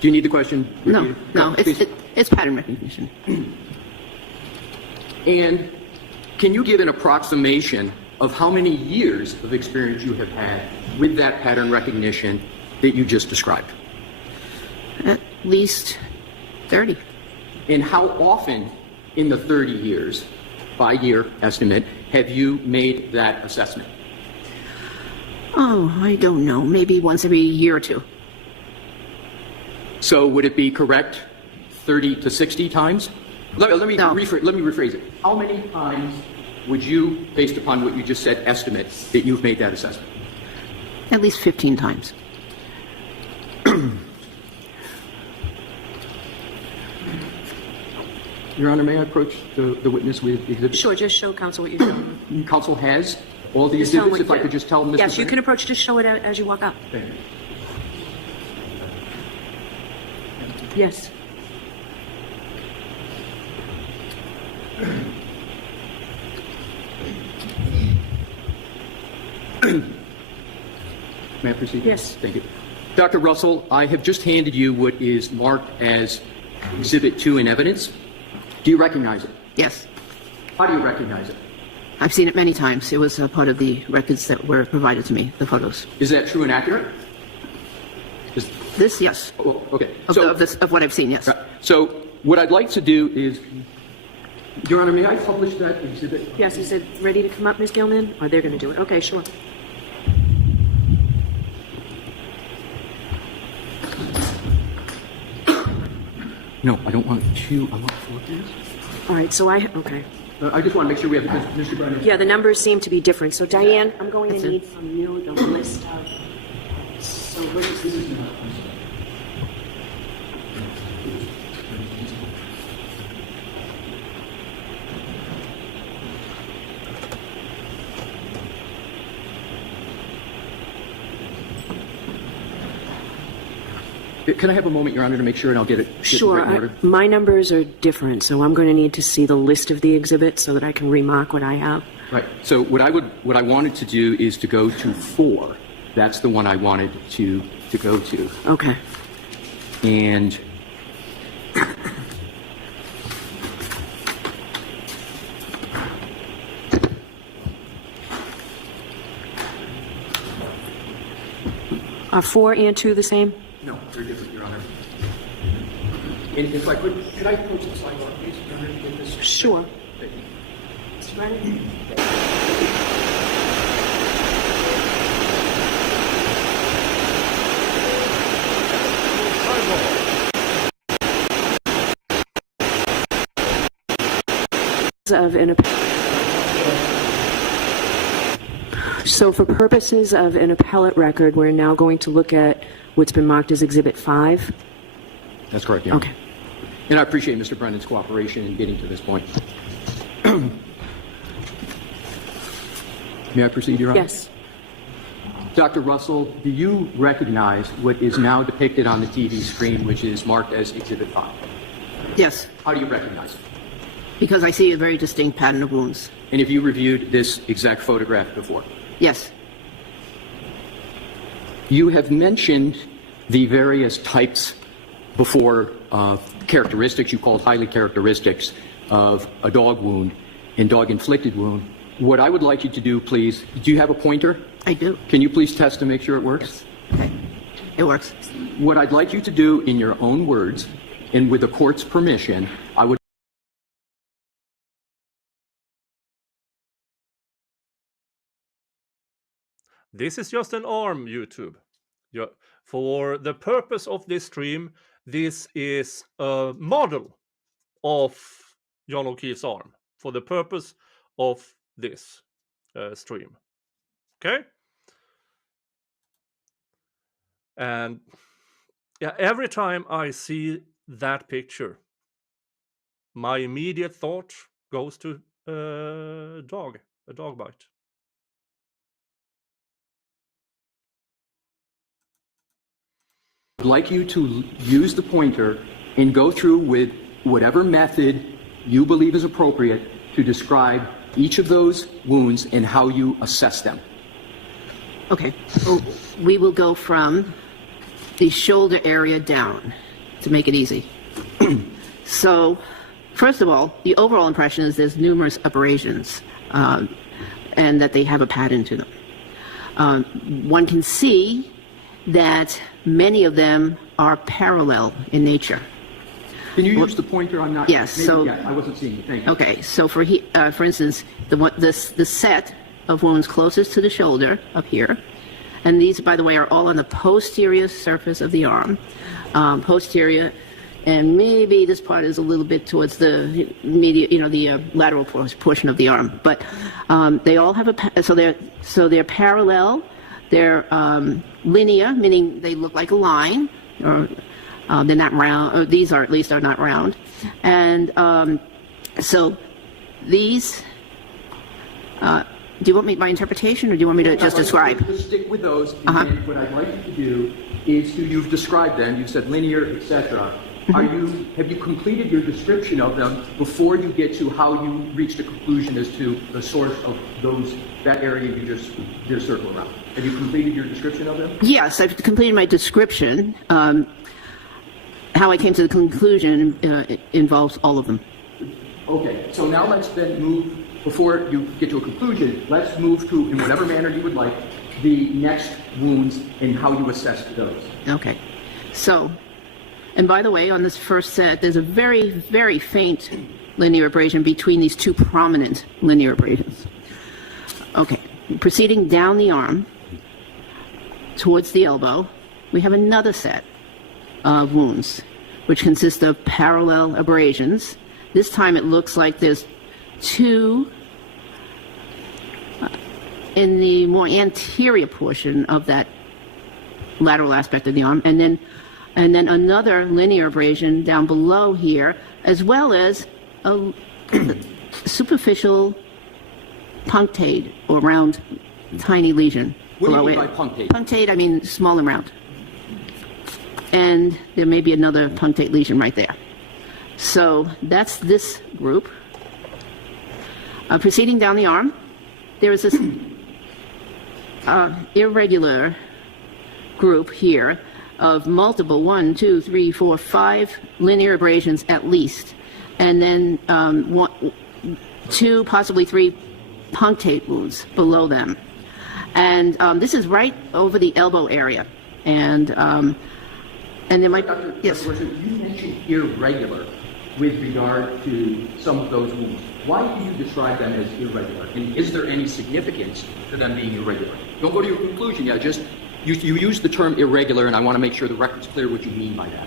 Do you need the question repeated? No, it's pattern recognition. And can you give an approximation of how many years of experience you have had with that pattern recognition that you just described? At least 30. And how often in the 30 years, by year estimate, have you made that assessment? Oh, I don't know. Maybe once every year or two. So would it be correct 30 to 60 times? Let me rephrase it. How many times would you, based upon what you just said, estimate that you've made that assessment? At least 15 times. Your Honor, may I approach the witness with exhibits? Sure, just show counsel what you're doing. Counsel has all the Just tell him exhibits. what If I could just tell Mr. Yes, you Bennett? can approach, just show it as you walk up. Thank you. Yes. May I proceed? Yes. Thank you. Dr. Russell, I have just handed you what is marked as Exhibit 2 in evidence. Do you recognize it? Yes. How do you recognize it? I've seen it many times. It was a part of the records that were provided to me, the photos. Is that true and accurate? This, yes. Oh, okay. Of what I've seen, yes. So what I'd like to do is, Your Honor, may I publish that exhibit? Yes, is it ready to come up, Ms. Gilman? Or they're going to do it? Okay, sure. No, I don't want 2. I want 4 things. All right, so okay. I just want to make sure we have Mr. Brennan. Yeah, the numbers seem to be different. So, Diane, I'm going to need from you the list of... So, what is this? Can I have a moment, Your Honor, to make sure, and I'll get it Sure. right in order? My numbers are different, so I'm going to need to see the list of the exhibits so that I can remark what I have. Right. So what I wanted to do is to go to 4. That's the one I wanted to go to. Okay. And Are 4 and 2 the same? no, they're different, Your Honor. And if I could I approach the sidewalk, please, Your Honor, to get this? Sure. Thank you. Mr. Brennan? So for purposes of an appellate record, we're now going to look at what's been marked as Exhibit 5? That's correct, Your Honor. Okay. And I appreciate Mr. Brennan's cooperation in getting to this point. May I proceed, Your Honor? Yes. Dr. Russell, do you recognize what is now depicted on the TV screen, which is marked as Exhibit 5? Yes, How do you recognize it? because I see a very distinct pattern of wounds. And have you reviewed this exact photograph before? Yes. You have mentioned the various types before, characteristics you called highly characteristics of a dog wound and dog-inflicted wound. What I would like you to do, please, do you have a pointer? I do. Can you please test to make sure it works? Okay. It works. What I'd like you to do in your own words and with the court's permission, I would This is just an arm, YouTube. For the purpose of this stream, this is a model of John O'Keefe's arm for the purpose of this stream. Okay? And yeah, every time I see that picture, my immediate thought goes to a dog bite. I'd like you to use the pointer and go through with whatever method you believe is appropriate to describe each of those wounds and how you assess them. Okay. So we will go from the shoulder area down to make it easy. So, first of all, the overall impression is there's numerous abrasions and that they have a pattern to them. One can see that many of them are parallel in nature. Can you use the pointer? I'm not. Yes. Maybe, So yeah, I wasn't seeing it. Thank you. okay. So for instance, the set of wounds closest to the shoulder up here And these, by the way, are all on the posterior surface of the arm. Posterior, and maybe this part is a little bit towards the medial, the lateral portion of the arm. But they all have so they're parallel. They're linear, meaning they look like a line, or they're not round. Or these are at least are not round. And so these. Do you want me my interpretation, or do you want me to just describe? Just stick with those. And what I'd like you to do is you've described them. You've said linear, etc. Have you completed your description of them before you get to how you reached a conclusion as to the source of that area you just did a circle around? Have you completed your description of them? Yes, I've completed my description. How I came to the conclusion involves all of them. Okay, so now let's then move. Before you get to a conclusion, let's move to, in whatever manner you would like, the next wounds and how you assessed those. Okay. So, and by the way, on this first set, there's a very, very faint linear abrasion between these two prominent linear abrasions. Okay. Proceeding down the arm towards the elbow, we have another set of wounds, which consist of parallel abrasions. This time it looks like there's two in the more anterior portion of that lateral aspect of the arm, and then another linear abrasion down below here, as well as a superficial punctate or round tiny lesion. What do you mean by punctate? Punctate, I mean small and round. And there may be another punctate lesion right there. So that's this group. Proceeding down the arm, there is this irregular group here of multiple 1, 2, 3, 4, 5 linear abrasions at least, and then 2, possibly 3 punctate wounds below them. And this is right over the elbow area. And there might Dr. yes. Russel, you mentioned irregular with regard to some of those wounds. Why do you describe them as irregular? And is there any significance to them being irregular? Don't go to your conclusion yet. Just you use the term irregular, and I want to make sure the record's clear what you mean by that.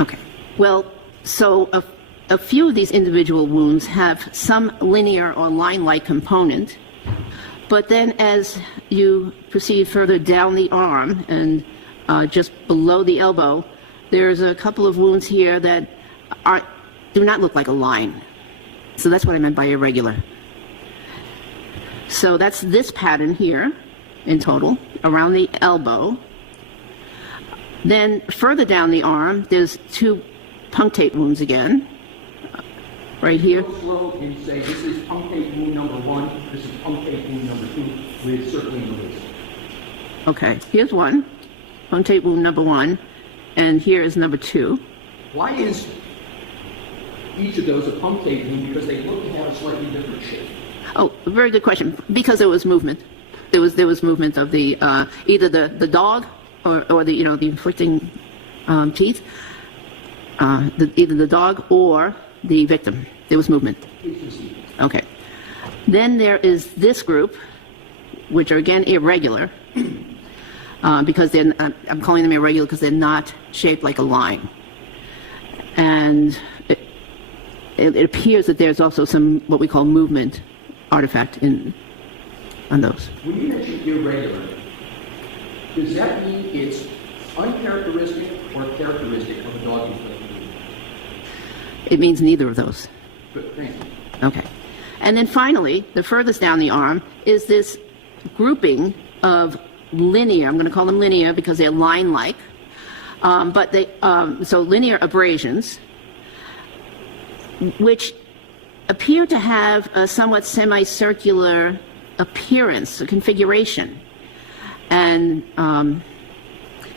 Okay. Well, so a few of these individual wounds have some linear or line-like component, but then as you proceed further down the arm and just below the elbow, there's a couple of wounds here that do not look like a line. So that's what I meant by irregular. So that's this pattern here in total, around the elbow. Then further down the arm, there's 2 punctate wounds again, right here. Go slow and say, this is punctate wound number 1, this is punctate wound number 2, with circling the waist. Okay, here's one, punctate wound number 1, and here is number 2. Why is each of those a punctate wound? Because they look to have a slightly different shape. Oh, very good question. Because there was movement. There was movement of the either the dog or the the inflicting teeth. Either the dog or the victim. There was movement. Okay. Then there is this group, which are again irregular, because I'm calling them irregular because they're not shaped like a line, and it appears that there's also some what we call movement artifact on those. When you mention irregular, does that mean it's uncharacteristic or characteristic of a dog inflicted wound? It means neither of those. Good, thank you. Okay. And then finally, the furthest down the arm is this grouping of linear, I'm going to call them linear because they're line-like, but they, so linear abrasions, which appear to have a somewhat semicircular appearance, a configuration, and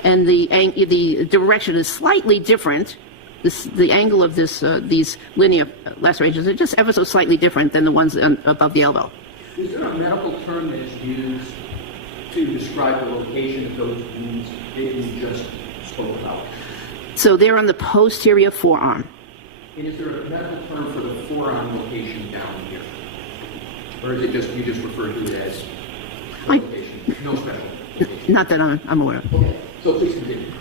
the direction is slightly different. The angle of these linear lacerations are just ever so slightly different than the ones above the elbow. Is there a medical term that is used to describe the location of those wounds that you just spoke about? So they're on the posterior forearm. And is there a medical term for the forearm location down here? Or is it just, you just refer to it as? I- location? No special. Not that I'm aware of. Okay, so please continue.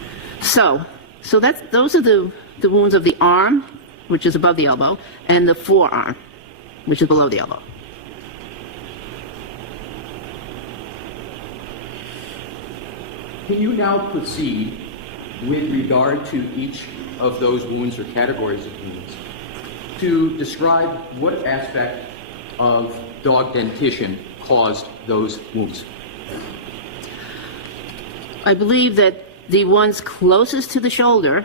So those are the wounds of the arm, which is above the elbow, and the forearm, which is below the elbow. Can you now proceed with regard to each of those wounds or categories of wounds to describe what aspect of dog dentition caused those wounds? I believe that the ones closest to the shoulder,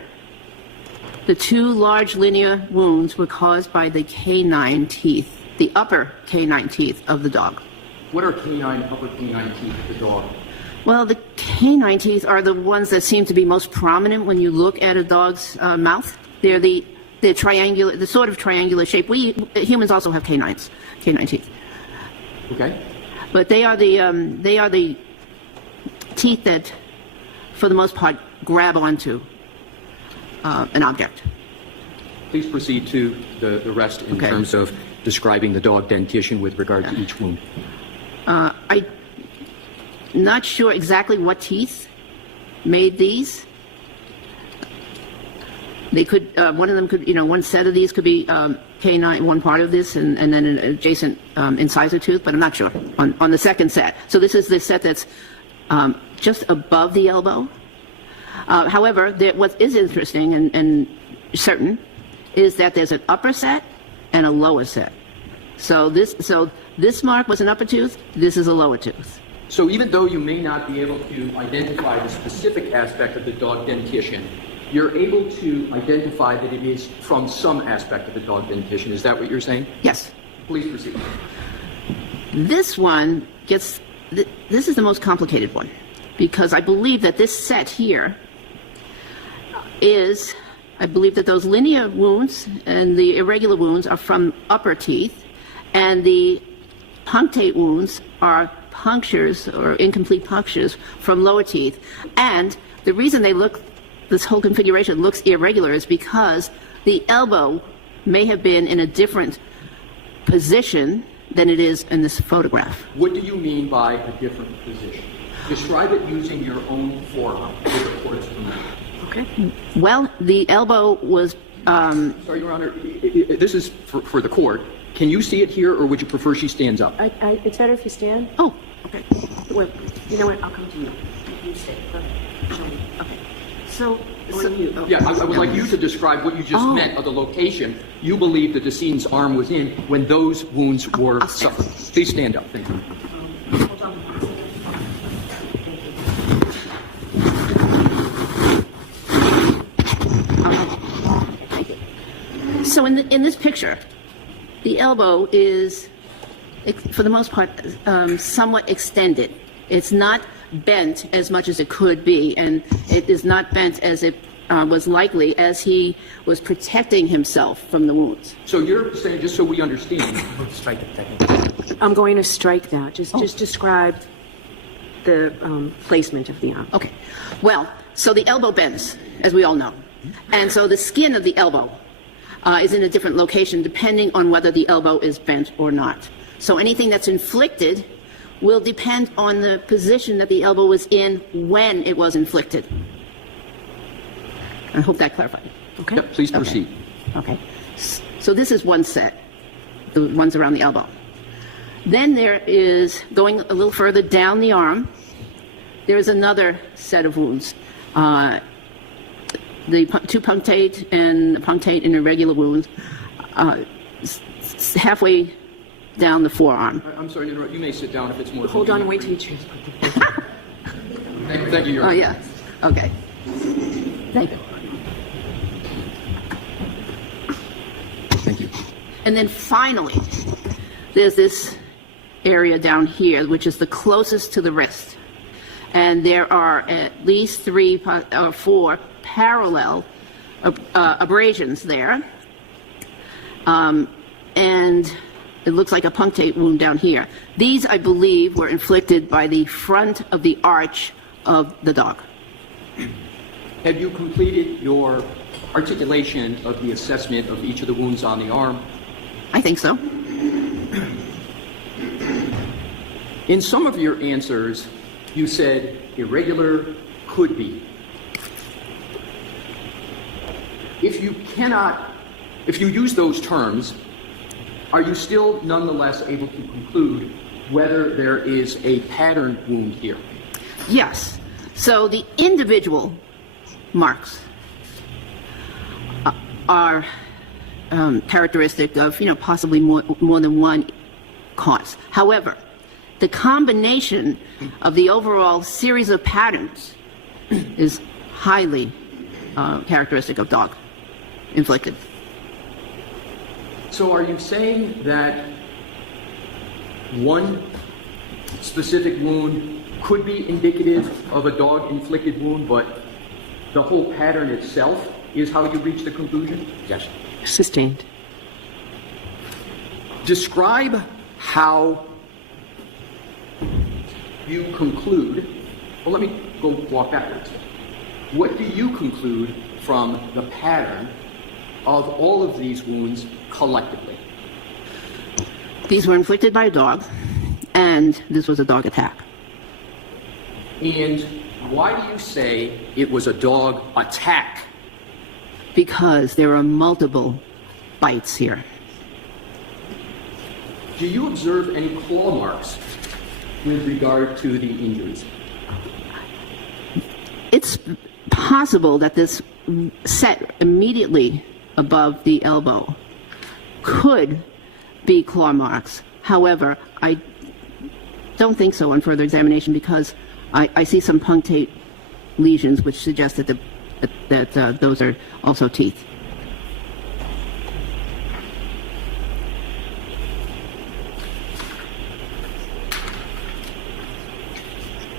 the two large linear wounds, were caused by the canine teeth, the upper canine teeth of the dog. What are upper canine teeth of the dog? Well, the canine teeth are the ones that seem to be most prominent when you look at a dog's mouth. They're the triangular, the sort of triangular shape. Humans also have canine teeth. Okay. But they are the teeth that, for the most part, grab onto an object. Please proceed to the rest in terms of describing the dog dentition with regard to each wound. I'm not sure exactly what teeth made these. They could, one of them could, one set of these could be canine, one part of this, and then an adjacent incisor tooth, but I'm not sure on the second set. So this is the set that's just above the elbow. However, what is interesting and certain is that there's an upper set and a lower set. So this mark was an upper tooth, this is a lower tooth. So even though you may not be able to identify the specific aspect of the dog dentition, you're able to identify that it is from some aspect of the dog dentition. Is that what you're saying? Yes. Please proceed. This one this is the most complicated one, because I believe that this set here I believe that those linear wounds and the irregular wounds are from upper teeth, and the punctate wounds are punctures or incomplete punctures from lower teeth. And the reason this whole configuration looks irregular is because the elbow may have been in a different position than it is in this photograph. What do you mean by a different position? Describe it using your own forearm with the court's permission. Okay. Well, the elbow was... Sorry, Your Honor, this is for the court. Can you see it here, or would you prefer she stands up? It's better if you stand. Oh, okay. Well, you know what? I'll come to you. You stay. Show me. Okay. So Yeah, I would like you to describe what you just meant of the location you believe the decedent's arm was in when those wounds were suffered. Please stand up. Thank you. Hold on. So in this picture, the elbow is, for the most part, somewhat extended. It's not bent as much as it could be, and it is not bent as it was likely as he was protecting himself from the wounds. So you're saying, just so we understand, I'm going to strike now. Just describe the placement of the arm. Okay. Well, so the elbow bends, as we all know. And so the skin of the elbow is in a different location depending on whether the elbow is bent or not. So anything that's inflicted will depend on the position that the elbow was in when it was inflicted. I hope that clarified. Okay. Yep, please proceed. Okay. So this is one set, the ones around the elbow. Then there is, going a little further down the arm, there is another set of wounds. The two punctate and irregular wounds halfway down the forearm. I'm sorry to interrupt. You may sit down if it's more... Hold on and wait till you change. Thank you, Your Honor. Oh, yeah. Okay. Thank you. Thank you. And then finally, there's this area down here, which is the closest to the wrist. And there are at least 3 or 4 parallel abrasions there. And it looks like a punctate wound down here. These, I believe, were inflicted by the front of the arch of the dog. Have you completed your articulation of the assessment of each of the wounds on the arm? I think so. In some of your answers, you said irregular, could be. If you use those terms, are you still nonetheless able to conclude whether there is a pattern wound here? Yes. So the individual marks are characteristic of, possibly more than one cause. However, the combination of the overall series of patterns is highly characteristic of dog inflicted. So are you saying that one specific wound could be indicative of a dog-inflicted wound, but the whole pattern itself is how you reach the conclusion? Yes. Sustained. Describe how you conclude. Well, let me go walk backwards. What do you conclude from the pattern of all of these wounds collectively? These were inflicted by a dog, and this was a dog attack. And why do you say it was a dog attack? Because there are multiple bites here. Do you observe any claw marks with regard to the injuries? It's possible that this set immediately above the elbow could be claw marks. However, I don't think so on further examination because I see some punctate lesions which suggest that those are also teeth.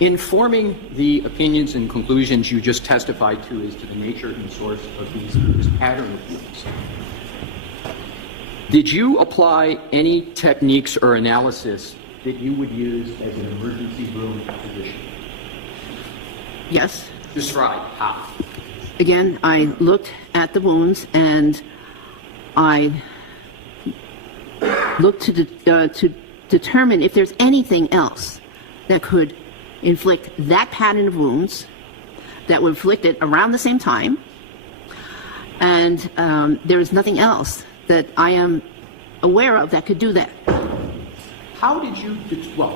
In forming the opinions and conclusions you just testified to as to the nature and source of this pattern of wounds, did you apply any techniques or analysis that you would use as an emergency room physician? Yes. Describe how. Again, I looked at the wounds and I looked to determine if there's anything else that could inflict that pattern of wounds that were inflicted around the same time, and there is nothing else that I am aware of that could do that. How did you,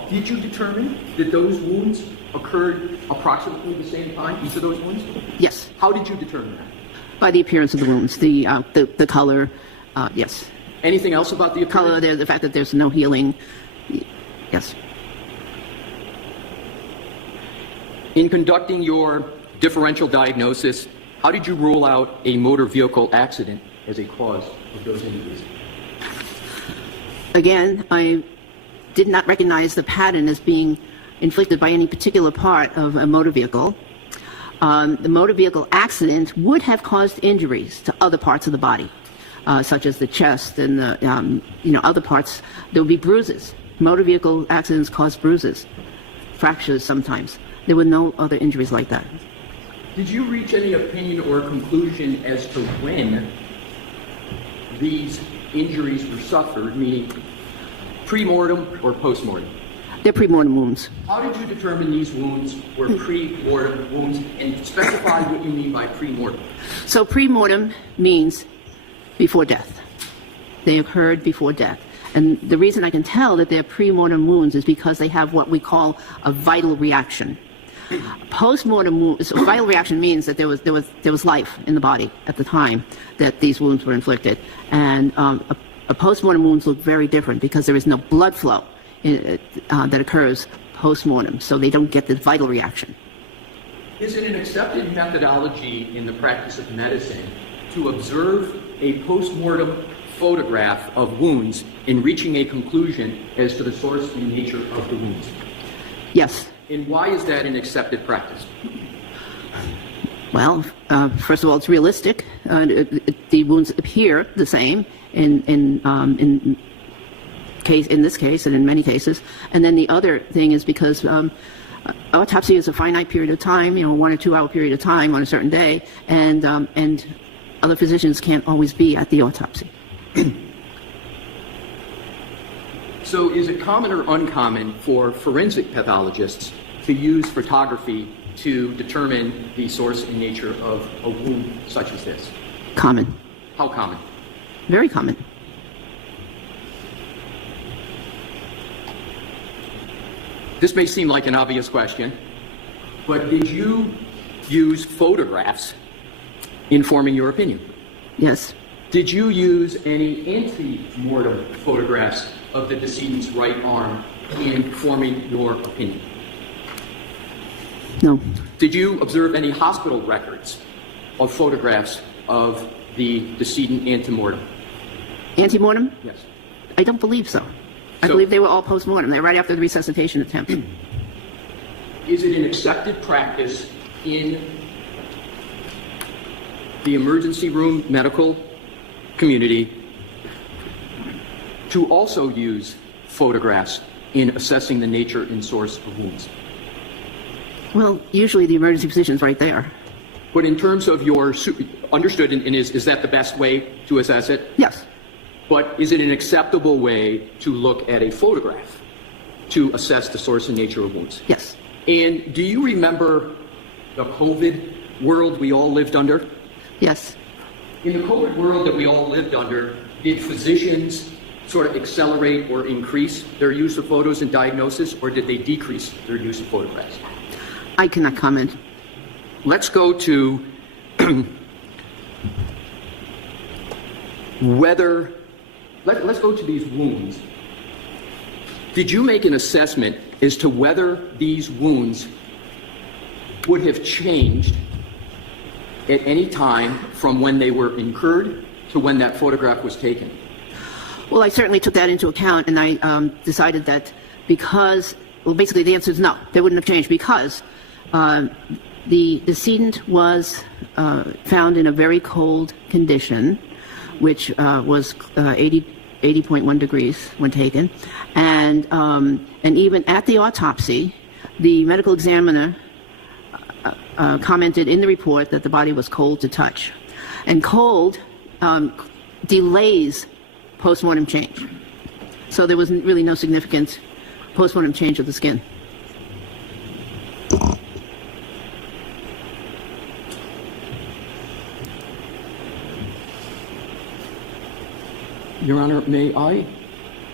did you determine that those wounds occurred approximately the same time, each of those wounds? Yes. How did you determine that? By the appearance of the wounds, the color, yes. Anything else about the color, the fact that there's no healing, yes. In conducting your differential diagnosis, how did you rule out a motor vehicle accident as a cause of those injuries? Again, I did not recognize the pattern as being inflicted by any particular part of a motor vehicle. The motor vehicle accident would have caused injuries to other parts of the body, such as the chest and the, other parts. There would be bruises. Motor vehicle accidents cause bruises, fractures sometimes. There were no other injuries like that. Did you reach any opinion or conclusion as to when these injuries were suffered, meaning pre-mortem or post-mortem? They're pre-mortem wounds. How did you determine these wounds were pre-mortem wounds, and specify what you mean by pre-mortem? So pre-mortem means before death. They occurred before death. And the reason I can tell that they're pre-mortem wounds is because they have what we call a vital reaction. Post-mortem wounds, so vital reaction means that there was life in the body at the time that these wounds were inflicted. And a post-mortem wounds look very different because there is no blood flow that occurs post-mortem, so they don't get the vital reaction. Is it an accepted methodology in the practice of medicine to observe a post-mortem photograph of wounds in reaching a conclusion as to the source and nature of the wounds? Yes. And why is that an accepted practice? Well, first of all, it's realistic. The wounds appear the same in this case and in many cases. And then the other thing is because autopsy is a finite period of time, 1 or 2 hour period of time on a certain day, and other physicians can't always be at the autopsy. So is it common or uncommon for forensic pathologists to use photography to determine the source and nature of a wound such as this? Common. How common? Very common. This may seem like an obvious question, but did you use photographs in forming your opinion? Yes. Did you use any ante-mortem photographs of the decedent's right arm in forming your opinion? No. Did you observe any hospital records of photographs of the decedent ante-mortem? Ante-mortem? Yes. I don't believe so. I believe they were all post-mortem. They're right after the resuscitation attempt. Is it an accepted practice in the emergency room medical community to also use photographs in assessing the nature and source of wounds? Well, usually the emergency physician's right there. But in terms of your, understood, and is that the best way to assess it? Yes. But is it an acceptable way to look at a photograph to assess the source and nature of wounds? Yes. And do you remember the COVID world we all lived under? Yes. In the COVID world that we all lived under, did physicians sort of accelerate or increase their use of photos in diagnosis, or did they decrease their use of photographs? I cannot comment. Let's go to whether, let's go to these wounds. Did you make an assessment as to whether these wounds would have changed at any time from when they were incurred to when that photograph was taken? Well, I certainly took that into account, and I decided that because, well, basically the answer is no, they wouldn't have changed because the decedent was found in a very cold condition, which was 80.1 degrees when taken, and even at the autopsy, the medical examiner commented in the report that the body was cold to touch, and cold delays postmortem change. So there was really no significant postmortem change of the skin. Your Honor, may I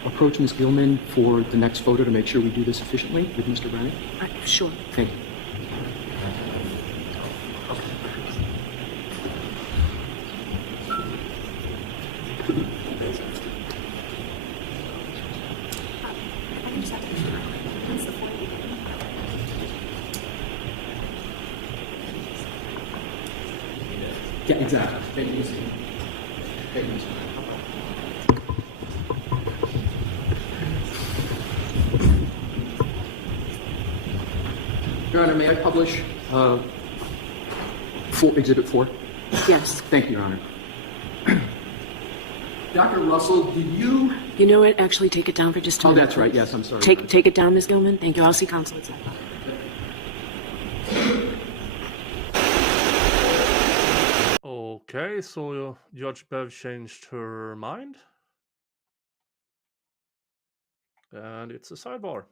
approach Ms. Gilman for the next photo to make sure we do this efficiently with Mr. Brennan? Sure. Thank you. Yeah, exactly. Thank you, Mr. Thank you, Mr. Your Honor, may I publish Exhibit 4? Yes. Thank you, Your Honor. Dr. Russell, did you... You know what? Actually, take it down for just a minute. Oh, that's right. Yes, I'm sorry. Take it down, Ms. Gilman. Thank you. I'll see counsel at 7. Okay, so Judge Bev changed her mind. And it's a sidebar.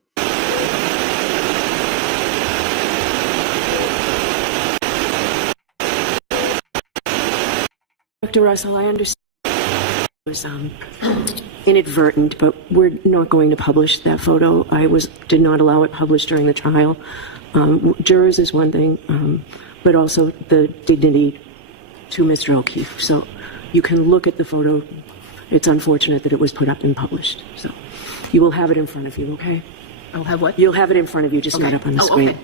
Dr. Russell, I understand it was inadvertent, but we're not going to publish that photo. I did not allow it published during the trial. Jurors is one thing, but also the dignity to Mr. O'Keefe. So you can look at the photo. It's unfortunate that it was put up and published. So you will have it in front of you, okay? I'll have what? You'll have it in front of you, just not up on the screen. Okay.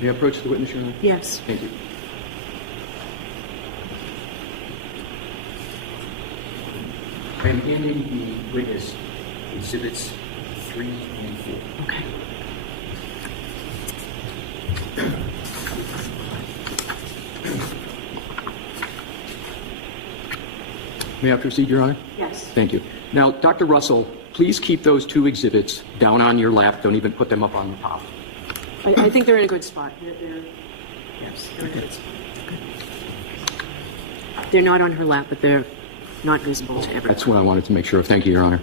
May I approach the witness, Your Honor? Yes. Thank you. I am handing the witness Exhibits 3 and 4. Okay. May I proceed, Your Honor? Yes. Thank you. Now, Dr. Russell, please keep those 2 exhibits down on your lap. Don't even put them up on the top. I think they're in a good spot. Yes, they're in a good spot. They're not on her lap, but they're not visible to everyone. That's what I wanted to make sure of. Thank you, Your Honor.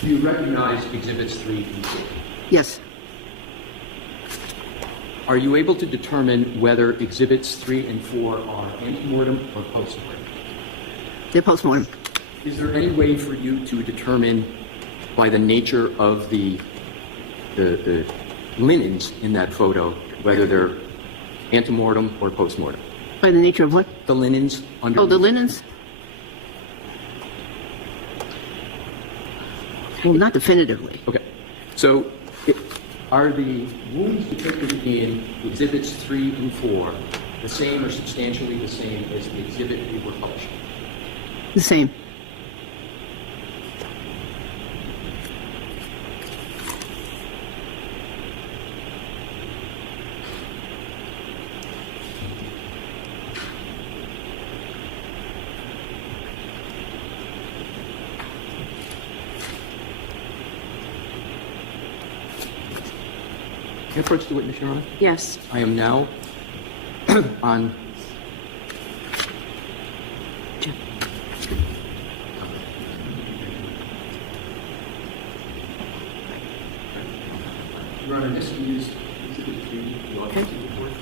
Do you recognize exhibits 3 and 4? Yes. Are you able to determine whether exhibits 3 and 4 are antemortem or postmortem? They're postmortem. Is there any way for you to determine by the nature of the linens in that photo whether they're antemortem or postmortem? By the nature of what? The linens under. Oh, the linens? Well, not definitively. Okay. So, are the wounds depicted in exhibits 3 and 4 the same or substantially the same as the exhibit we were publishing? The same. Can I approach the witness, Your Honor? Yes. I am now on. Your Honor, this is exhibit 3, the autopsy report.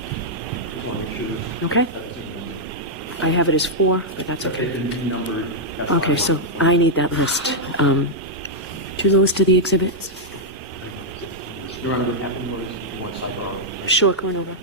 Just want to make sure. Okay. I have it as 4, but that's okay. Numbered. Okay, so I need that list. To the list of the exhibits. Your Honor, what happened was once I borrowed. Sure, going over.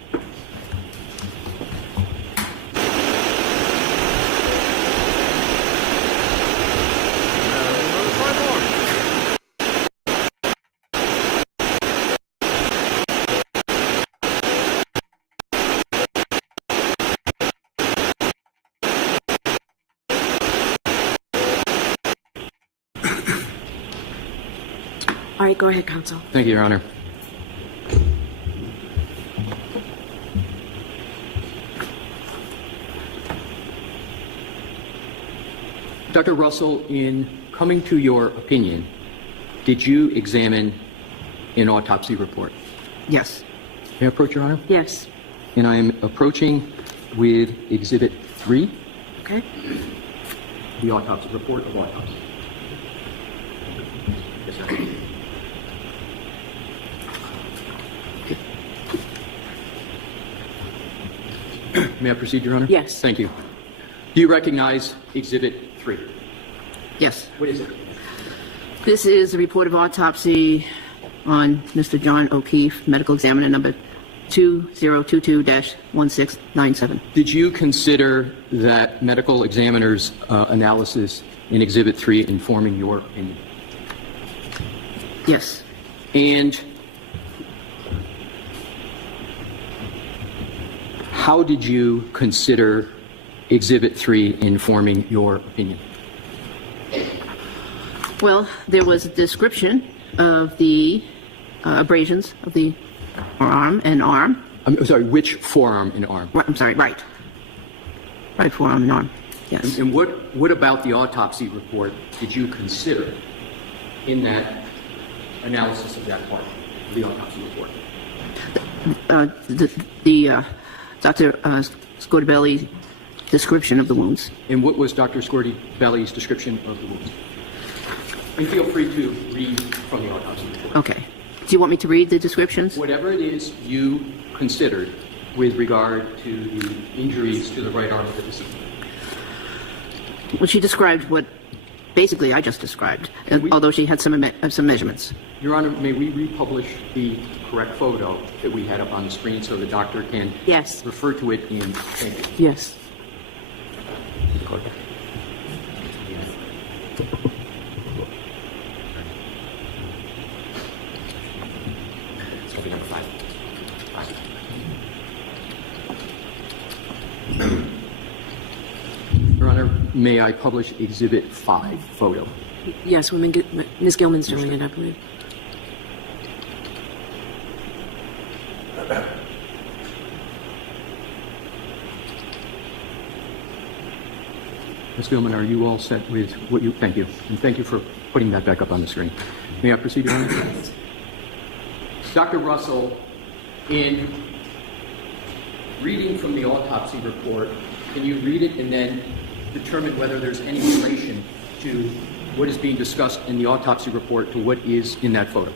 All right, go ahead, counsel. Thank you, Your Honor. Dr. Russell, in coming to your opinion, did you examine an autopsy report? Yes. May I approach, Your Honor? Yes. And I am approaching with Exhibit 3, Okay. the autopsy report of autopsy. Yes, sir. May I proceed, Your Honor? Yes. Thank you. Do you recognize Exhibit 3? Yes. What is it? This is a report of autopsy on Mr. John O'Keefe, medical examiner number 2022-1697. Did you consider that medical examiner's analysis in Exhibit 3 informing your opinion? Yes. And how did you consider Exhibit 3 informing your opinion? Well, there was a description of the abrasions of the arm and arm. I'm sorry, which forearm and arm? Right, I'm sorry, right. Right forearm and arm, yes. And what about the autopsy report did you consider in that analysis of that part of the autopsy report? Dr. Scotabelli's description of the wounds. And what was Dr. Scotabelli's description of the wounds? And feel free to read from the autopsy report. Okay. Do you want me to read the descriptions? Whatever it is you considered with regard to the injuries to the right arm of the deceased. Well, she described what basically I just described, although she had some measurements. Your Honor, may we republish the correct photo that we had up on the screen so the doctor can refer to it in thank you. Yes. Number 5. Your Honor, may I publish Exhibit 5 photo? Yes, Ms. Gilman's doing it, I believe. Ms. Gilman, are you all set with what you... Thank you. And thank you for putting that back up on the screen. May I proceed, Your Honor? Dr. Russell, in reading from the autopsy report, can you read it and then determine whether there's any relation to what is being discussed in the autopsy report to what is in that photo?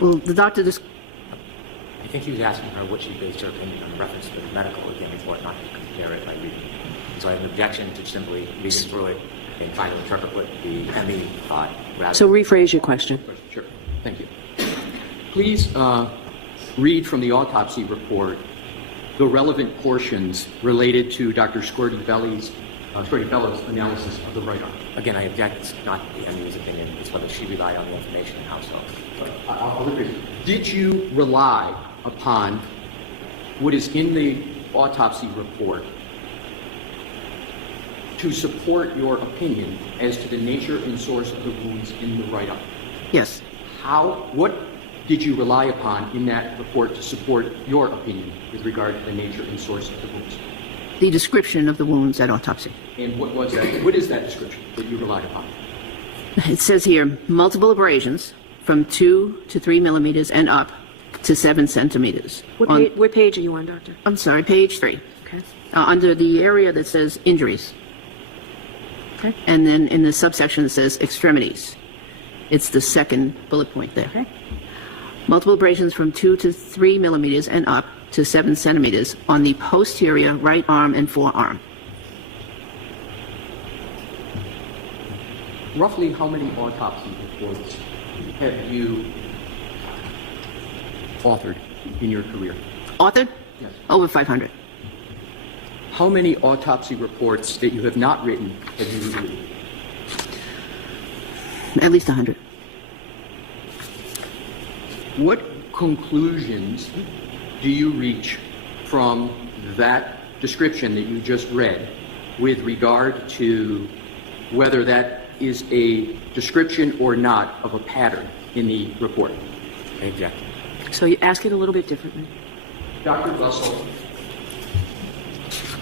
Well, the doctor just... I think he was asking her what she based her opinion on reference to the medical exam report, not to compare it by reading. So I have an objection to simply reading through it and trying to interpret what the ME thought. So rephrase your question. Sure. Thank you. Please read from the autopsy report the relevant portions related to Dr. Scordi-Bello's analysis of the right arm. Again, I object. It's not the ME's opinion. It's whether she relied on the information and how so. I'll repeat. Did you rely upon what is in the autopsy report to support your opinion as to the nature and source of the wounds in the right arm? Yes. What did you rely upon in that report to support your opinion with regard to the nature and source of the wounds? The description of the wounds at autopsy. And what was that? What is that description that you relied upon? It says here, multiple abrasions from 2 to 3 millimeters and up to 7 centimeters. What page are you on, Doctor? I'm sorry, page 3. Okay. Under the area that says injuries. Okay. And then in the subsection that says extremities. It's the second bullet point there. Okay. Multiple abrasions from 2 to 3 millimeters and up to 7 centimeters on the posterior right arm and forearm. Roughly how many autopsy reports have you authored in your career? Authored? Yes. Over 500. How many autopsy reports that you have not written have you reviewed? At least 100. What conclusions do you reach from that description that you just read with regard to whether that is a description or not of a pattern in the report? I object. So you ask it a little bit differently. Dr. Russell,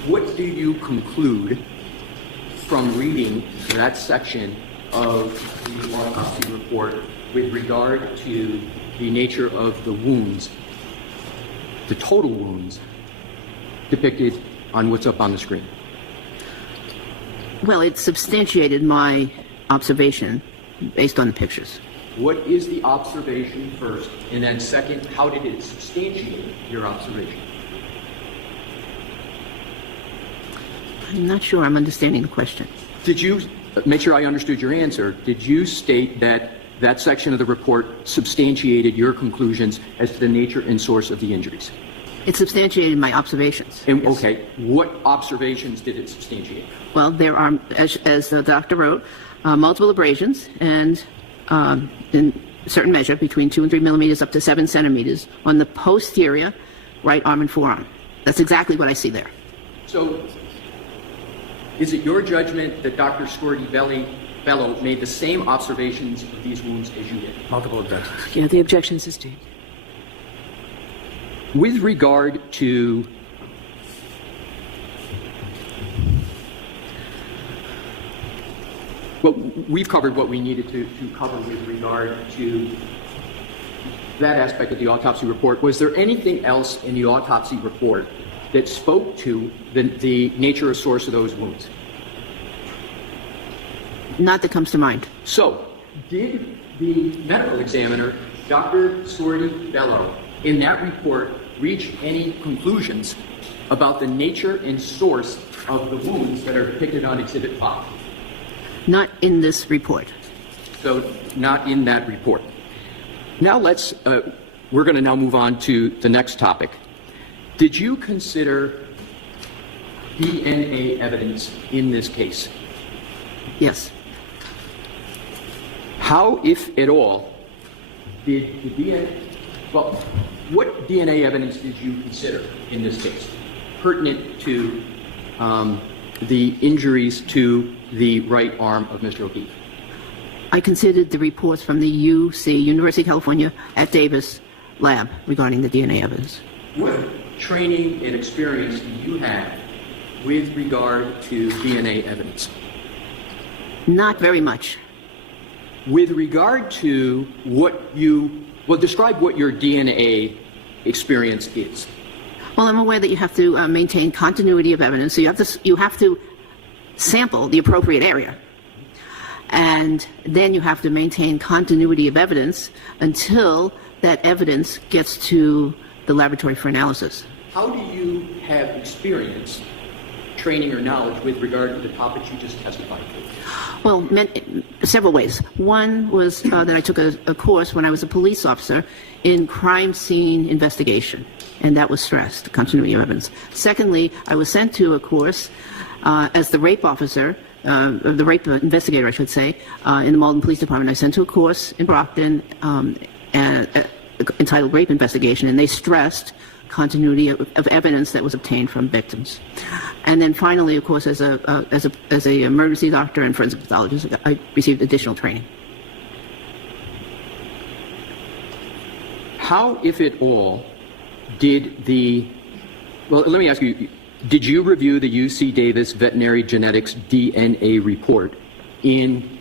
what do you conclude from reading that section of the autopsy report with regard to the nature of the wounds, the total wounds depicted on what's up on the screen? Well, it substantiated my observation based on the pictures. What is the observation first? And then second, how did it substantiate your observation? I'm not sure I'm understanding the question. Did you, make sure I understood your answer, did you state that that section of the report substantiated your conclusions as to the nature and source of the injuries? It substantiated my observations. And, okay, what observations did it substantiate? Well, there are, as the doctor wrote, multiple abrasions and in certain measure between 2 and 3 millimeters up to 7 centimeters on the posterior right arm and forearm. That's exactly what I see there. So, is it your judgment that Dr. Scordi-Bello made the same observations of these wounds as you did? Multiple objections. Yeah, the objection is sustained. With regard to well, we've covered what we needed to cover with regard to that aspect of the autopsy report. Was there anything else in the autopsy report that spoke to the nature or source of those wounds? Not that comes to mind. So, did the medical examiner, Dr. Scordi-Bello, in that report reach any conclusions about the nature and source of the wounds that are depicted on Exhibit 5? Not in this report. So, not in that report. Now we're going to now move on to the next topic. Did you consider DNA evidence in this case? Yes. How, if at all, did the DNA, well, what DNA evidence did you consider in this case pertinent to the injuries to the right arm of Mr. O'Keefe? I considered the reports from the UC, University of California, at Davis lab regarding the DNA evidence. What training and experience do you have with regard to DNA evidence? Not very much. With regard to describe what your DNA experience is. Well, I'm aware that you have to maintain continuity of evidence, so you have to sample the appropriate area. And then you have to maintain continuity of evidence until that evidence gets to the laboratory for analysis. How do you have experience, training, or knowledge with regard to the topics you just testified to? Well, several ways. One was that I took a course when I was a police officer in crime scene investigation, and that was stressed, continuity of evidence. Secondly, I was sent to a course as the rape officer, the rape investigator, I should say, in the Malden Police Department. I sent to a course in Brockton entitled Rape Investigation, and they stressed continuity of evidence that was obtained from victims. And then finally, of course, as a emergency doctor and forensic pathologist, I received additional training. How, if at all, let me ask you, did you review the UC Davis Veterinary Genetics DNA report in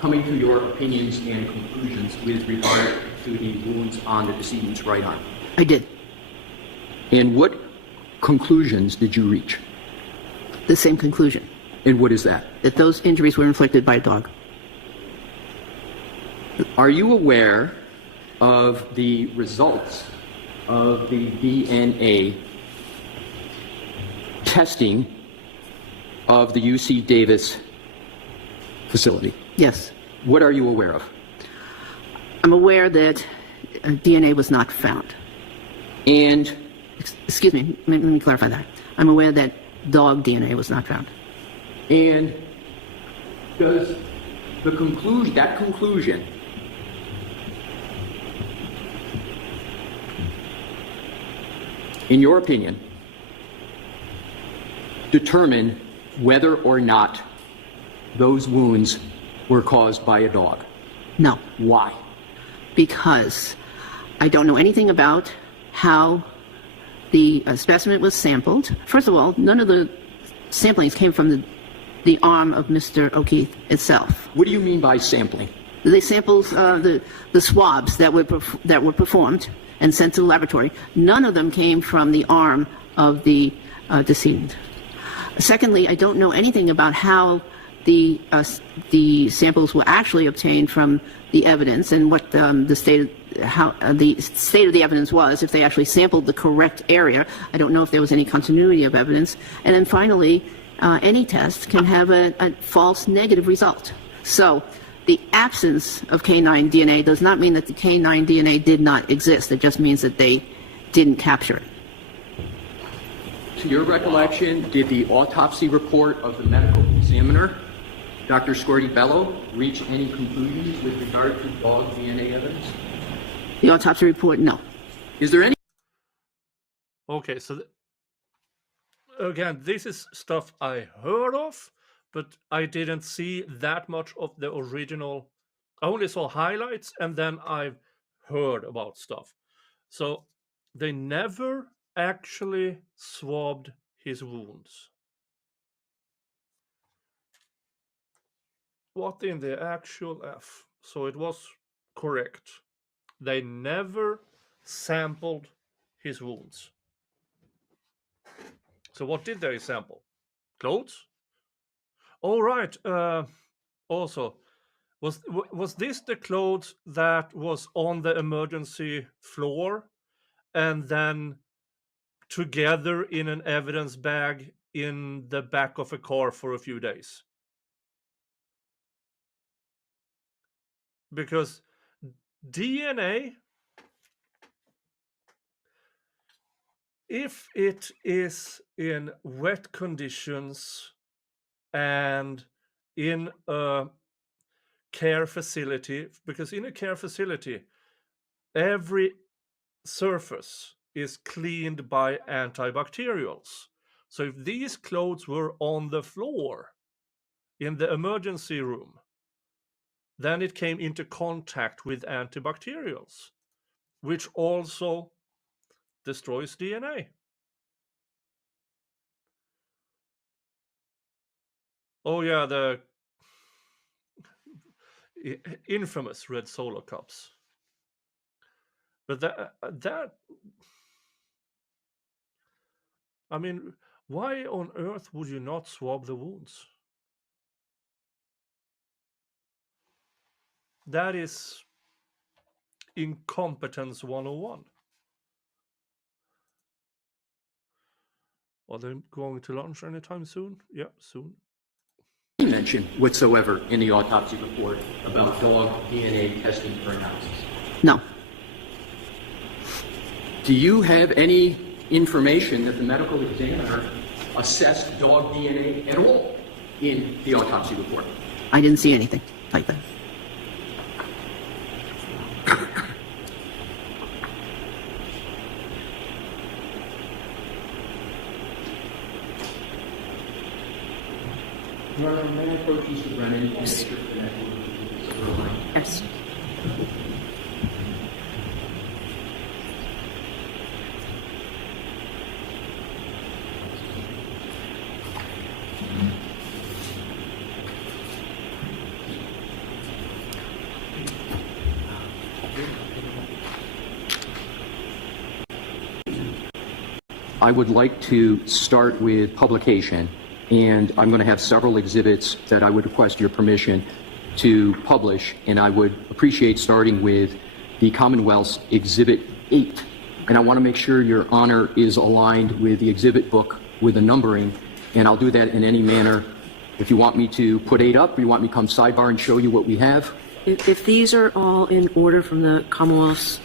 coming to your opinions and conclusions with regard to the wounds on the decedent's right arm? I did. And what conclusions did you reach? The same conclusion. And what is that? That those injuries were inflicted by a dog. Are you aware of the results of the DNA testing of the UC Davis facility? Yes. What are you aware of? I'm aware that DNA was not found. And? Excuse me, let me clarify that. I'm aware that dog DNA was not found. And does that conclusion in your opinion determine whether or not those wounds were caused by a dog? No. Why? Because I don't know anything about how the specimen was sampled. First of all, none of the samplings came from the arm of Mr. O'Keefe itself. What do you mean by sampling? They sampled the swabs that were performed and sent to the laboratory. None of them came from the arm of the decedent. Secondly, I don't know anything about how the samples were actually obtained from the evidence and what the state of the evidence was, if they actually sampled the correct area. I don't know if there was any continuity of evidence. And then finally, any test can have a false negative result. So the absence of canine DNA does not mean that the canine DNA did not exist. It just means that they didn't capture it. To your recollection, did the autopsy report of the medical examiner, Dr. Scorti-Bello, reach any conclusions with regard to dog DNA evidence? The autopsy report, no. Is there any? Okay, so again, this is stuff I heard of, but I didn't see that much of the original. I only saw highlights, and then I've heard about stuff. So they never actually swabbed his wounds. What in the actual F? So it was correct. They never sampled his wounds. So what did they sample? Clothes? All right. Also, was this the clothes that was on the emergency floor and then together in an evidence bag in the back of a car for a few days? Because DNA, if it is in wet conditions and in a care facility, because in a care facility, every surface is cleaned by antibacterials. So if these clothes were on the floor in the emergency room, then it came into contact with antibacterials, which also destroys DNA. Oh yeah, the infamous red Solo cups. But that I mean, why on earth would you not swab the wounds? That is incompetence 101. Are they going to lunch anytime soon? Yeah, soon. Mention whatsoever in the autopsy report about dog DNA testing for analysis? No. Do you have any information that the medical examiner assessed dog DNA at all in the autopsy report? I didn't see anything like that. Your Honor, may I approach Mr. Brennan? Yes. Yes. I would like to start with publication, and I'm going to have several exhibits that I would request your permission to publish, and I would appreciate starting with the Commonwealth's Exhibit 8. And I want to make sure Your Honor is aligned with the exhibit book with the numbering, and I'll do that in any manner. If you want me to put 8 up, or you want me to come sidebar and show you what we have? If these are all in order from the Commonwealth's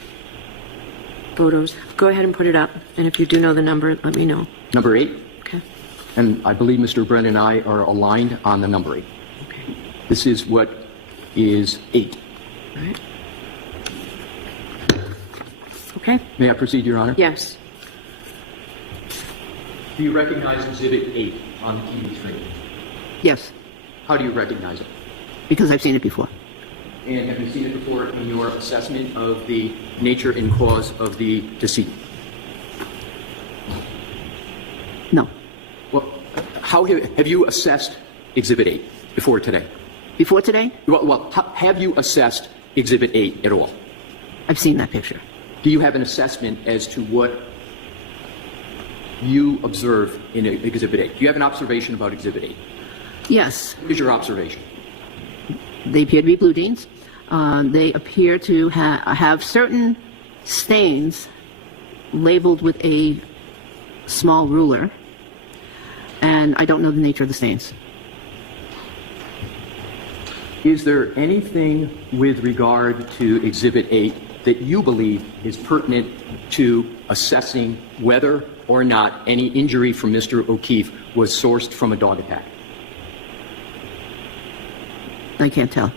photos, go ahead and put it up. And if you do know the number, let me know. Number 8? Okay. And I believe Mr. Brennan and I are aligned on the numbering. Okay. This is what is 8. All right. Okay. May I proceed, Your Honor? Yes. Do you recognize Exhibit 8 on the TV screen? Yes, How do you recognize it? because I've seen it before. And have you seen it before in your assessment of the nature and cause of the deceit? No. Well, how have you assessed Exhibit 8 before today? Before today, Well, have you assessed Exhibit 8 at all? I've seen that picture. Do you have an assessment as to what you observe in Exhibit 8? Do you have an observation about Exhibit 8? Yes, What is your observation? they appear to be blue jeans. They appear to have certain stains labeled with a small ruler, and I don't know the nature of the stains. Is there anything with regard to Exhibit 8 that you believe is pertinent to assessing whether or not any injury from Mr. O'Keefe was sourced from a dog attack? I can't tell.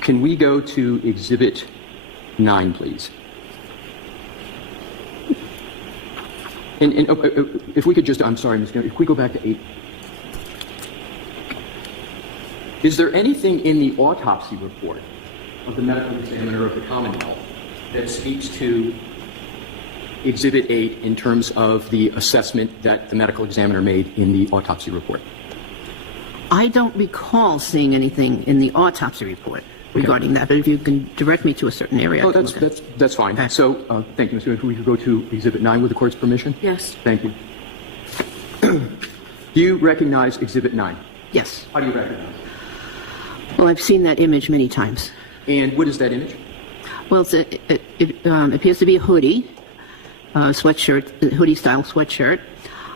Can we go to Exhibit 9, please? And if we could just, I'm sorry, Ms. Gunn, if we go back to 8. Is there anything in the autopsy report of the medical examiner of the Commonwealth that speaks to Exhibit 8 in terms of the assessment that the medical examiner made in the autopsy report? I don't recall seeing anything in the autopsy report regarding that, but if you can direct me to a certain area. Oh, that's fine. Okay. So, thank you, Ms. Gunn. If we could go to Exhibit 9 with the court's permission? Yes. Thank you. Do you recognize Exhibit 9? Yes. How do you recognize it? Well, I've seen that image many times. And what is that image? Well, it appears to be a hoodie, sweatshirt, hoodie-style sweatshirt.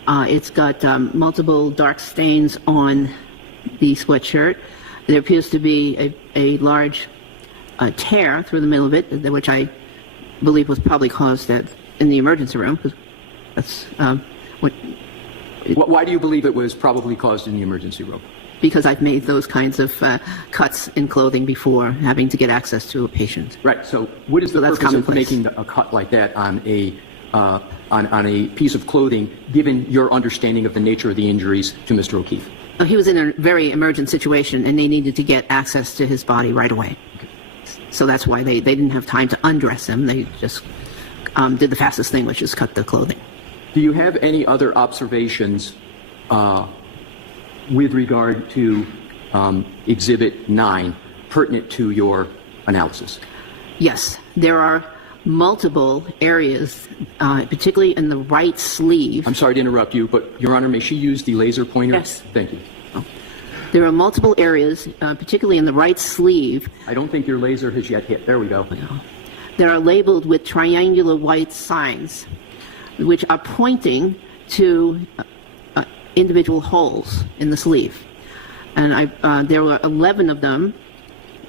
It's got multiple dark stains on the sweatshirt. There appears to be a large tear through the middle of it, which I believe was probably caused in the emergency room. Because that's Why do you believe it was probably caused in the emergency room? Because I've made those kinds of cuts in clothing before, having to get access to a patient. Right. So what is the that's purpose of commonplace. making a cut like that on a on a piece of clothing, given your understanding of the nature of the injuries to Mr. O'Keefe? He was in a very emergent situation, and they needed to get access to his body right away. So that's why they didn't have time to undress him. They just did the fastest thing, which is cut the clothing. Do you have any other observations with regard to Exhibit 9 pertinent to your analysis? Yes, there are multiple areas, particularly in the right sleeve. I'm sorry to interrupt you, but Your Honor, may she use the laser pointer? Yes. Thank you. There are multiple areas, particularly in the right sleeve. I don't think your laser has yet hit. There we go. That are labeled with triangular white signs, which are pointing to individual holes in the sleeve. And there were 11 of them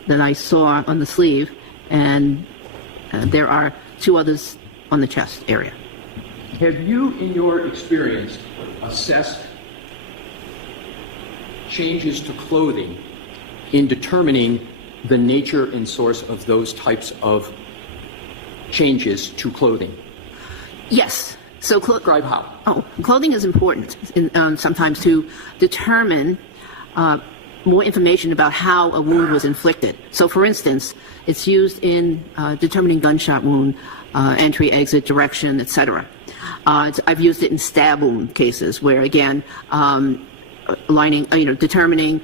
that I saw on the sleeve, and there are 2 others on the chest area. Have you, in your experience, assessed changes to clothing in determining the nature and source of those types of changes to clothing? Yes. So describe how. Clothing is important sometimes to determine more information about how a wound was inflicted. So, for instance, it's used in determining gunshot wound, entry, exit, direction, etc. I've used it in stab wound cases, where again, determining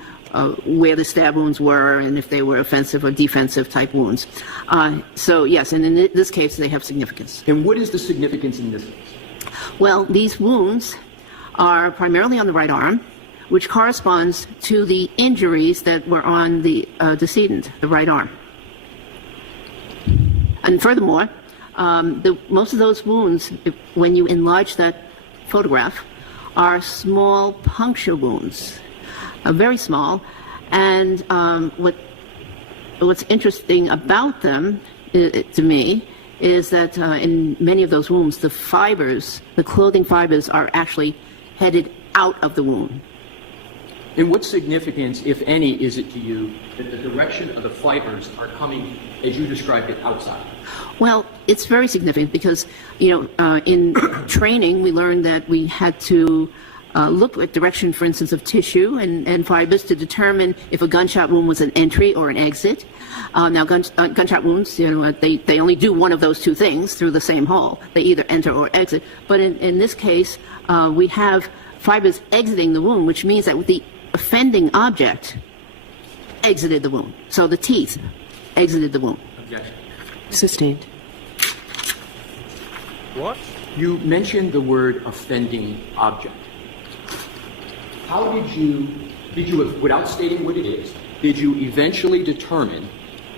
where the stab wounds were and if they were offensive or defensive type wounds. So yes, and in this case, they have significance. And what is the significance in this case? Well, these wounds are primarily on the right arm, which corresponds to the injuries that were on the decedent, the right arm. And furthermore, most of those wounds, when you enlarge that photograph, are small puncture wounds, very small. And what's interesting about them, to me, is that in many of those wounds, the clothing fibers are actually headed out of the wound. And what significance, if any, is it to you that the direction of the fibers are coming, as you described it, outside? Well, it's very significant because, in training, we learned that we had to look at direction, for instance, of tissue and fibers to determine if a gunshot wound was an entry or an exit. Now, gunshot wounds, they only do one of those 2 things through the same hole. They either enter or exit. But in this case, we have fibers exiting the wound, which means that the offending object exited the wound. So the teeth exited the wound. Objection. Sustained. What? You mentioned the word offending object. How did you, without stating what it is, did you eventually determine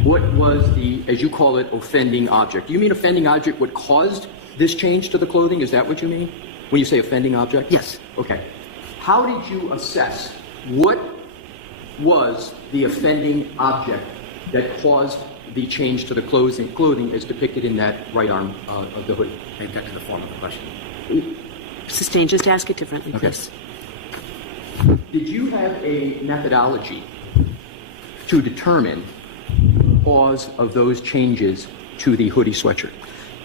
what was the, as you call it, offending object? Do you mean offending object what caused this change to the clothing? Is that what you mean when you say offending object? Yes. Okay. How did you assess what was the offending object that caused the change to the clothing as depicted in that right arm of the hoodie? I got to the form of the question. Sustained. Just ask it differently, please. Did you have a methodology to determine the cause of those changes to the hoodie sweatshirt?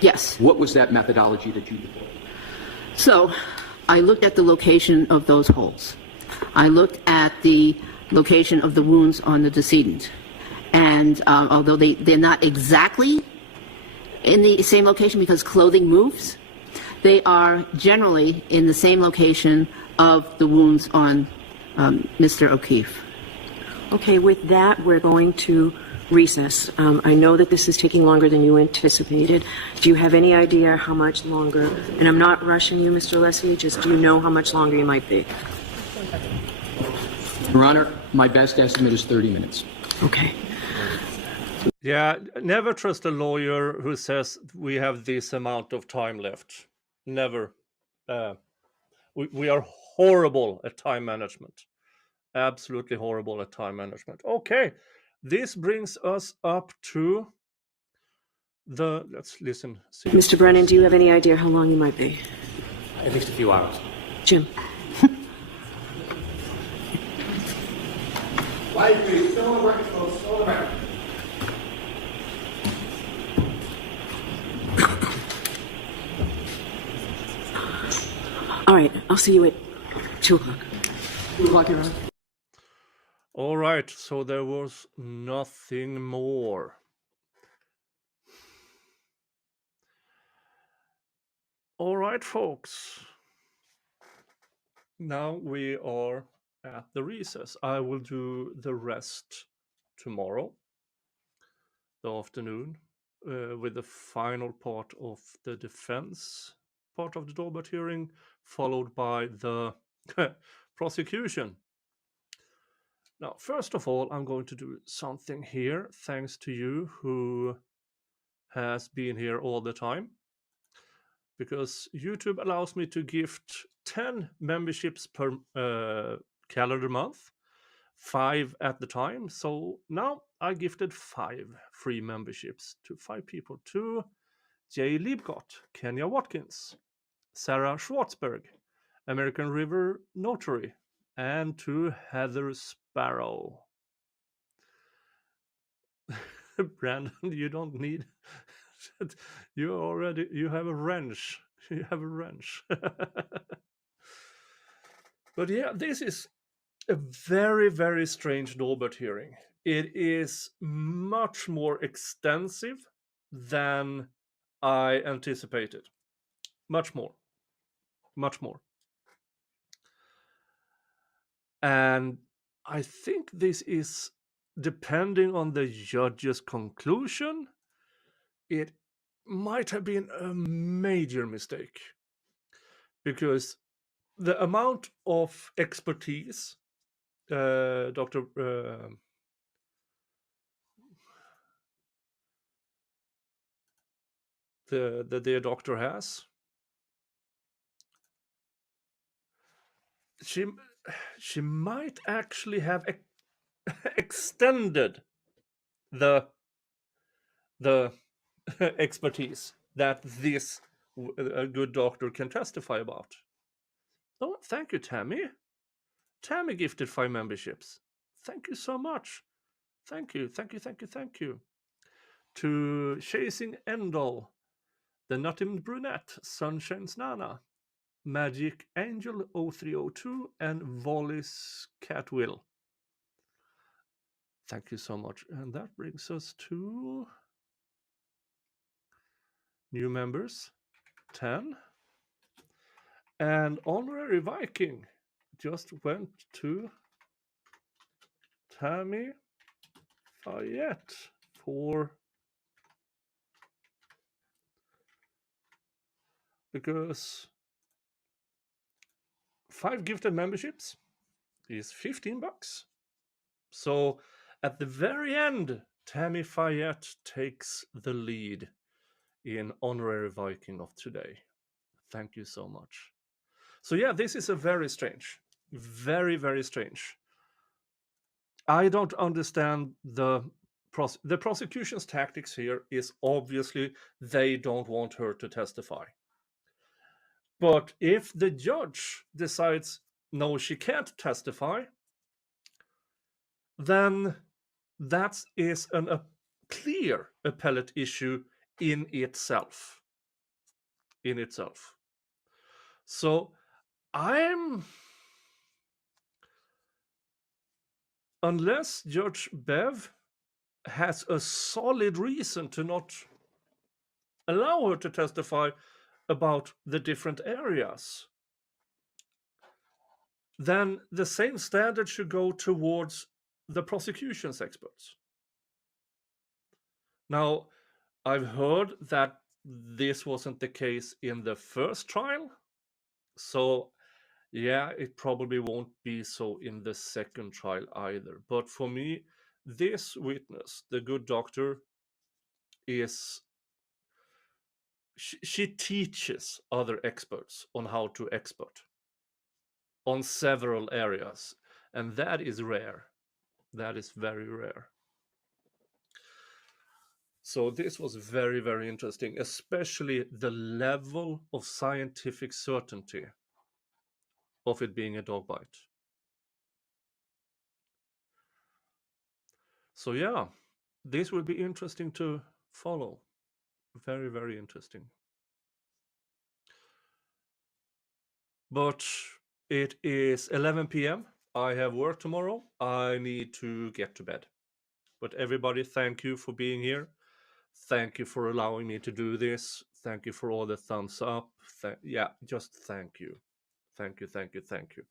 Yes. What was that methodology that you deployed? So I looked at the location of those holes. I looked at the location of the wounds on the decedent. And although they're not exactly in the same location because clothing moves, they are generally in the same location of the wounds on Mr. O'Keefe. Okay, with that, we're going to recess. I know that this is taking longer than you anticipated. Do you have any idea how much longer? And I'm not rushing you, Mr. Leslie, just do you know how much longer you might be? Your Honor, my best estimate is 30 minutes. Okay. Yeah, never trust a lawyer who says we have this amount of time left. Never. We are horrible at time management. Absolutely horrible at time management. Okay, this brings us up to let's listen. See. Mr. Brennan, do you have any idea how long you might be? At least a few hours. Jim. Light, please. Still on the record, folks. Still on the record. All right, I'll see you at 2 o'clock. 2 o'clock, Your Honor. All right, so there was nothing more. All right, folks. Now we are at the recess. I will do the rest tomorrow, the afternoon, with the final part of the defense part of the Daubert hearing, followed by the prosecution. Now, first of all, I'm going to do something here, thanks to you who has been here all the time, because YouTube allows me to gift 10 memberships per calendar month, 5 at the time. So now I gifted 5 free memberships to 5 people, to Jay Liebgott, Kenya Watkins, Sarah Schwartzberg, American River Notary, and to Heather Sparrow. Brandon, you don't need you have a wrench. You have a wrench. But yeah, this is a very, very strange Daubert hearing. It is much more extensive than I anticipated. Much more. Much more. And I think this is, depending on the judge's conclusion, it might have been a major mistake, because the amount of expertise Dr. The dear doctor has, she might actually have extended the expertise that this good doctor can testify about. Oh, thank you, Tammy. Tammy gifted 5 memberships. Thank you so much. Thank you. To Chasing Endall, The Nutty Brunette, Sunshine's Nana, Magic Angel 0302, and Wallis Catwill. Thank you so much. And that brings us to new members, 10. And Honorary Viking just went to Tammy Fayette for, because 5 gifted memberships is $15. So at the very end, Tammy Fayette takes the lead in Honorary Viking of today. Thank you so much. So yeah, this is a very strange, very, very strange. I don't understand the prosecution's tactics here is obviously they don't want her to testify. But if the judge decides, no, she can't testify, then that is a clear appellate issue in itself. So unless Judge Bev has a solid reason to not allow her to testify about the different areas, then the same standard should go towards the prosecution's experts. Now, I've heard that this wasn't the case in the first trial, so yeah, it probably won't be so in the second trial either. But for me, this witness, the good doctor, is she teaches other experts on how to expert on several areas, and that is rare. That is very rare. So this was very, very interesting, especially the level of scientific certainty of it being a dog bite. So yeah, this will be interesting to follow. Very, very interesting. But it is 11 p.m. I have work tomorrow. I need to get to bed. But everybody, thank you for being here. Thank you for allowing me to do this. Thank you for all the thumbs up. Just thank you. Thank you, thank you, thank you.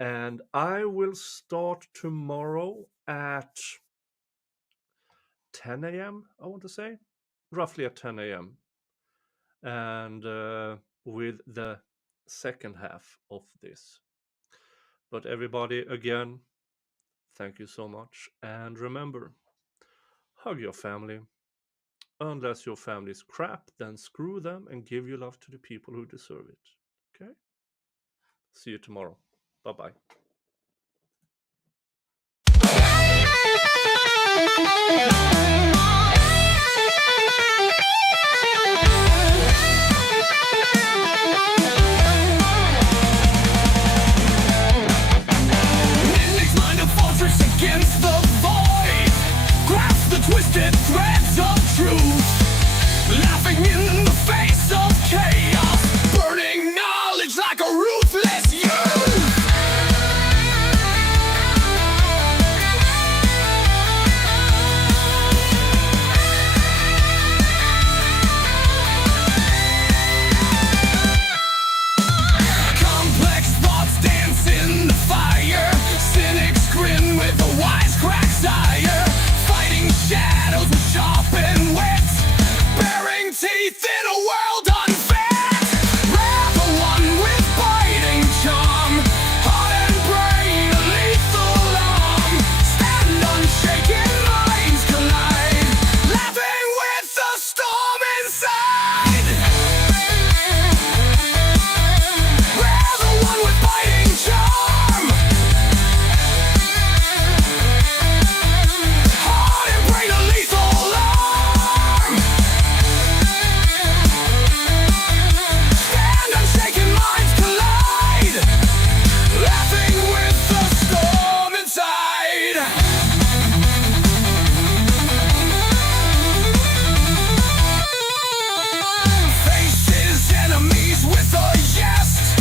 And I will start tomorrow at 10 a.m., I want to say. Roughly at 10 a.m. And with the second half of this. But everybody, again, thank you so much. And remember, hug your family. Unless your family is crap, then screw them and give your love to the people who deserve it. Okay? See you tomorrow. Bye-bye. Against the void, grasp the twisted threads of truth, laughing in the face of chaos, burning knowledge like a ruthless youth. Complex thoughts dance in the fire, cynics grin with a wisecrack's ire, fighting shadows with sharpened wits, baring teeth in a world unfit. Rather one with biting charm, heart and brain a lethal arm, stand unshaken, minds collide, laughing with the storm inside. Rather one with biting charm, heart and brain a lethal arm, stand unshaken, minds collide, laughing with the storm inside. Faces enemies with a yes,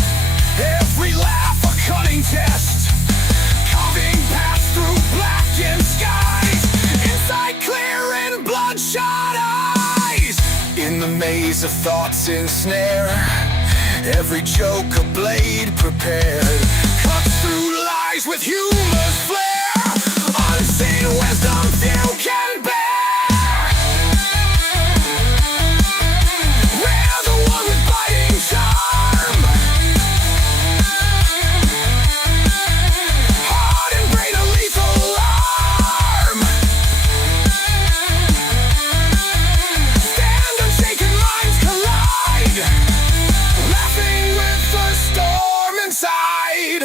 every laugh a cunning test, carving paths through blackened skies, inside clear and bloodshot eyes. In the maze of thoughts ensnare, every joke a blade prepared, cuts through lies with humor's flair, unseen wisdom few can bear. We're the one with biting charm, heart and brain a lethal arm, stand unshaken, minds collide, laughing with the storm inside.